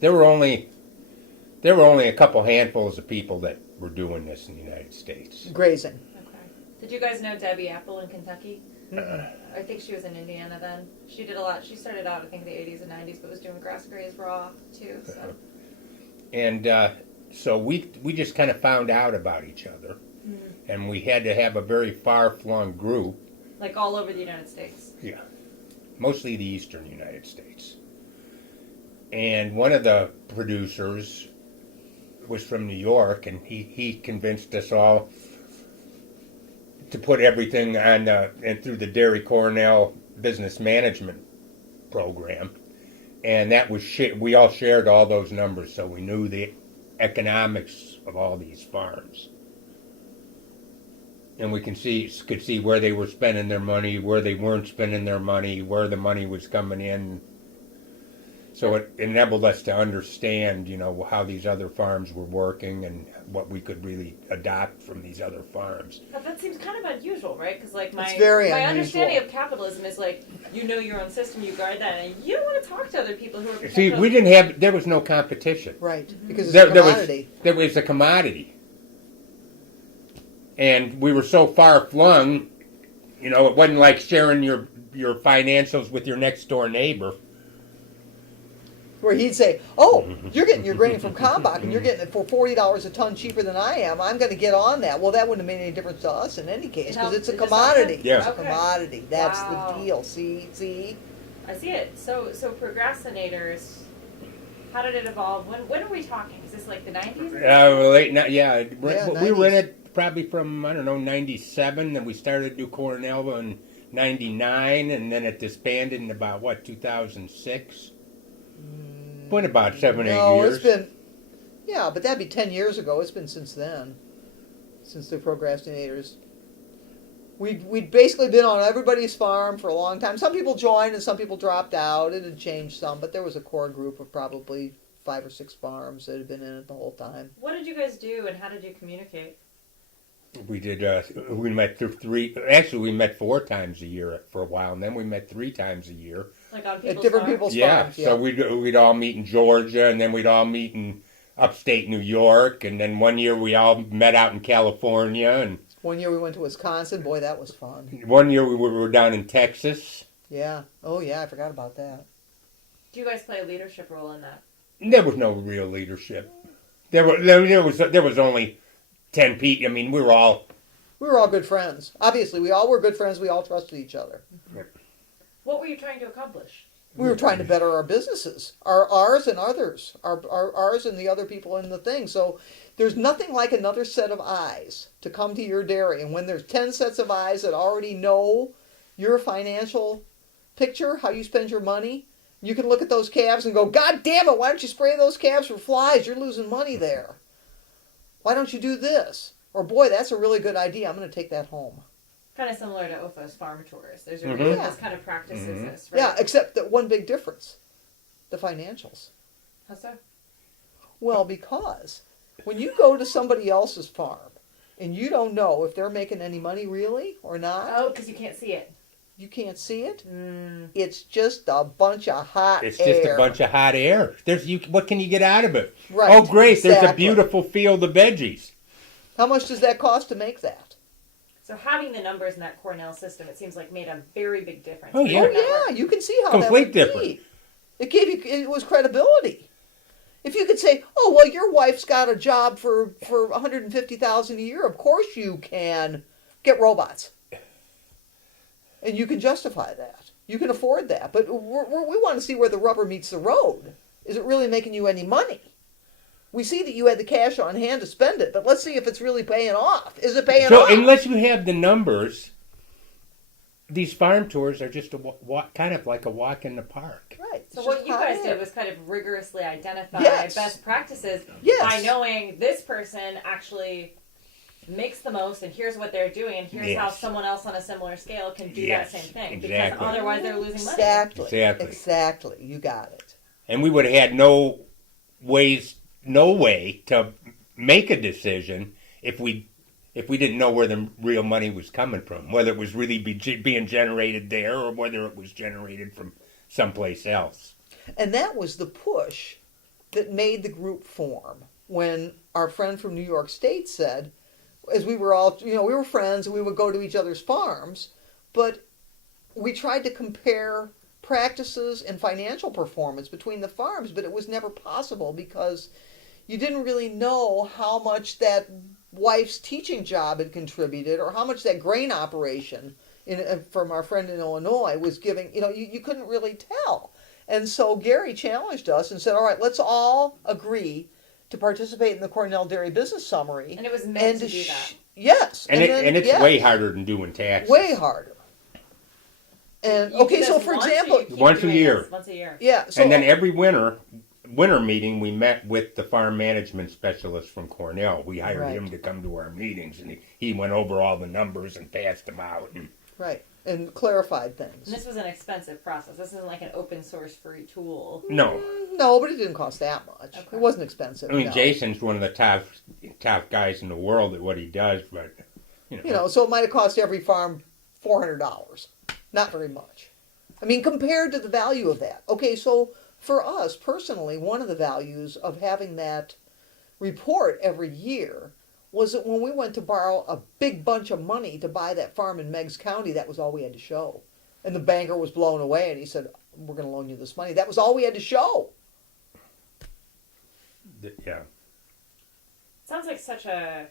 There were only a couple handfuls of people that were doing this in the United States. Grazing. Okay. Did you guys know Debbie Apple in Kentucky? I think she was in Indiana then. She did a lot. She started out, I think, in the 80s and 90s, but was doing grass-grazed raw, too. So. And so we just kind of found out about each other, and we had to have a very far-flung group. Like all over the United States. Yeah, mostly the eastern United States. And one of the producers was from New York, and he convinced us all to put everything on and through the Dairy Cornell Business Management program, and that was we all shared all those numbers, so we knew the economics of all these farms, and we could see where they were spending their money, where they weren't spending their money, where the money was coming in. So it enabled us to understand, how these other farms were working and what we could really adopt from these other farms. But that seems kind of unusual, right? Because like my It's very understanding unusual. of capitalism is like you know your own system, you guard that, and you don't want to talk to other people who are See, potential. there was no competition. Right. Because it's There a was commodity. a commodity. And we were so far flung, it wasn't like sharing your financials with your next door neighbor. Where he'd say, "Oh, you're getting your grain from Kalmbach, and you're getting it for $40 a ton cheaper than I am. I'm going to get on that." Well, that wouldn't have made any difference to us in any case because it's a It just commodity. helped. Yeah. It's a Okay. commodity. That's Wow. the deal. See. I see it. So procrastinators. How did it evolve? When are we talking? Is this like the 90s? Yeah, We were in 90s. it probably from, 97, and we started to do Cornell in 99, and then it disbanded in about, 2006? Been about 7, 8 No, years. it's been. Yeah, but that'd be 10 years ago. It's been since then, since the procrastinators. We'd basically been on everybody's farm for a long time. Some people joined and some people dropped out. It had changed some, but there was a core group of probably 5 or 6 farms that had been in it the whole time. What did you guys do, and how did you communicate? We did. We met through 3. Actually, we met 4 times a year for a while, and then we met 3 times a year. Like on At people's different farms? people's Yeah. farms. So we'd all meet in Georgia, and then we'd all meet in upstate New York, and then one year we all met out in California, and One year we went to Wisconsin. Boy, that was fun. one year we were down in Texas. Yeah. Oh, yeah, I forgot about that. Do you guys play a leadership role in that? There was no real leadership. There was only 10 people. I mean, we were all. We were all good friends. Obviously, we all were good friends. We all trusted each other. What were you trying to accomplish? We were trying to better our businesses, ours and others, ours and the other people in the thing. So there's nothing like another set of eyes to come to your dairy. And when there's 10 sets of eyes that already know your financial picture, how you spend your money, you can look at those calves and go, God damn it, why don't you spray those calves for flies? You're losing money there. Why don't you do this? Or, boy, that's a really good idea. I'm going to take that home. Kind of similar to OFO's farm tours. There's a Mhm. reason Yeah. this kind of practice exists, right? Yeah, except that one big difference, the financials. How so? Well, because when you go to somebody else's farm and you don't know if they're making any money really or not, Oh, because you can't see it. you can't see it. Mm. It's just a bunch of hot It's air. just a bunch of hot air. What can you get out of it? Right, Oh, great! There's a exactly. beautiful field of veggies. How much does that cost to make that? So having the numbers in that Cornell system, it seems like made a very big difference. Oh, for yeah. your Oh network. yeah, you can see how Complete that would difference. be. It gave you, it was credibility. If you could say, oh well, your wife's got a job for $150,000 a year, of course you can get robots, and you can justify that. You can afford that, but we want to see where the rubber meets the road. Is it really making you any money? We see that you had the cash on hand to spend it, but let's see if it's really paying off. Is it paying So off? unless you have the numbers, these farm tours are just a walk, kind of like a walk in the park. Right. So it's what just you hot guys air. did was kind of rigorously identify Yes. best practices Yes. by knowing this person actually makes the most, and here's what they're doing, and here's how Yes. someone else on a similar scale can do Yes, that same thing. exactly. Because otherwise they're losing money. Exactly. Exactly. You got it. And we would have had no way to make a decision if we didn't know where the real money was coming from, whether it was really being generated there or whether it was generated from someplace else. And that was the push that made the group form when our friend from New York State said, as we were all, we were friends and we would go to each other's farms, but we tried to compare practices and financial performance between the farms, but it was never possible because you didn't really know how much that wife's teaching job had contributed or how much that grain operation from our friend in Illinois was giving. You couldn't really tell. And so Gary challenged us and said, all right, let's all agree to participate in the Cornell Dairy Business Summary. And it was meant to do that. Yes. And it's yes, way harder than doing taxes. way harder. And You do okay, this so for once, or example, you keep Once a doing year. this once a year. yeah. So And then every winter meeting, we met with the farm management specialist from Cornell. We hired Right. him to come to our meetings, and he went over all the numbers and passed them out. And right, and clarified things. And this was an expensive process. This isn't like an open source free tool. no, No, but it didn't cost that much. Okay. It wasn't expensive. I mean no. Jason's one of the top guys in the world at what he does, but So it might have cost every farm $400. Not very much. I mean, compared to the value of that. Okay, so for us personally, one of the values of having that report every year was that when we went to borrow a big bunch of money to buy that farm in Meigs County, that was all we had to show. And the banker was blown away and he said, we're going to loan you this money. That was all we had to show. yeah. Sounds like such an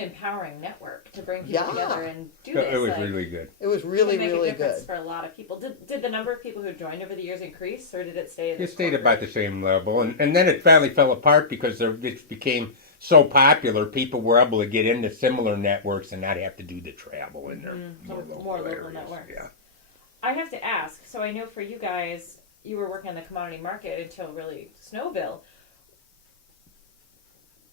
empowering network to bring people Yeah. together and do this. It was like, really good. It was really, could make really a difference good. for a lot of people. Did the number of people who joined over the years increase, or did it stay? It stayed about the same level, and then it finally fell apart because it became so popular. People were able to get into similar networks and not have to do the travel in their more local areas. networks. Yeah. I have to ask. So I know for you guys, you were working on the commodity market until really Snowville.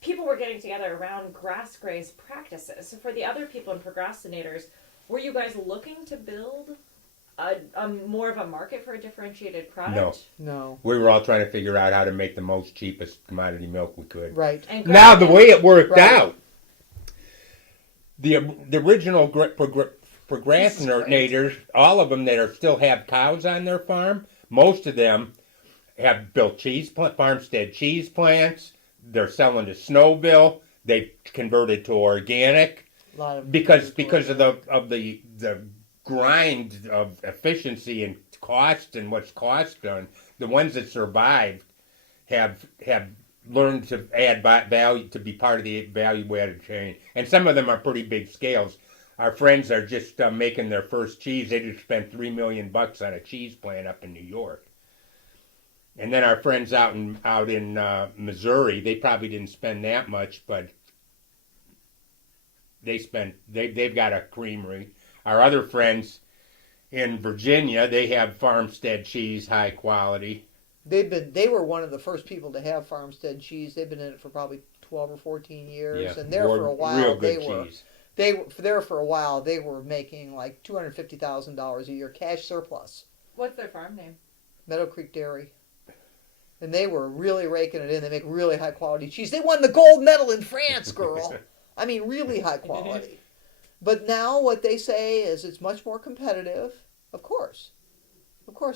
People were getting together around grass-grazed practices. So for the other people and procrastinators, were you guys looking to build a more of a market for a differentiated product? No. We were all trying to figure out how to make the most cheapest commodity milk we could. Right. And Now, the way it worked Right. out, the original procrastinators, all of them that still have cows on their farm, most of them have built farmstead cheese plants. They're selling to Snowville. They've converted to organic because of the grind of efficiency and cost and what's cost done. The ones that survived have learn to add value, to be part of the value-added chain. And some of them are pretty big scales. Our friends are just making their first cheese. They just spent $3 million on a cheese plant up in New York. And then our friends out in Missouri, they probably didn't spend that much, but they've got a creamery. Our other friends in Virginia, they have farmstead cheese, high quality. They were one of the first people to have farmstead cheese. They've been in it for probably 12 or 14 years, and there for a while real good cheese. There for a while they were making like $250,000 a year cash surplus. What's their farm name? Meadow Creek Dairy. And they were really raking it in. They make really high quality cheese. They won the gold medal in France, girl. I mean, really high quality. But now what they say is it's much more competitive. Of course,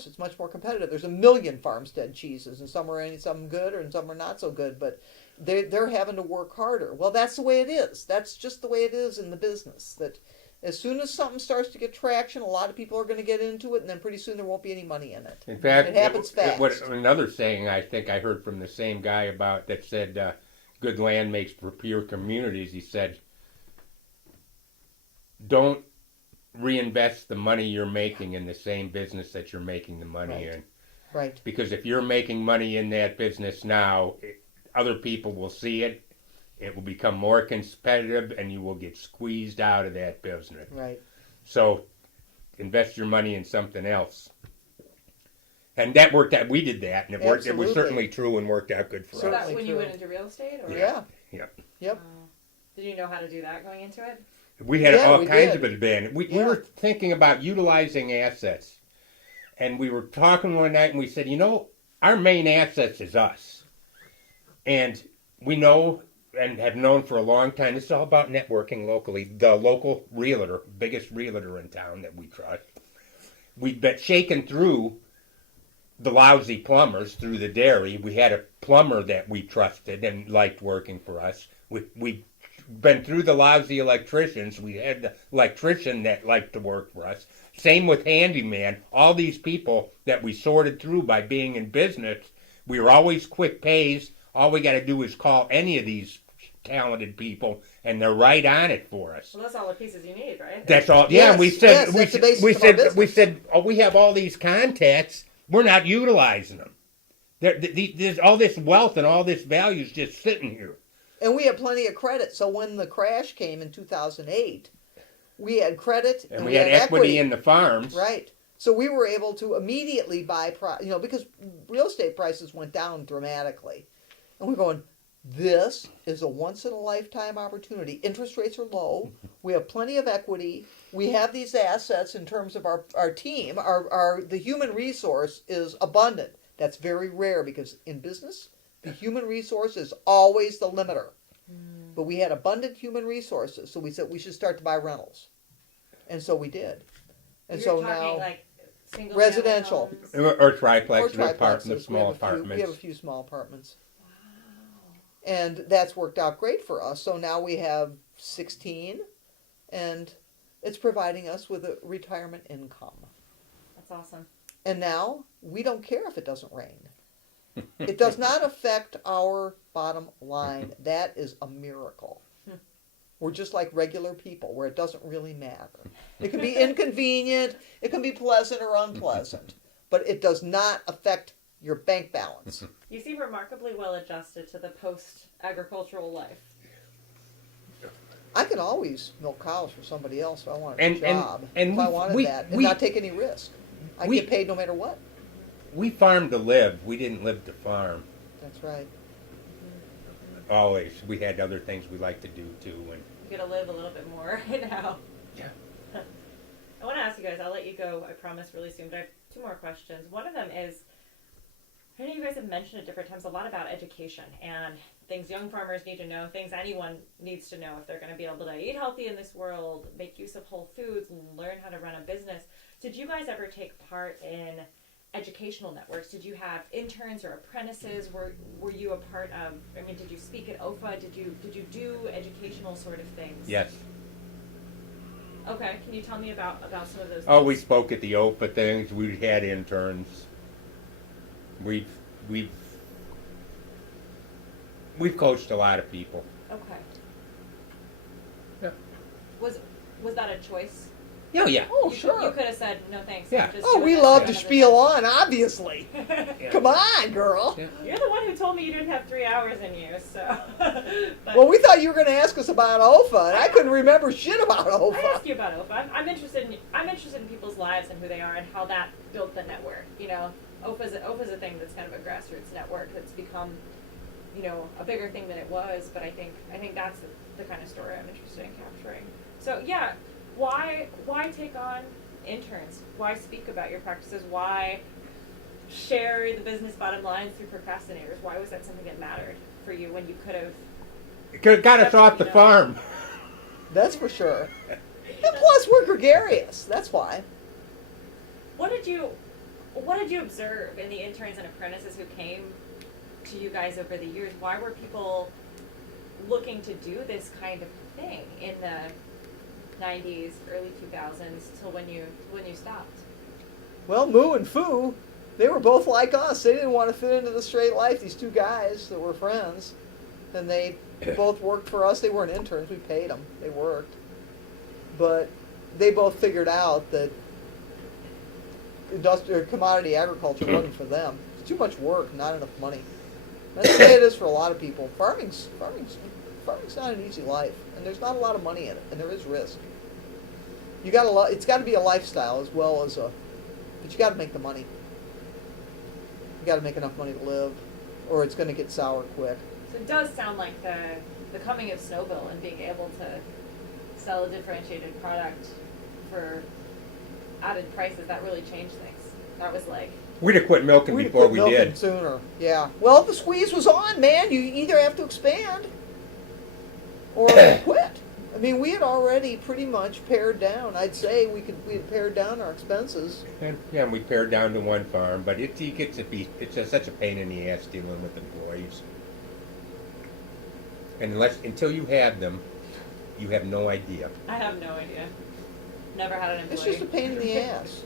it's much more competitive. There's a million farmstead cheeses, and some are good, and some are not so good. But they're having to work harder. Well, that's the way it is. That's just the way it is in the business. That as soon as something starts to get traction, a lot of people are going to get into it, and then pretty soon there won't be any money in it. In fact, it happens fast. Another saying I think I heard from the same guy that said, "Good land makes for pure communities." He said, "Don't reinvest the money you're making in the same business that you're making the money in." Right. Because if you're making money in that business now, other people will see it. It will become more competitive, and you will get squeezed out of that business. Right. So, invest your money in something else. And that worked out. We did that, and it worked. Absolutely. It was certainly true and worked out good for us. So that's when you went into real estate? Or? Yeah. Yep. Did you know how to do that going into it? We had all kinds of advantage. We were thinking about utilizing assets. And we were talking one night, and we said, our main assets is us. And we know and have known for a long time, this is all about networking locally. The local realtor, biggest realtor in town that we trust, we've been shaken through the lousy plumbers through the dairy. We had a plumber that we trusted and liked working for us. We've been through the lousy electricians. We had the electrician that liked to work for us. Same with handyman. All these people that we sorted through by being in business, we were always quick pays. All we got to do is call any of these talented people, and they're right on it for us. Well, that's all the pieces you need, right? That's all. Yeah, we said we said oh, we have all these contacts. We're not utilizing them. There's all this wealth and all this value is just sitting here. And we had plenty of credit. So when the crash came in 2008, we had credit and we had equity in the farms. Right. So we were able to immediately buy, because real estate prices went down dramatically. And we're going, this is a once-in-a-lifetime opportunity. Interest rates are low. We have plenty of equity. We have these assets in terms of our team. The human resource is abundant. That's very rare because in business, the human resource is always the limiter. But we had abundant human resources, so we said we should start to buy rentals. And so we did. And You're so talking now, like single residential. Or triplex, Apartments, small apartments. We have a few small apartments. And that's worked out great for us. So now we have 16, and it's providing us with a retirement income. That's awesome. And now we don't care if it doesn't rain. It does not affect our bottom line. That is a miracle. We're just like regular people where it doesn't really matter. It can be inconvenient, it can be pleasant or unpleasant, but it does not affect your bank balance. You seem remarkably well adjusted to the post-agricultural life. I could always milk cows for somebody else if I wanted a And job. If I wanted that and not take any risk. I'd get paid no matter what. We farmed to live. We didn't live to farm. That's right. Always. We had other things we liked to do too. And You gotta live a little bit more now. yeah. I want to ask you guys, I'll let you go, I promise, really soon, but I have two more questions. One of them is, I know you guys have mentioned at different times a lot about education and things young farmers need to know, things anyone needs to know if they're going to be able to eat healthy in this world, make use of whole foods, learn how to run a business. Did you guys ever take part in educational networks? Did you have interns or apprentices? Were you a part of, did you speak at OFA? Did you do educational sort of things? Yes. Okay, can you tell me about some of those Oh, things? we spoke at the OFA things. We had interns. We've We've coached a lot of people. Okay. Yeah. Was that a choice? Oh, yeah. Oh, You sure. could have said no thanks. Yeah. Just Oh, do we it love next to time spiel on, obviously. another Come on, girl. Yeah. You're the one who told me you didn't have 3 hours in you, so. But Well, we thought you were going to ask us about OFA, and I couldn't remember shit about I OFA. asked you about OFA. I'm interested in people's lives and who they are and how that built the network. You know, OFA's a thing that's kind of a grassroots network that's become, you know, a bigger thing than it was. But I think that's the kind of story I'm interested in capturing. So yeah, why take on interns? Why speak about your practices? Why share the business bottom lines through procrastinators? Why was that something that mattered for you when you could have? It could have got us off the farm. That's for sure. And plus, we're gregarious. That's why. What did you observe in the interns and apprentices who came to you guys over the years? Why were people looking to do this kind of thing in the 90s, early 2000s till when you stopped? Well, Moo and Foo, they were both like us. They didn't want to fit into the straight life. These two guys that were friends, and they both worked for us. They weren't interns. We paid them. They worked. But they both figured out that industrial commodity agriculture wasn't for them. It's too much work, not enough money. That's the way it is for a lot of people. Farming's not an easy life, and there's not a lot of money in it, and there is risk. It's got to be a lifestyle as well as but you got to make the money. You got to make enough money to live, or it's going to get sour quick. So it does sound like the coming of Snowville and being able to sell a differentiated product for added prices, that really changed things. That was like, We'd have quit milking We'd before quit we milking did. sooner. Yeah. Well, the squeeze was on, man. You either have to expand or quit. I mean, we had already pretty much pared down. I'd say we had pared down our expenses. And we pared down to one farm, but it's just such a pain in the ass dealing with employees. And until you have them, you have no idea. I have no idea. Never had an employee. It's just a pain in the ass.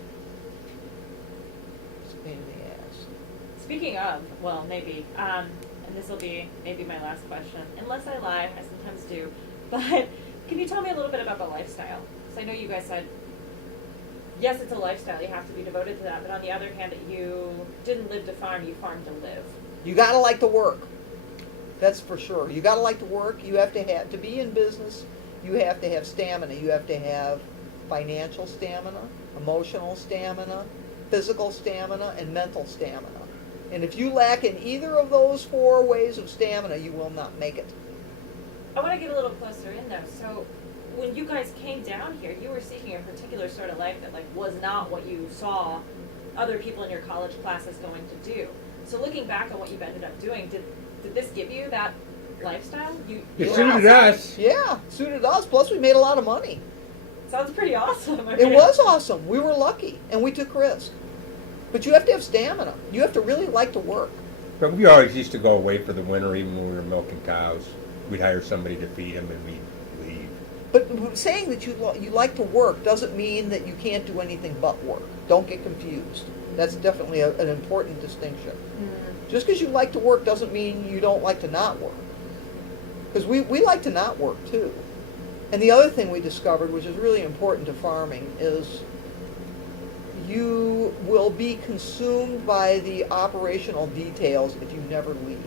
It's a pain in the ass. Speaking of, well, maybe, and this will be maybe my last question, unless I lie, I sometimes do, but can you tell me a little bit about the lifestyle? Because I know you guys said, yes, it's a lifestyle, you have to be devoted to that, but on the other hand, you didn't live to farm, you farmed to live. You gotta like to work. That's for sure. You gotta like to work. You have to be in business. You have to have stamina. You have to have financial stamina, emotional stamina, physical stamina, and mental stamina. And if you lack in either of those 4 ways of stamina, you will not make it. I want to get a little closer in though. So when you guys came down here, you were seeking a particular sort of life that like was not what you saw other people in your college classes going to do. So looking back on what you've ended up doing, did this give you that lifestyle? It suited us. Yeah, suited us. Plus, we made a lot of money. Sounds pretty awesome. It was awesome. We were lucky, and we took risks. But you have to have stamina. You have to really like to work. But we always used to go away for the winter, even when we were milking cows. We'd hire somebody to feed them, and we'd leave. But saying that you like to work doesn't mean that you can't do anything but work. Don't get confused. That's definitely an important distinction. Mm. Just because you like to work doesn't mean you don't like to not work. Because we like to not work too. And the other thing we discovered, which is really important to farming, is you will be consumed by the operational details if you never leave.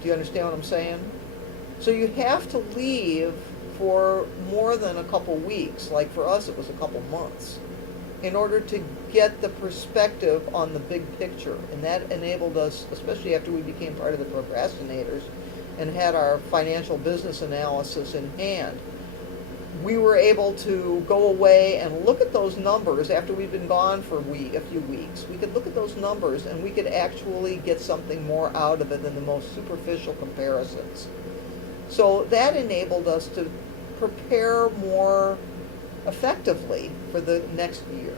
Do you understand what I'm saying? So you have to leave for more than a couple weeks. Like for us, it was a couple months, in order to get the perspective on the big picture. And that enabled us, especially after we became part of the procrastinators and had our financial business analysis in hand, we were able to go away and look at those numbers after we'd been gone for a few weeks. We could look at those numbers and we could actually get something more out of it than the most superficial comparisons. So that enabled us to prepare more effectively for the next year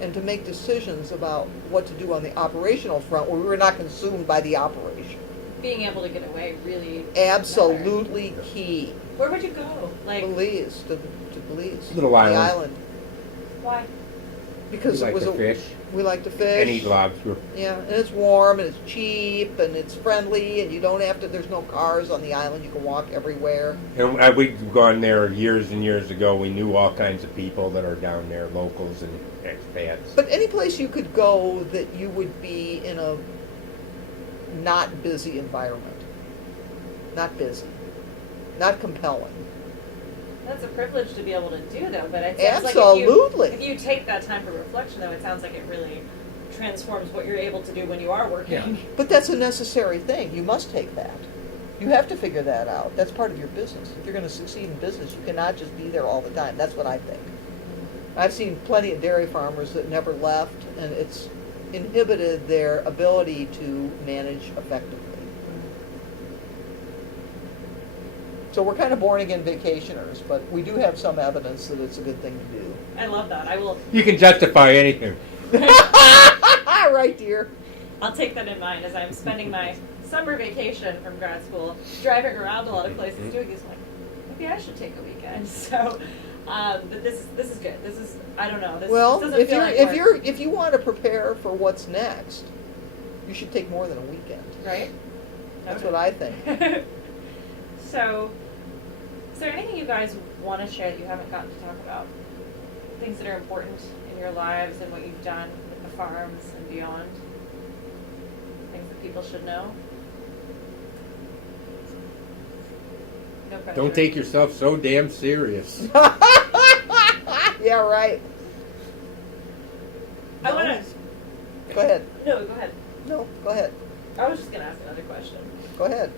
and to make decisions about what to do on the operational front where we were not consumed by the operation. Being able to get away really Absolutely mattered. Key. Where would you go? Like Belize, to Belize. Little the island. island. Why? because We like to fish we like to fish. and eat lobster. Yeah, and it's warm and it's cheap and it's friendly and you don't have to. There's no cars on the island. You can walk everywhere. And we've gone there years and years ago. We knew all kinds of people that are down there, locals and expats. But any place you could go that you would be in a not busy environment, not busy, not compelling. That's a privilege to be able to do, though. But it sounds Absolutely. like if you take that time for reflection, though, it sounds like it really transforms what you're able to do when you are working. Yeah. But that's a necessary thing. You must take that. You have to figure that out. That's part of your business. If you're going to succeed in business, you cannot just be there all the time. That's what I think. I've seen plenty of dairy farmers that never left, and it's inhibited their ability to manage effectively. So we're kind of born-again vacationers, but we do have some evidence that it's a good thing to do. I love that. I will. You can justify anything. Right, dear. I'll take that in mind as I'm spending my summer vacation from grad school, driving around a lot of places doing this. Like, maybe I should take a weekend. So, but this is good. This is, I don't know. This doesn't if feel you're like work, if you want to prepare for what's next, you should take more than a weekend. right? That's Okay. what I think. So, is there anything you guys want to share that you haven't gotten to talk about? Things that are important in your lives and what you've done with the farms and beyond? Things that people should know? No pressure. Don't take yourself so damn serious. Yeah, right. I want to. Go ahead. No, go ahead. No, go ahead. I was just going to ask another question. Go ahead.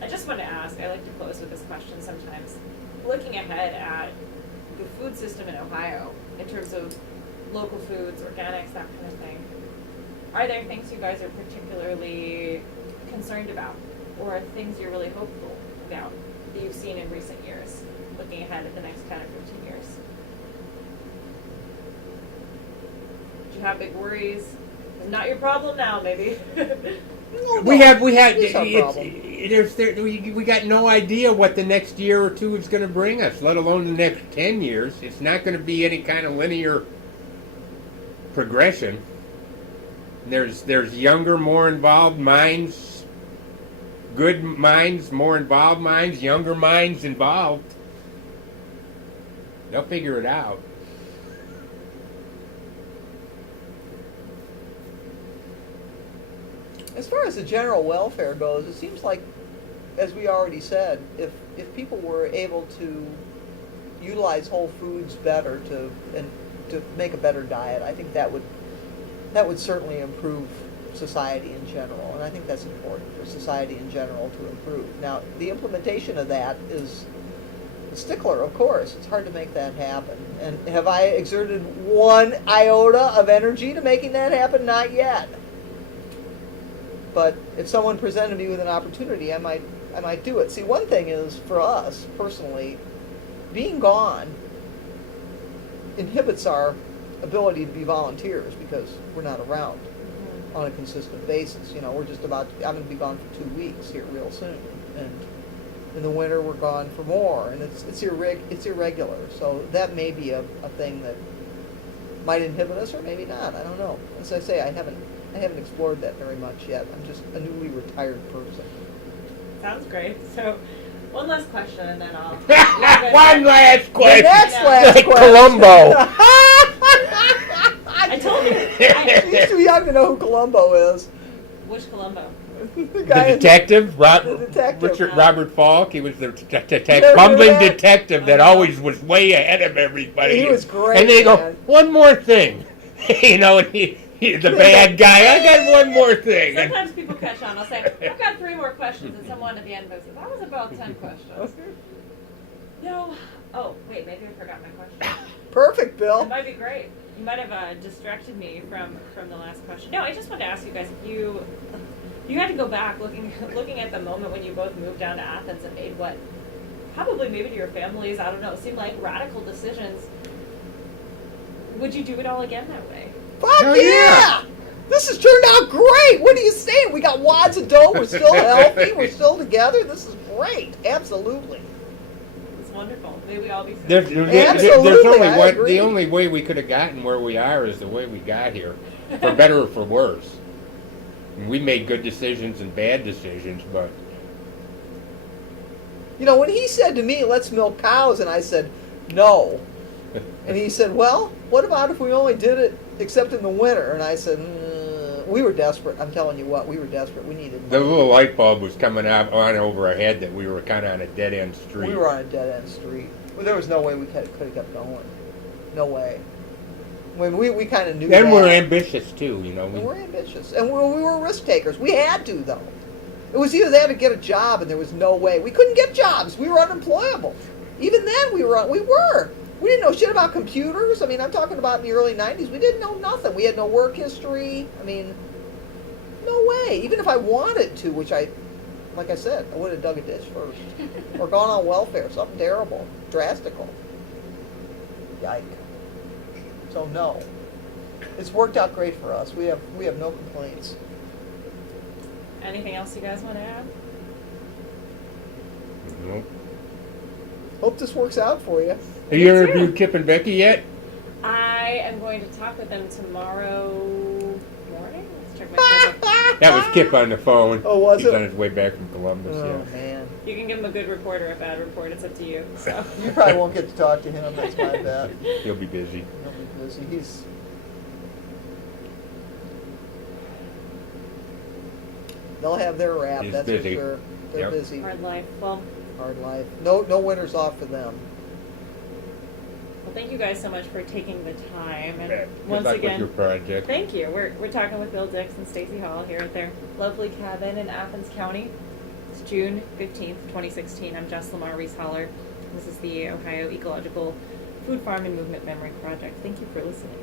I just want to ask, I like to close with this question sometimes. Looking ahead at the food system in Ohio, in terms of local foods, organics, that kind of thing, are there things you guys are particularly concerned about, or things you're really hopeful about that you've seen in recent years, looking ahead at the next 10 or 15 years? Do you have big worries? It's not your problem now, maybe. We had. It's our problem. We got no idea what the next year or two is going to bring us, let alone the next 10 years. It's not going to be any kind of linear progression. There's younger, more involved minds, good minds, more involved minds, younger minds involved. They'll figure it out. As far as the general welfare goes, it seems like, as we already said, if people were able to utilize whole foods better to make a better diet, I think that would certainly improve society in general, and I think that's important for society in general to improve. Now, the implementation of that is a stickler, of course. It's hard to make that happen. And have I exerted one iota of energy to making that happen? Not yet. But if someone presented me with an opportunity, I might do it. See, one thing is, for us, personally, being gone inhibits our ability to be volunteers because we're not around on a consistent basis. You know, I'm going to be gone for 2 weeks here real soon. And in the winter, we're gone for more. And it's irregular. So that may be a thing that might inhibit us or maybe not. I don't know. As I say, I haven't explored that very much yet. I'm just a newly retired person. Sounds great. So, one last question, and then I'll. One last question. The next Yeah. last Like question. Columbo. I told you. He's too young to know who Columbo is. Which Columbo? The The guy in- detective, The detective. Robert Falk. He was the Never bumbling heard of that? detective that always was way ahead of everybody. He was great, And then they go, man. one more thing. You know, and the bad guy. I got one more thing. And Sometimes people catch on. I'll say, I've got 3 more questions, and someone at the end goes, that was about 10 questions. No. Oh, wait, maybe I forgot my question. Perfect, It Bill. might be great. You might have distracted me from the last question. No, I just wanted to ask you guys if you had to go back looking at the moment when you both moved down to Athens and made what probably maybe to your families, I don't know, seemed like radical decisions. Would you do it all again that way? Fuck Hell yeah! yeah. This has turned out great. What are you saying? We got wads of dough. We're still healthy. We're still together. This is great. Absolutely. It's wonderful. May we all be food. There's Absolutely, only I one. agree. The only way we could have gotten where we are is the way we got here, for better or for worse. And we made good decisions and bad decisions, but You know, when he said to me, let's milk cows, and I said, no. And he said, well, what about if we only did it except in the winter? And I said, we were desperate. I'm telling you what, we were desperate. We needed the money. little light bulb was coming out on over our head that we were kind of on a dead end street. We were on a dead-end street. Well, there was no way we could have kept going. No way. When we kind of knew that. And we're ambitious too, you know. And we're ambitious. And we were risk takers. We had to, though. It was either that or get a job, and there was no way. We couldn't get jobs. We were unemployable. Even then, we were. We didn't know shit about computers. I mean, I'm talking about in the early 90s. We didn't know nothing. We had no work history. I mean, no way. Even if I wanted to, which like I said, I would have dug a ditch first. Or gone on welfare, something terrible, drastical. Yike. So no. It's worked out great for us. We have no complaints. Anything else you guys want to add? Nope. Hope this works out for you. Have you interviewed Kip and Becky yet? I am going to talk with them tomorrow morning. Let's check my schedule. That was Kip on the phone. Oh, was He's it? on his way back from Columbus. Oh, Yeah. man. You can give him a good report or a bad report. It's up to you. So You probably won't get to talk to him. That's my bet. He'll be busy. He'll be busy. They'll have their rap, He's that's busy. for sure. They're Yep. busy. hard life. Well, Hard life. No winters off for them. thank you guys so much for taking the time. And Good once luck again, with your project. thank you. We're talking with Bill Dix and Stacy Hall here at their lovely cabin in Athens County. It's June 15th, 2016. I'm Jess Lamar Reece Holler. This is the Ohio Ecological Food Farm and Movement Memory Project. Thank you for listening.